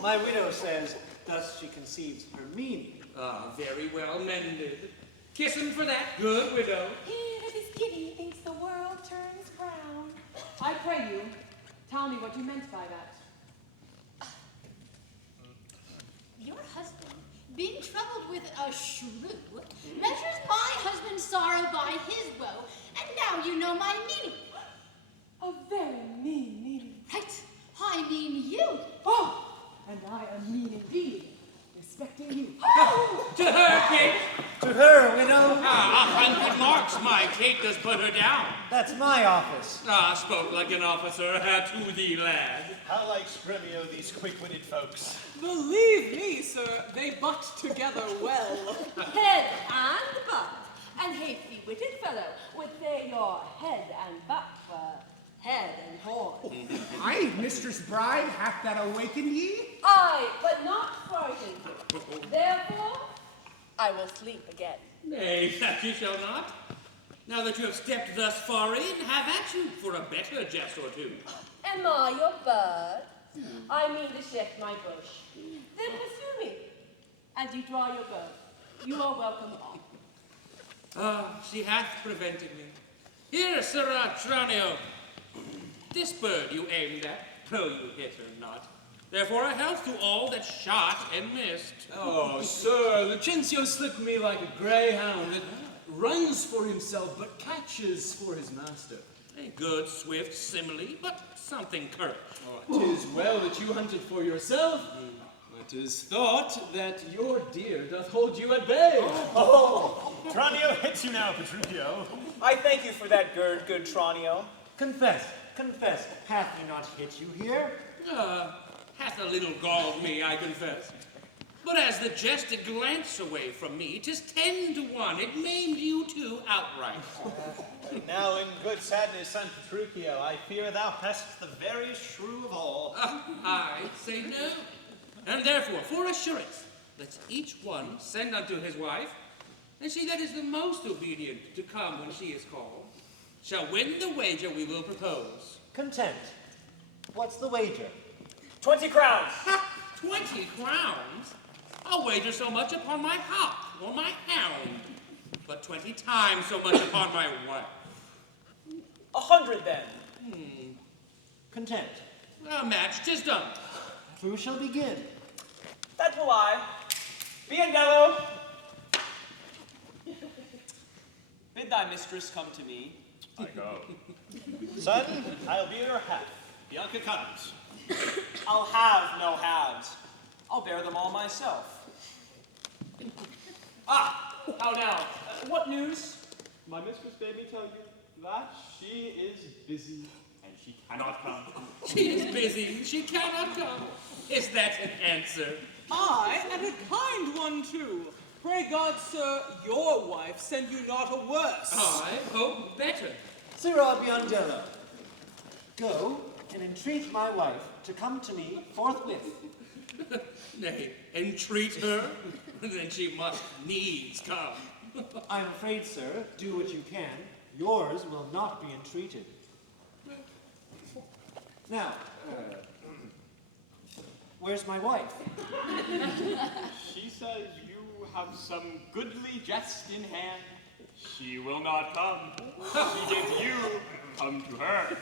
My widow says, thus she conceives her meaning. Ah, very well mended. Kiss him for that, good widow. He that is giddy thinks the world turns round. I pray you, tell me what you meant by that. Your husband, being troubled with a shrew, measures my husband's sorrow by his woe, and now you know my meaning. A very mean meaning. Right, I mean you. Oh, and I am mean indeed, respecting you. To her, Kate. To her, widow. 100 marks, my Kate does put her down. That's my office. Spoke like an officer, to thee, lad. How likes Gremio these quick-witted folks? Believe me, sir, they butt together well. Head and butt. And hasty-witted fellow would say your head and butt for head and horn. Aye, Mistress Bride, hath that awakened ye? Aye, but not frightened. Therefore, I will sleep again. Nay, that you shall not. Now that you have stepped thus far in, have at you for a better jest or two. Am I your bird? I mean to shift my bush. Then pursue me. As you draw your bow, you are welcome on. She hath prevented me. Here, Sirrah Tranio. This bird you aimed at, though you hit her not. Therefore a health to all that shot and missed. Oh, sir, Lucentio slipped me like a greyhound that runs for himself but catches for his master. A good, swift simile, but something curt. Oh, 'tis well that you hunted for yourself. It is thought that your deer doth hold you at bay. Oh, Tranio hits you now, Petruchio. I thank you for that, good Tranio. Confess, hath he not hit you here? Hath a little galled me, I confess. But as the jest did glance away from me, 'tis 10 to 1. It maimed you too outright. Now in good sadness, son Petruchio, I fear thou hast the veriest shrew of all. I say no. And therefore, for assurance, let's each one send unto his wife, and she that is the most obedient to come when she is called, shall win the wager we will propose. Content. What's the wager? 20 crowns. 20 crowns? I'll wager so much upon my hawk or my hound, but 20 times so much upon my wife. 100 then. Content. A match 'tis done. Who shall begin? That will I. Biandello. Bid thy mistress come to me. I go. Son, I'll be your half. Bianca comes. I'll have no halves. I'll bear them all myself. How now? What news? My mistress bade me tell you that she is busy and she cannot come. She is busy. She cannot come. Is that an answer? Aye, and a kind one too. Pray God, sir, your wife send you not a worse. I hope better. Sirrah Biondello, go and entreat my wife to come to me forthwith. Nay, entreat her, then she must needs come. I'm afraid, sir, do what you can. Yours will not be entreated. Now, where's my wife? She says you have some goodly jest in hand. She will not come. She gives you come to her.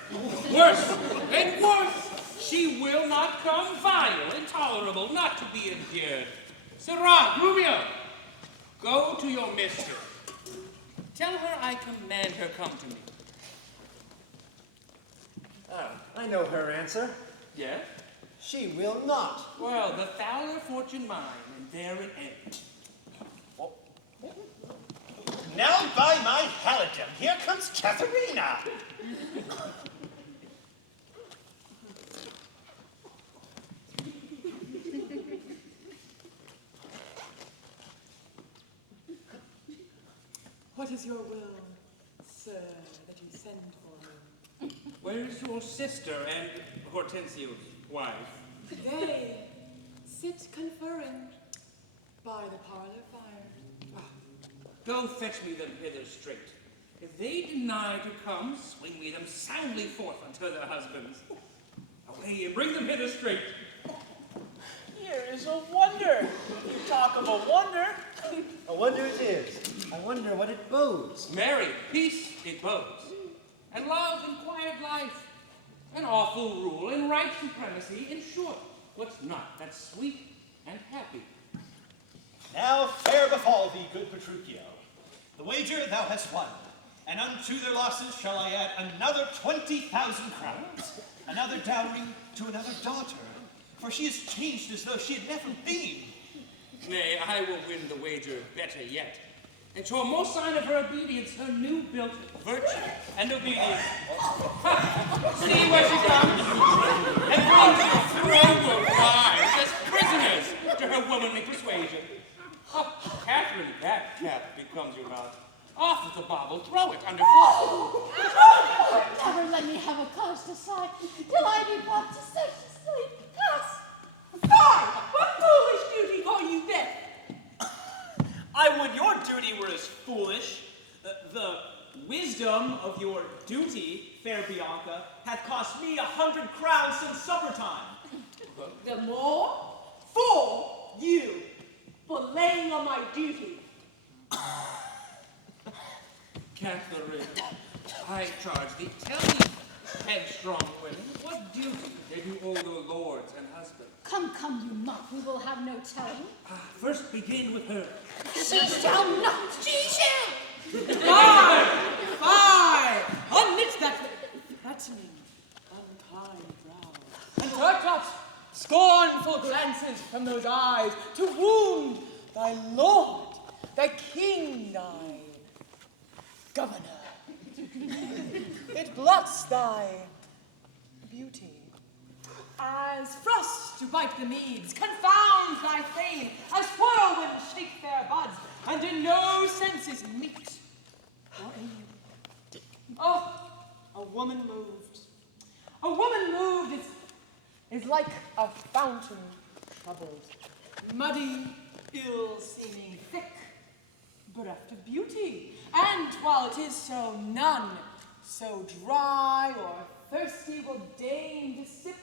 Worse and worse, she will not come. Vile, intolerable, not to be endured. Sirrah, Rubio, go to your mistress. Tell her I command her come to me. I know her answer. Yeah? She will not. Well, the fouler fortune mine, and there it ends. Now by my halidom, here comes Caecilia. What is your will, sir, that you send for me? Where is your sister and Hortensio's wife? They sit conferring by the parlor fire. Go fetch me them hither straight. If they deny to come, swing me them soundly forth unto their husbands. Away and bring them hither straight. Here is a wonder. You talk of a wonder. A wonder it is. I wonder what it bodes. Marry, peace it bodes, and love and quiet life, and awful rule and right supremacy, in short, what's not that's sweet and happy. Now fair befall thee, good Petruchio. The wager thou hast won, and unto their losses shall I add another 20,000 crowns, another dowry to another daughter, for she is changed as though she had never been. Nay, I will win the wager better yet, and show more sign of her obedience, her new-built virtue and obedience. Ha! See where she comes, and brings the throne wives as prisoners to her womanly persuasion. Oh, Catherine, that cap becomes your mouth. Off with the bauble, throw it underfoot. Never let me have a cause to sigh till I be brought to such a sleep. Pass! Fie! What foolish duty call you death? I would your duty were as foolish. The wisdom of your duty, fair Bianca, hath cost me 100 crowns since supper time. The more for you, for laying on my duty. Catherine, I charge thee, tell me, headstrong women, what duty did you owe the lords and husbands? Come, come, you mock, we will have no telling. First begin with her. She shall not, she shall! Fie! Unknit that threatening, unkind brow, and turn not scornful glances from those eyes to wound thy lord, thy king, thy governor. It blots thy beauty. As frost to bite the meads, confounds thy fame, as whirlwinds shake their buds, and in no sense is meet or aim. Oh, a woman moved. A woman moved is like a fountain troubled, muddy, ill-seeming, thick, bereft of beauty. And while it is so, none so dry or thirsty will deign to sip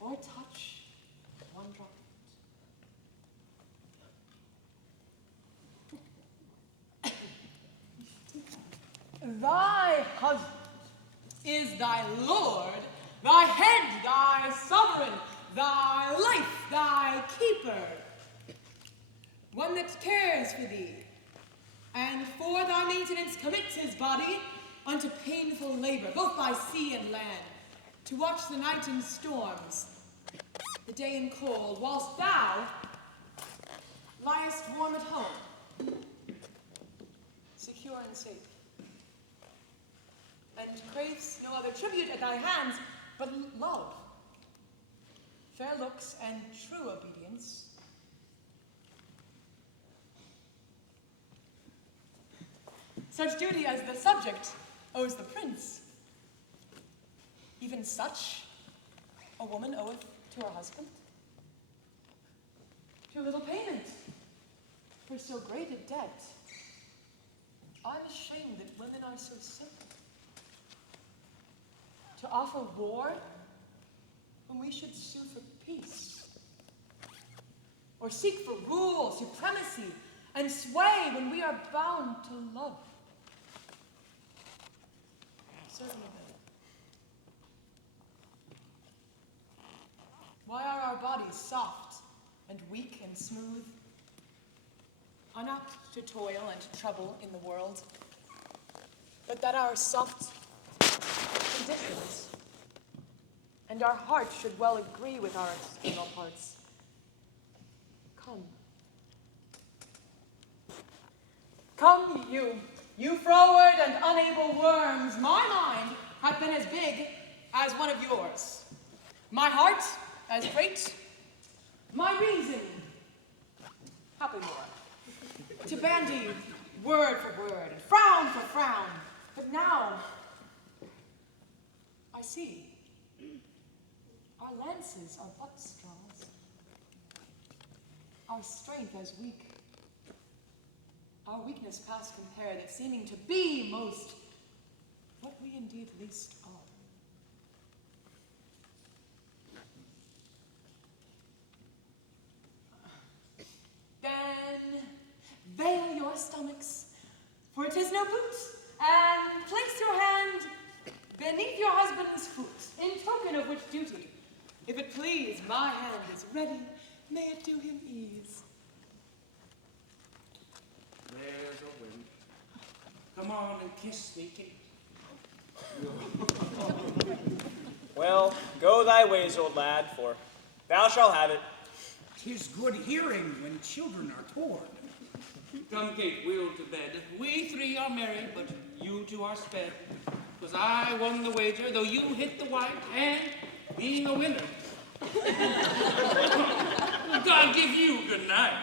or touch one drop of it. Thy husband is thy lord, thy head, thy sovereign, thy life, thy keeper, one that cares for thee, and for thy maintenance commits his body unto painful labor, both by sea and land, to watch the night in storms, the day in cold, whilst thou liest warm at home, secure and safe, and craves no other tribute at thy hands but love, fair looks, and true obedience. Such duty as the subject owes the prince, even such a woman oweth to her husband. Too little payment for so great a debt. I'm ashamed that women are so simple. To offer war when we should sue for peace, or seek for rule, supremacy, and sway when we are bound to love. Certainly. Why are our bodies soft and weak and smooth, unapt to toil and trouble in the world, but that our soft conditions and our hearts should well agree with our external parts? Come. Come, you froward and unable worms, my mind hath been as big as one of yours, my heart as great, my reason happy more, to bandy word for word and frown for frown. But now I see our lances are but straws. our strength as weak. Our weakness past compare, that seeming to be most, what we indeed least are. Then veil your stomachs, for it is no boot, and place your hand beneath your husband's foot, in token of which duty, if it please, my hand is ready, may it do him ease. There's a wind. Come on and kiss me, Kate. Well, go thy ways, old lad, for thou shalt have it. 'Tis good hearing when children are torn. Come, Kate, we'll to bed. We three are married, but you two are sped. 'Twas I won the wager, though you hit the white, and being a winner, God give you good night.